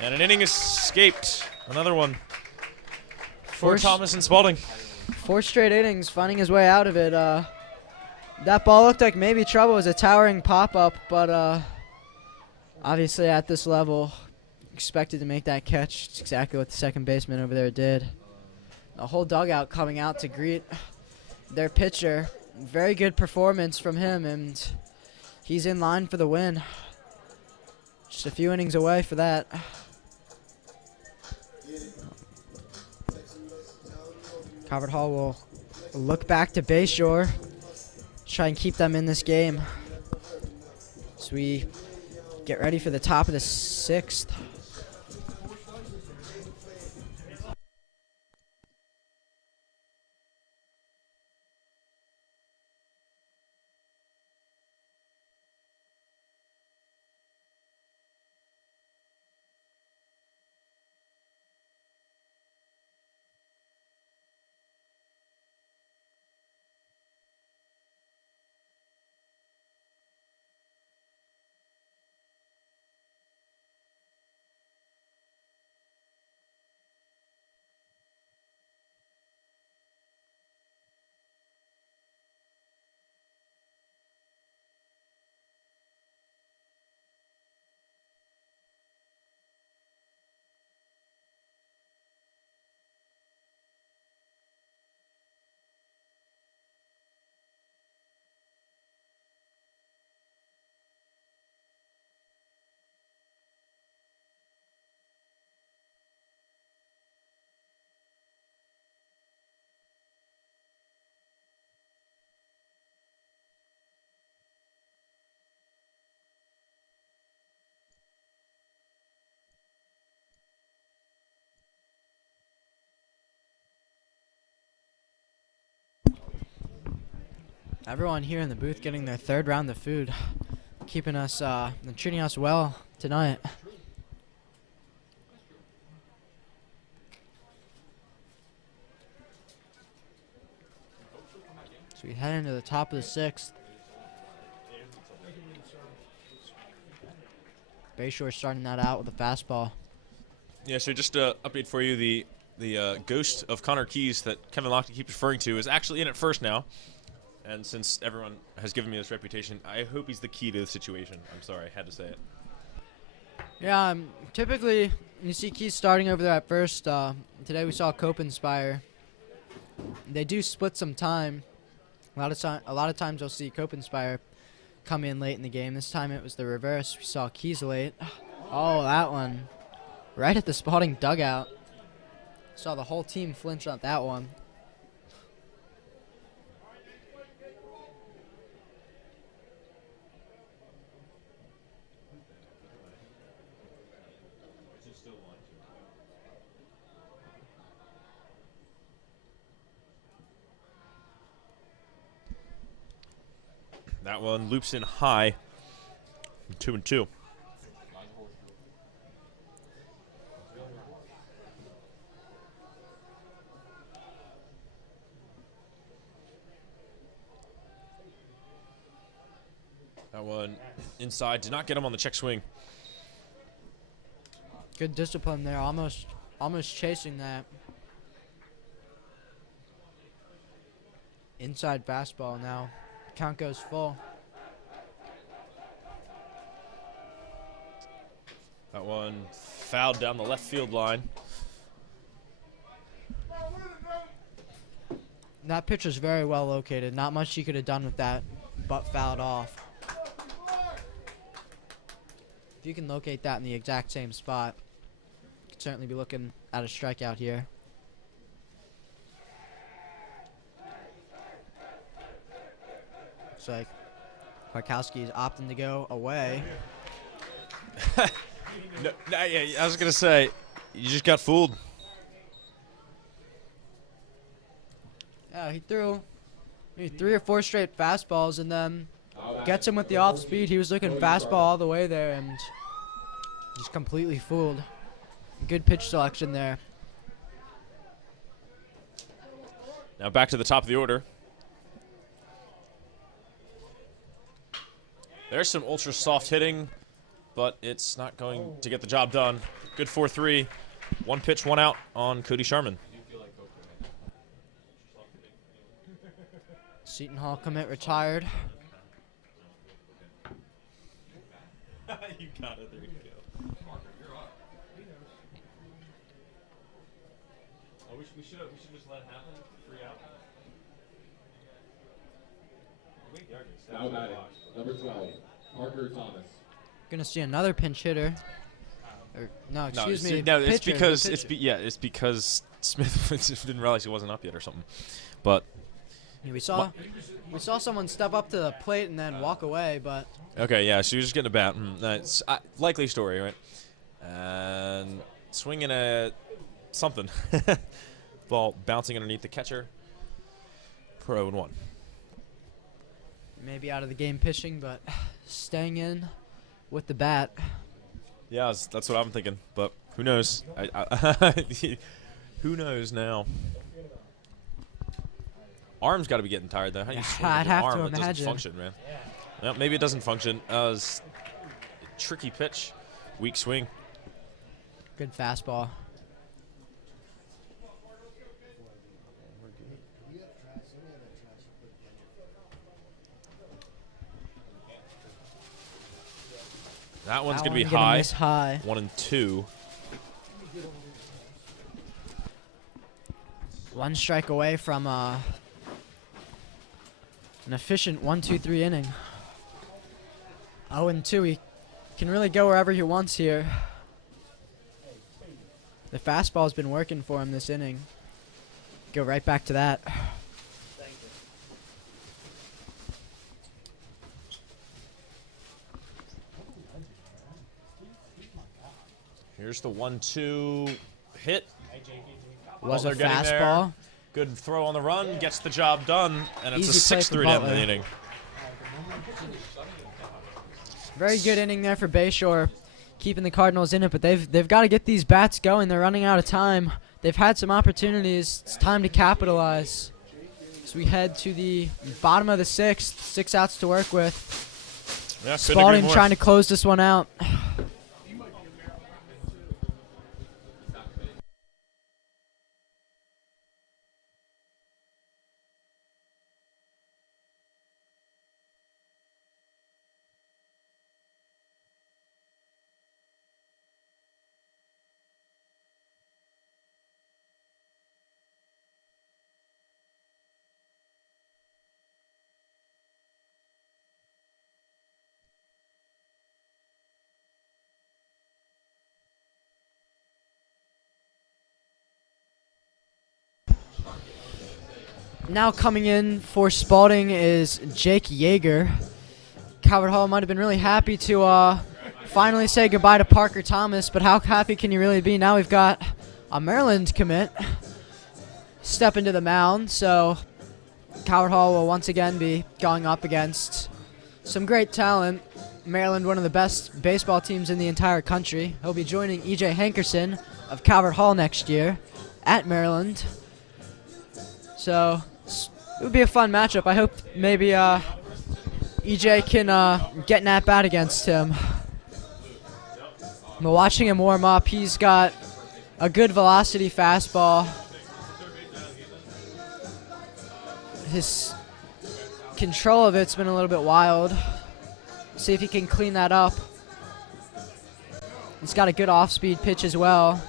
And an inning escaped. Another one for First- Thomas and Spalding. 4 straight innings, finding his way out of it. That ball looked like maybe trouble. It was a towering pop-up, but obviously at this level, expected to make that catch. It's exactly what the second baseman over there did. The whole dugout coming out to greet their pitcher. Very good performance from him, and he's in line for the win. Just a few innings away for that. Calvert Hall will look back to Bayshore, try and keep them in this game as we get ready for the top of the 6th. Everyone here in the booth getting their 3rd round of food, keeping us, treating us well tonight. So we head into the top of the 6th. Bayshore starting that out with a fastball. Yeah, so just update for you, the ghost of Connor Keys that Kevin Lochte keeps referring to is actually in at first now. And since everyone has given me this reputation, I hope he's the key to the situation. I'm sorry, I had to say it. Yeah, typically you see Keys starting over there at first. Today we saw Copenspire. They do split some time. A lot of times you'll see Copenspire come in late in the game. This time it was the reverse. We saw Keys late. Oh, that one. Right at the Spalding dugout. Saw the whole team flinch on that one. That one loops in high. 2-2. That one inside. Did not get him on the check swing. Good discipline there. Almost chasing that. Inside fastball now. Count goes full. That one fouled down the left field line. That pitch was very well located. Not much he could have done with that, but fouled off. If you can locate that in the exact same spot, you could certainly be looking at a strikeout here. Looks like Kwiatkowski is opting to go away. No, yeah, I was going to say, you just got fooled. Yeah, he threw 3 or 4 straight fastballs and then gets him with the off speed. He was looking fastball all the way there and just completely fooled. Good pitch selection there. Now back to the top of the order. There's some ultra soft hitting, but it's not going to get the job done. Good 4-3. 1 pitch, 1 out on Cody Sharman. Seton Hall commit retired. You got it. There you go. Oh, we should just let it happen. 3 out. Now batting, number 12, Parker Thomas. Gonna see another pinch hitter. Or, no, excuse me. No, it's pitcher, because the pitcher. it's because Smith didn't realize he wasn't up yet or something. But Yeah, we saw someone step up to the plate and then walk away, but okay, yeah, she was just getting a bat. It's likely story, right? And swinging at something. Ball bouncing underneath the catcher. For 0-1. maybe out of the game pitching, but staying in with the bat. Yeah, that's what I'm thinking. But who knows? Who knows now? Arm's got to be getting tired, though. How do you swing I'd with your have arm? to It doesn't imagine. function, man. Well, maybe it doesn't function. Tricky pitch. Weak swing. Good fastball. That one's going to That be one gonna high. miss high. 1-2. 1 strike away from an efficient 1-2-3 inning. 0-2. He can really go wherever he wants here. The fastball's been working for him this inning. Go right back to that. Here's the 1-2 hit. Was a Butler getting there. fastball. Good throw on the run. Gets the job done. And it's Easy a play for 6-3 down in Butler. the inning. Very good inning there for Bayshore, keeping the Cardinals in it, but they've got to get these bats going. They're running out of time. They've had some opportunities. It's time to capitalize. So we head to the bottom of the sixth. 6 outs to work with. Yeah, couldn't agree Spalding more. trying to close this one out. Now coming in for Spalding is Jake Yeager. Calvert Hall might have been really happy to finally say goodbye to Parker Thomas, but how happy can you really be? Now we've got a Maryland commit step into the mound, so Calvert Hall will once again be going up against some great talent. Maryland, one of the best baseball teams in the entire country. He'll be joining E.J. Hankerson of Calvert Hall next year at Maryland. So it would be a fun matchup. I hope maybe EJ can get an at-bat against him. But watching him warm up, he's got a good velocity fastball. His control of it's been a little bit wild. See if he can clean that up. He's got a good off-speed pitch as well.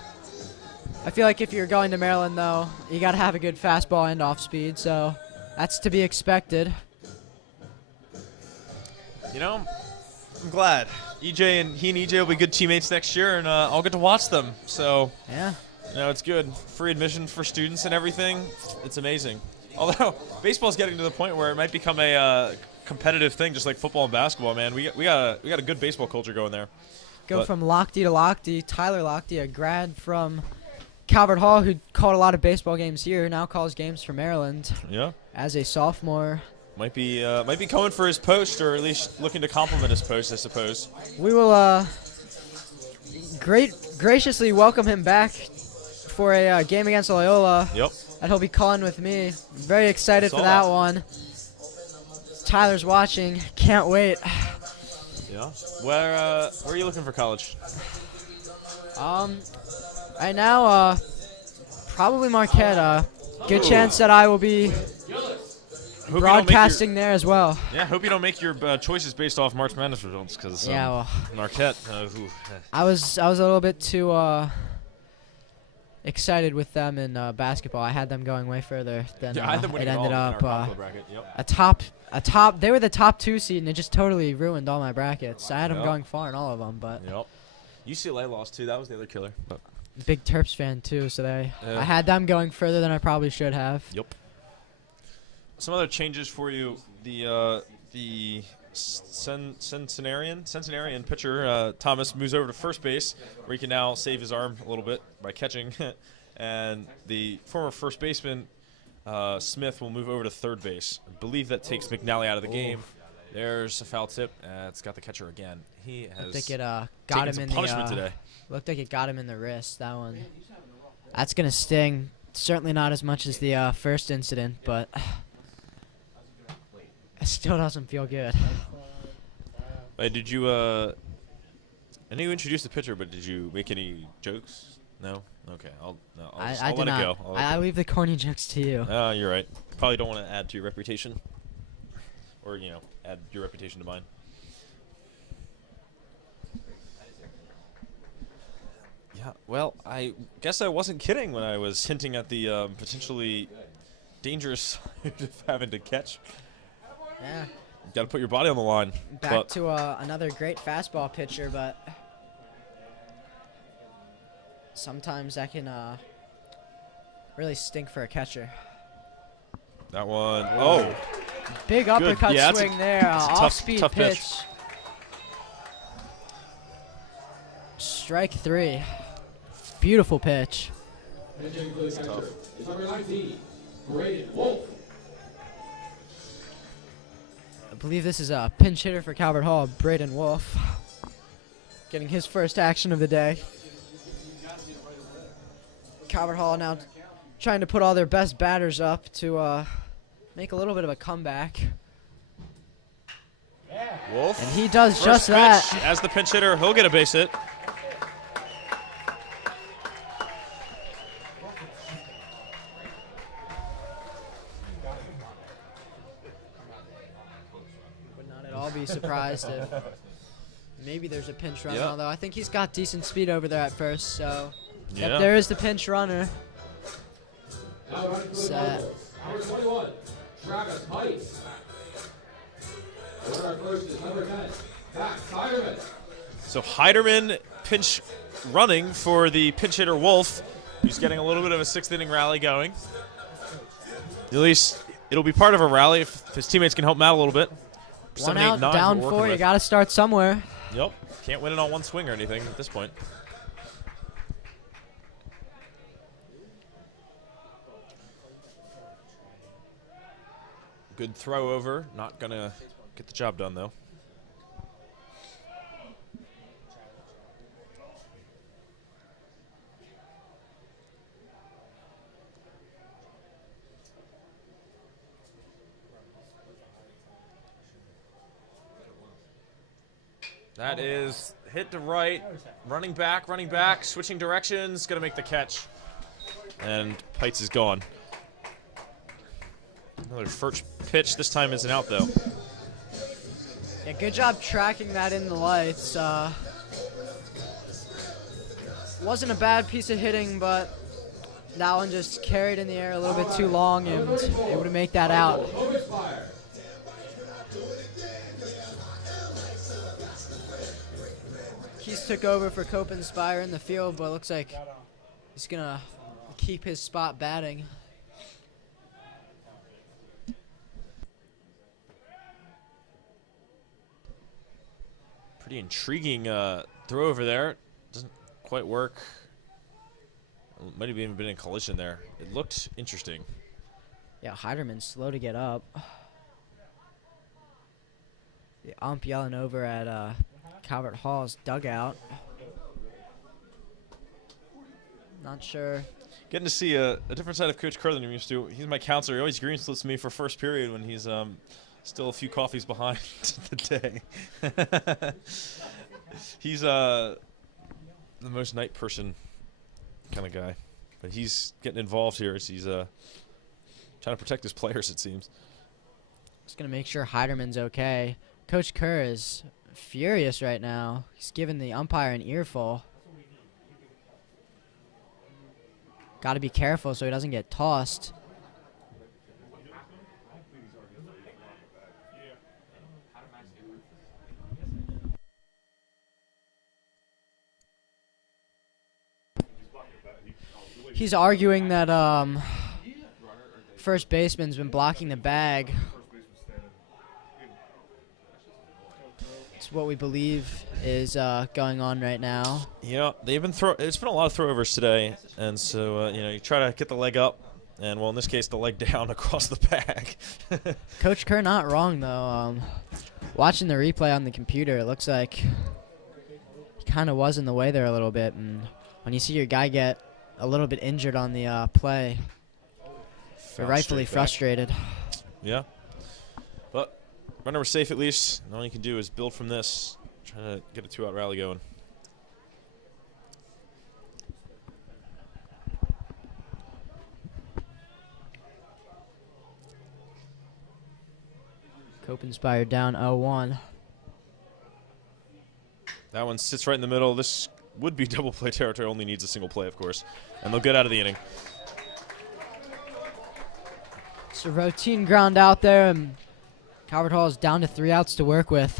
I feel like if you're going to Maryland, though, you got to have a good fastball and off-speed, so that's to be expected. You know, I'm glad. He and EJ will be good teammates next year, and I'll get to watch them. So, Yeah. you know, it's good. Free admission for students and everything. It's amazing. Although baseball's getting to the point where it might become a competitive thing, just like football and basketball. Man, we got a good baseball culture going there. Go from Lochte to Lochte. Tyler Lochte, a grad from Calvert Hall who called a lot of baseball games here, now calls games for Maryland Yeah, as a sophomore. might be coming for his post, or at least looking to compliment his post, I suppose. We will graciously welcome him back for a game against Loyola Yep. that he'll be calling with me. Very excited Saw for that that. one. Tyler's watching. Can't wait. Yeah. Where are you looking for college? Right now, probably Marquette. Good chance that I will be Hope you don't make broadcasting there as well. Yeah, hope you don't make your choices based off March Madness results, because Yeah, well, Marquette. I was a little bit too excited with them in basketball. I had them going way further than Yeah, I had them it winning all ended in our up. Conference bracket. Yep. A top. They were the top 2 seed, and it just totally ruined all my brackets. I had them Yep. going far in all of them, but Yep. UCLA lost too. That was the other killer. But big Terps fan too, so Yeah. I had them going further than I probably should have. Yep. Some other changes for you. The Centenarian pitcher Thomas moves over to first base, where he can now save his arm a little bit by catching, and the former first baseman Smith will move over to third base. I believe that takes McNally out of the game. There's a foul tip. It's got the catcher again. He has I think it got taken him some in punishment the. today. Looked like it got him in the wrist. That one. That's gonna sting. Certainly not as much as the first incident, but it still doesn't feel good. Hey, did you? I know you introduced the pitcher, but did you make any jokes? No. Okay. I'll I let did it not. go. I'll let it I go. leave the corny jokes to you. You're right. Probably don't want to add to your reputation, or add your reputation to mine. Yeah. Well, I guess I wasn't kidding when I was hinting at the potentially dangerous side of having to catch. Yeah. Got to put your body on the line. Back But to another great fastball pitcher, but sometimes that can really stink for a catcher. that one. Oh. Big uppercut Yeah, that's a- swing there. that's a tough- Off-speed tough pitch. pitch. Strike 3. Beautiful pitch. Pitching for the catcher is number 19, Braden Wolf. I believe this is a pinch hitter for Calvert Hall, Braden Wolf. Getting his first action of the day. Calvert Hall now trying to put all their best batters up to make a little bit of a comeback. Wolf. And he does First just that. pitch, as the pinch hitter, he'll get a base hit. Would not at all be surprised if maybe there's a pinch runner, Yeah. although I think he's got decent speed over there at first, so Yeah. yep, there is the pinch runner. Now running for the Set. Cardinals. Number 21, Travis Heights. Our first is number 10, Max Heiderman. So Heiderman pinch running for the pinch hitter Wolf, who's getting a little bit of a sixth inning rally going. At least it'll be part of a rally if his teammates can help him out a little bit. One 7, 8, out, 9 down we're working 4. You with. got to start somewhere. Yep. Can't win it on one swing or anything at this point. Good throw over. Not going to get the job done, though. That is hit to right, running back, switching directions, going to make the catch. And Pites is gone. Another first pitch. This time isn't out, though. Yeah, good job tracking that in the lights. Wasn't a bad piece of hitting, but that one just carried in the air a little bit too long and able to make that out. Keys took over for Copenspire in the field, but it looks like he's going to keep his spot batting. Pretty intriguing throw over there. Doesn't quite work. Might have even been in collision there. It looked interesting. Yeah, Heiderman's slow to get up. The ump yelling over at Calvert Hall's dugout. Not sure. Getting to see a different side of Coach Kerr than I'm used to. He's my counselor. He always green slips me for first period when he's still a few coffees behind the day. He's the most night person kind of guy. But he's getting involved here as he's trying to protect his players, it seems. Just going to make sure Heiderman's okay. Coach Kerr is furious right now. He's giving the umpire an earful. Got to be careful so he doesn't get tossed. He's arguing that first baseman's been blocking the bag. It's what we believe is going on right now. Yeah, they've been it's been a lot of throwovers today, and so you try to get the leg up, and well, in this case, the leg down across the bag. Coach Kerr not wrong though. Watching the replay on the computer, it looks like he kind of was in the way there a little bit, and when you see your guy get a little bit injured on the play, you're rightfully frustrated. Yeah, but runner was safe at least, and all you can do is build from this. Try to get a 2-out rally going. Copenspire down 0-1. That one sits right in the middle. This would be double play territory, only needs a single play, of course. And they'll get out of the inning. It's a routine ground out there, and Calvert Hall is down to 3 outs to work with.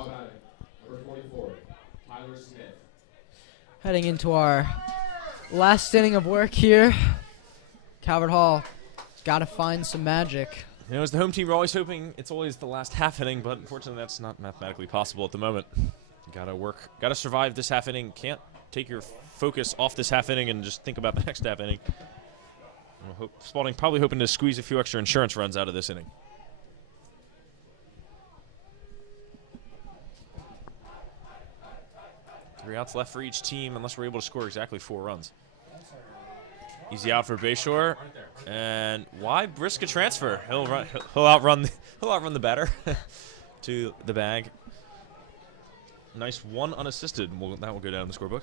Now batting, number 44, Tyler Smith. Heading into our last inning of work here. Calvert Hall got to find some magic. You know, as the home team, we're always hoping it's always the last half inning, but unfortunately that's not mathematically possible at the moment. Gotta work, gotta survive this half inning. Can't take your focus off this half inning and just think about the next half inning. Spalding probably hoping to squeeze a few extra insurance runs out of this inning. Three outs left for each team unless we're able to score exactly 4 runs. Easy out for Bayshore, and why risk a transfer? He'll outrun the batter to the bag. Nice one unassisted. That will go down in the scorebook.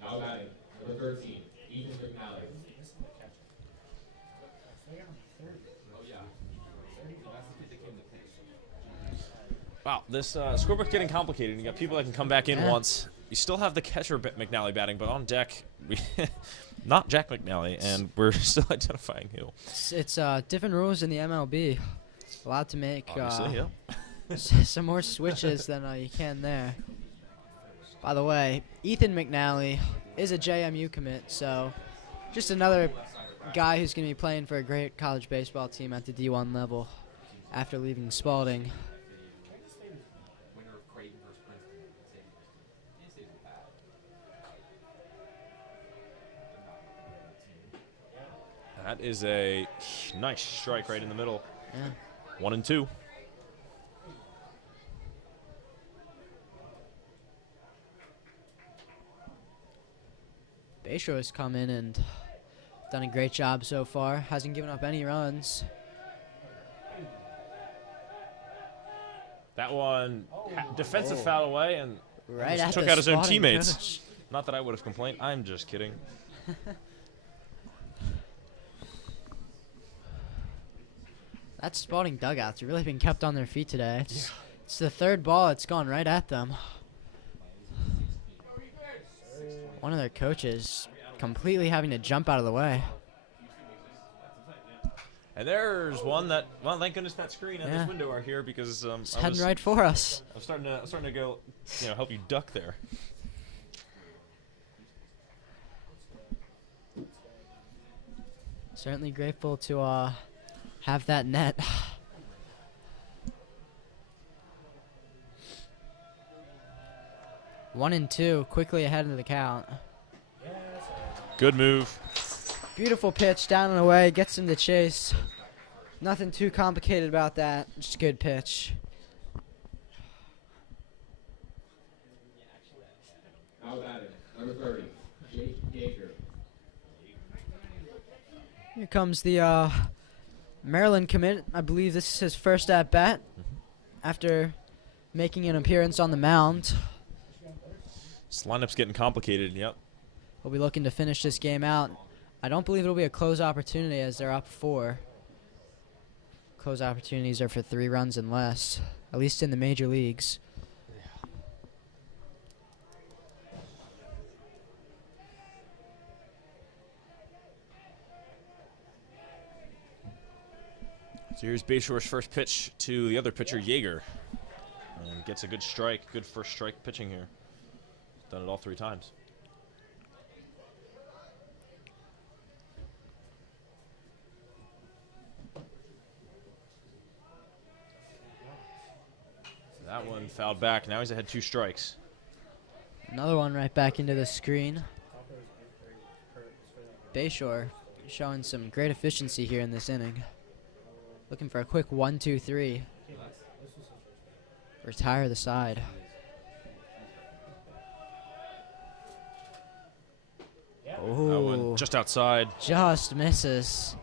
Now batting, number 13, Ethan McNally. Wow, this scorebook's getting complicated. You got people that can come back in once. You still have the catcher McNally batting, but on deck, not Jack McNally, and we're still identifying who. It's different rules in the MLB. Allowed to make Obviously, yeah. some more switches than you can there. By the way, Ethan McNally is a JMU commit, so just another guy who's going to be playing for a great college baseball team at the D1 level after leaving Spalding. That is a nice strike right in the middle. Yeah. 1 and 2. Bayshore has come in and done a great job so far. Hasn't given up any runs. That one, defensive foul away, and Right at took the out his own Spalding teammates. coach. Not that I would have complained. I'm just kidding. That Spalding dugout's really been kept on their feet today. It's the third ball. It's gone right at them. One of their coaches completely having to jump out of the way. And there's one that, well, thank goodness that screen and this window are here because It's heading right for us. I was starting to go, help you duck there. Certainly grateful to have that net. One and 2, quickly ahead of the count. Good move. Beautiful pitch down and away, gets him to chase. Nothing too complicated about that, just a good pitch. Now batting, number 30, Jake Yeager. Here comes the Maryland commit. I believe this is his first at bat after making an appearance on the mound. This lineup's getting complicated. Yep. We'll be looking to finish this game out. I don't believe it'll be a close opportunity as they're up 4. Close opportunities are for 3 runs and less, at least in the major leagues. So here's Bayshore's first pitch to the other pitcher, Yeager. And gets a good strike, good first strike pitching here. Done it all 3 times. That one fouled back. Now he's ahead 2 strikes. Another one right back into the screen. Bayshore showing some great efficiency here in this inning. Looking for a quick 1-2-3. Retire the side. That one just outside. Just misses.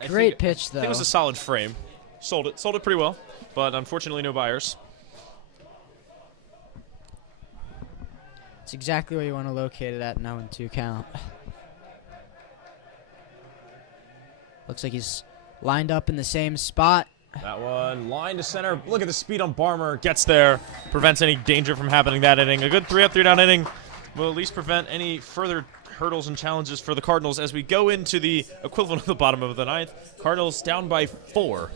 I Great think, pitch, I think it was though. a solid frame. Sold it pretty well, but unfortunately no buyers. It's exactly where you want to locate it at now in 2 count. Looks like he's lined up in the same spot. That one line to center. Look at the speed on Barmer. Gets there. Prevents any danger from happening that inning. A good 3 up, 3 down inning will at least prevent any further hurdles and challenges for the Cardinals as we go into the equivalent of the bottom of the ninth. Cardinals down by 4.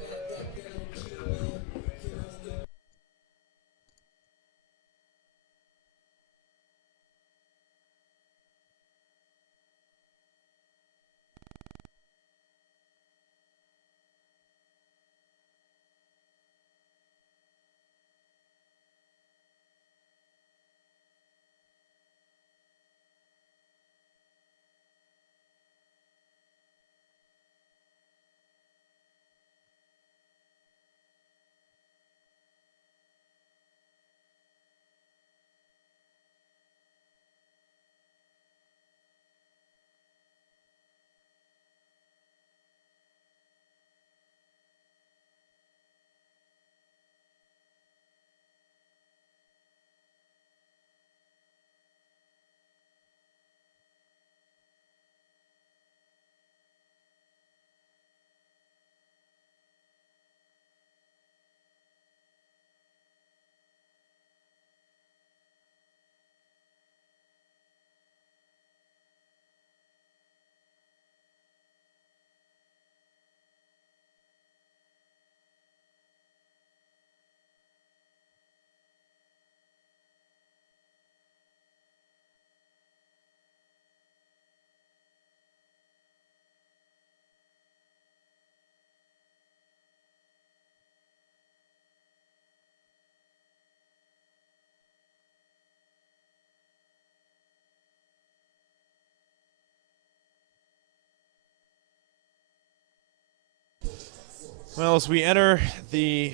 Well, as we enter the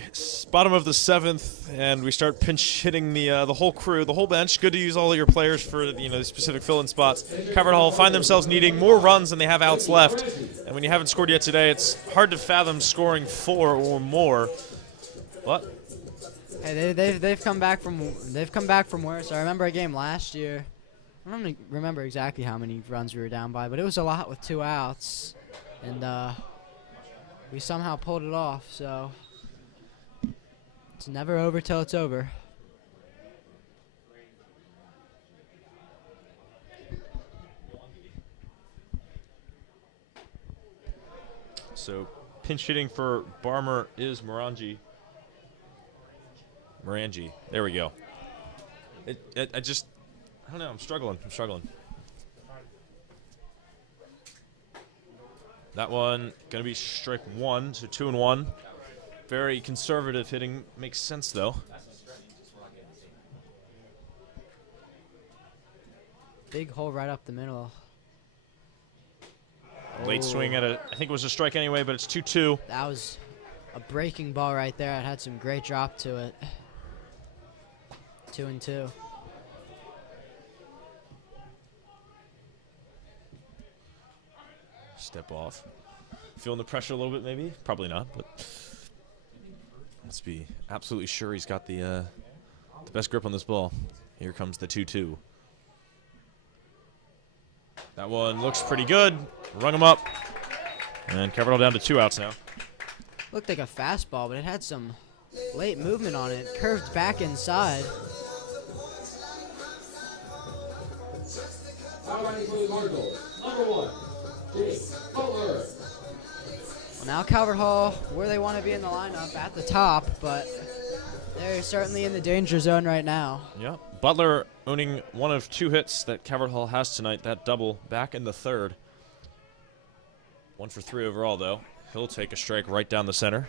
bottom of the 7th and we start pinch hitting the whole crew, the whole bench, good to use all of your players for the specific fill-in spots. Calvert Hall find themselves needing more runs than they have outs left, and when you haven't scored yet today, it's hard to fathom scoring 4 or more. But Hey, they've come back from worse. I remember a game last year. I don't remember exactly how many runs we were down by, but it was a lot with 2 outs, and we somehow pulled it off. So it's never over till it's over. so pinch hitting for Barmer is Morangi. There we go. I don't know. I'm struggling. That one going to be strike 1, so 2-1. Very conservative hitting. Makes sense, though. Big hole right up the middle. Late swing at I think it was a strike anyway, but it's 2-2. That was a breaking ball right there. It had some great drop to it. 2-2. Step off. Feeling the pressure a little bit, maybe? Probably not, but let's be absolutely sure he's got the best grip on this ball. Here comes the 2-2. That one looks pretty good. Rung him up. And Calvert Hall down to 2 outs now. Looked like a fastball, but it had some late movement on it. Curved back inside. Foul line for the Cardinals. Number 1, Jake Butler. Well, now Calvert Hall, where they want to be in the lineup, at the top, but they're certainly in the danger zone right now. Yeah. Butler owning one of 2 hits that Calvert Hall has tonight. That double back in the 3rd. 1 for 3 overall, though. He'll take a strike right down the center.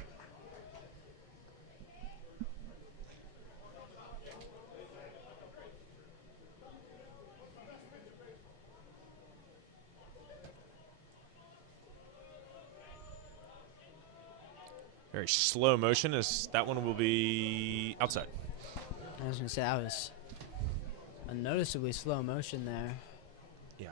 Very slow motion as that one will be outside. I was going to say, that was a noticeably slow motion there. Yeah.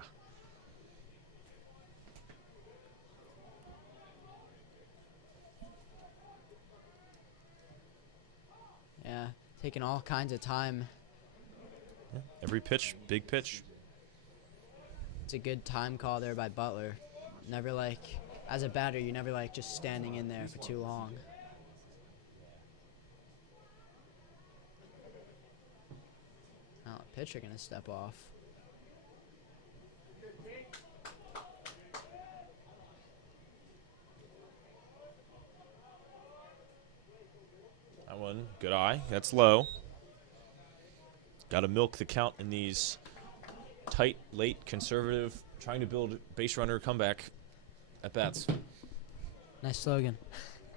Yeah, taking all kinds of time. Yeah. Every pitch, big pitch. It's a good time call there by Butler. Never like, as a batter, you never like just standing in there for too long. Now, pitcher gonna step off. one, good eye. That's low. Got to milk the count in these tight, late, conservative, trying to build base runner comeback at bats. Nice slogan.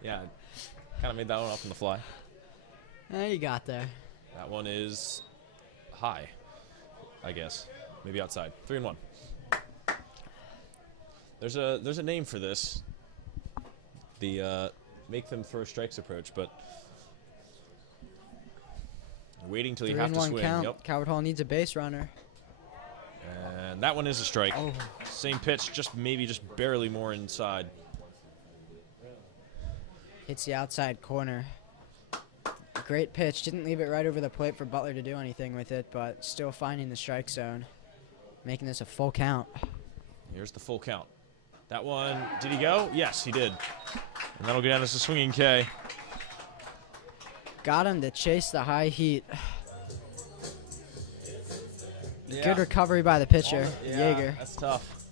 Yeah, kind of made that one up on the fly. You got there. That one is high, I guess. Maybe outside. 3-1. There's a name for this. The make them throw strikes approach, but waiting till you have to 3-1 swing. count. Yep. Calvert Hall needs a base runner. And that one is a strike. Oh. Same pitch, just barely more inside. Hits the outside corner. Great pitch. Didn't leave it right over the plate for Butler to do anything with it, but still finding the strike zone. Making this a full count. Here's the full count. That one, did he go? Yes, he did. And that'll go down as a swinging K. Got him to chase the high heat. Good recovery by the pitcher, Yeager. That's tough.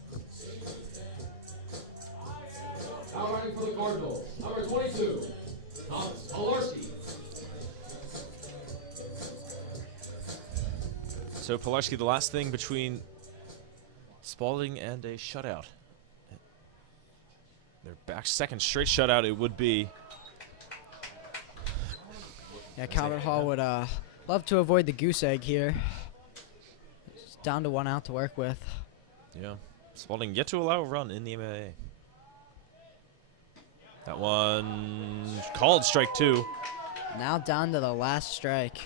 Now running for the Cardinals, number 22, Thomas Varsity. So Pilarski, the last thing between Spalding and a shutout. Their back second straight shutout it would be. Yeah, Calvert Hall would love to avoid the goose egg here. It's down to 1 out to work with. Yeah. Spalding yet to allow a run in the MMA. That one called strike 2. Now down to the last strike.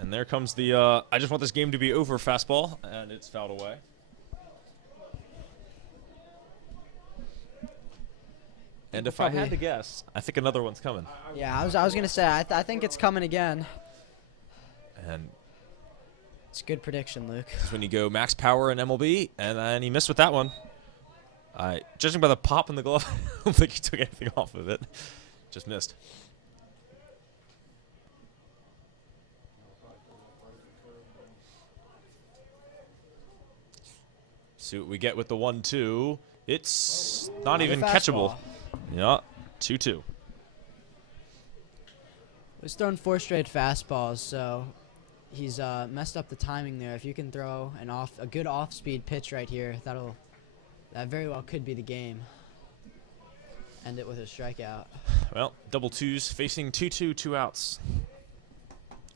And there comes the I just want this game to be over fastball, and it's fouled away. And if I had to guess, I think another one's coming. Yeah, I was gonna say I think it's coming again. And It's a good prediction, Luke. it's when you go max power in MLB, and then he missed with that one. Judging by the pop in the glove, I don't think he took anything off of it. Just missed. See what we get with the 1-2. It's not even catchable. Yeah, 2-2. He's thrown 4 straight fastballs, so he's messed up the timing there. If you can throw a good off-speed pitch right here, that very well could be the game. End it with a strikeout. Well, double twos facing 2-2, 2 outs.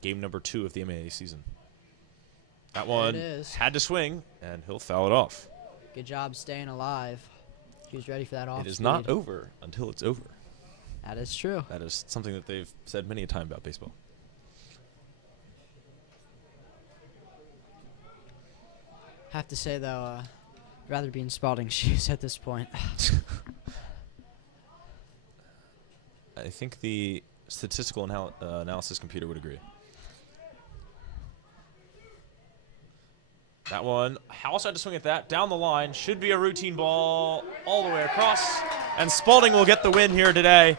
Game number 2 of the MMA season. That one had to swing, and he'll foul it off. Good job staying alive. He was ready for that off-speed. It is not over until it's over. That is true. That is something that they've said many a time about baseball. Have to say, though, rather be in Spalding's shoes at this point. I think the statistical analysis computer would agree. That one, House had to swing at that. Down the line, should be a routine ball all the way across. And Spalding will get the win here today.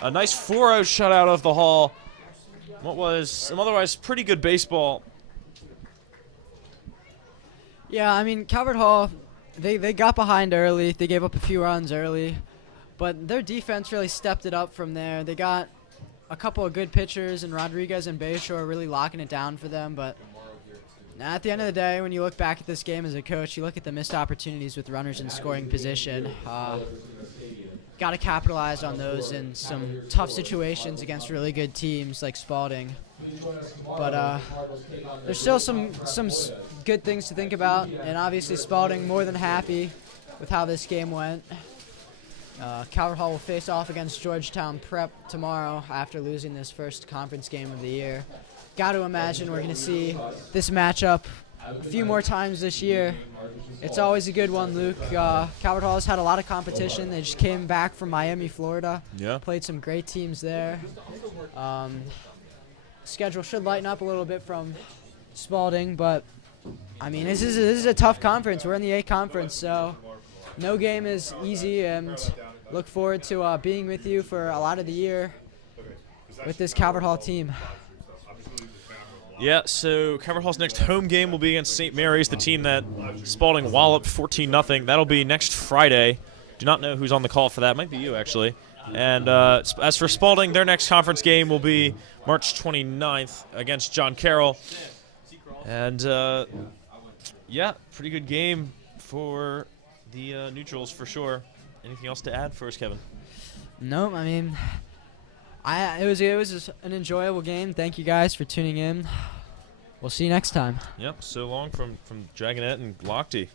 A nice 4-0 shutout of the Hall. What was some otherwise pretty good baseball. Yeah, I mean, Calvert Hall, they got behind early. They gave up a few runs early. But their defense really stepped it up from there. They got a couple of good pitchers, and Rodriguez and Bayshore really locking it down for them. But at the end of the day, when you look back at this game as a coach, you look at the missed opportunities with runners in scoring position. Got to capitalize on those in some tough situations against really good teams like Spalding. But there's still some good things to think about, and obviously Spalding more than happy with how this game went. Calvert Hall will face off against Georgetown Prep tomorrow after losing this first conference game of the year. Got to imagine we're going to see this matchup a few more times this year. It's always a good one, Luke. Calvert Hall has had a lot of competition. They just came back from Miami, Florida. Yeah. Played some great teams there. Schedule should lighten up a little bit from Spalding, but I mean, this is a tough conference. We're in the A conference, so no game is easy, and look forward to being with you for a lot of the year with this Calvert Hall team. Yeah, so Calvert Hall's next home game will be against St. Mary's, the team that Spalding walloped 14-0. That'll be next Friday. Do not know who's on the call for that. Might be you, actually. And as for Spalding, their next conference game will be March 29th against John Carroll. And, yeah, pretty good game for the neutrals for sure. Anything else to add for us, Kevin? No, I mean, it was just an enjoyable game. Thank you guys for tuning in. We'll see you next time. Yep, so long from Dragonette and Lochte.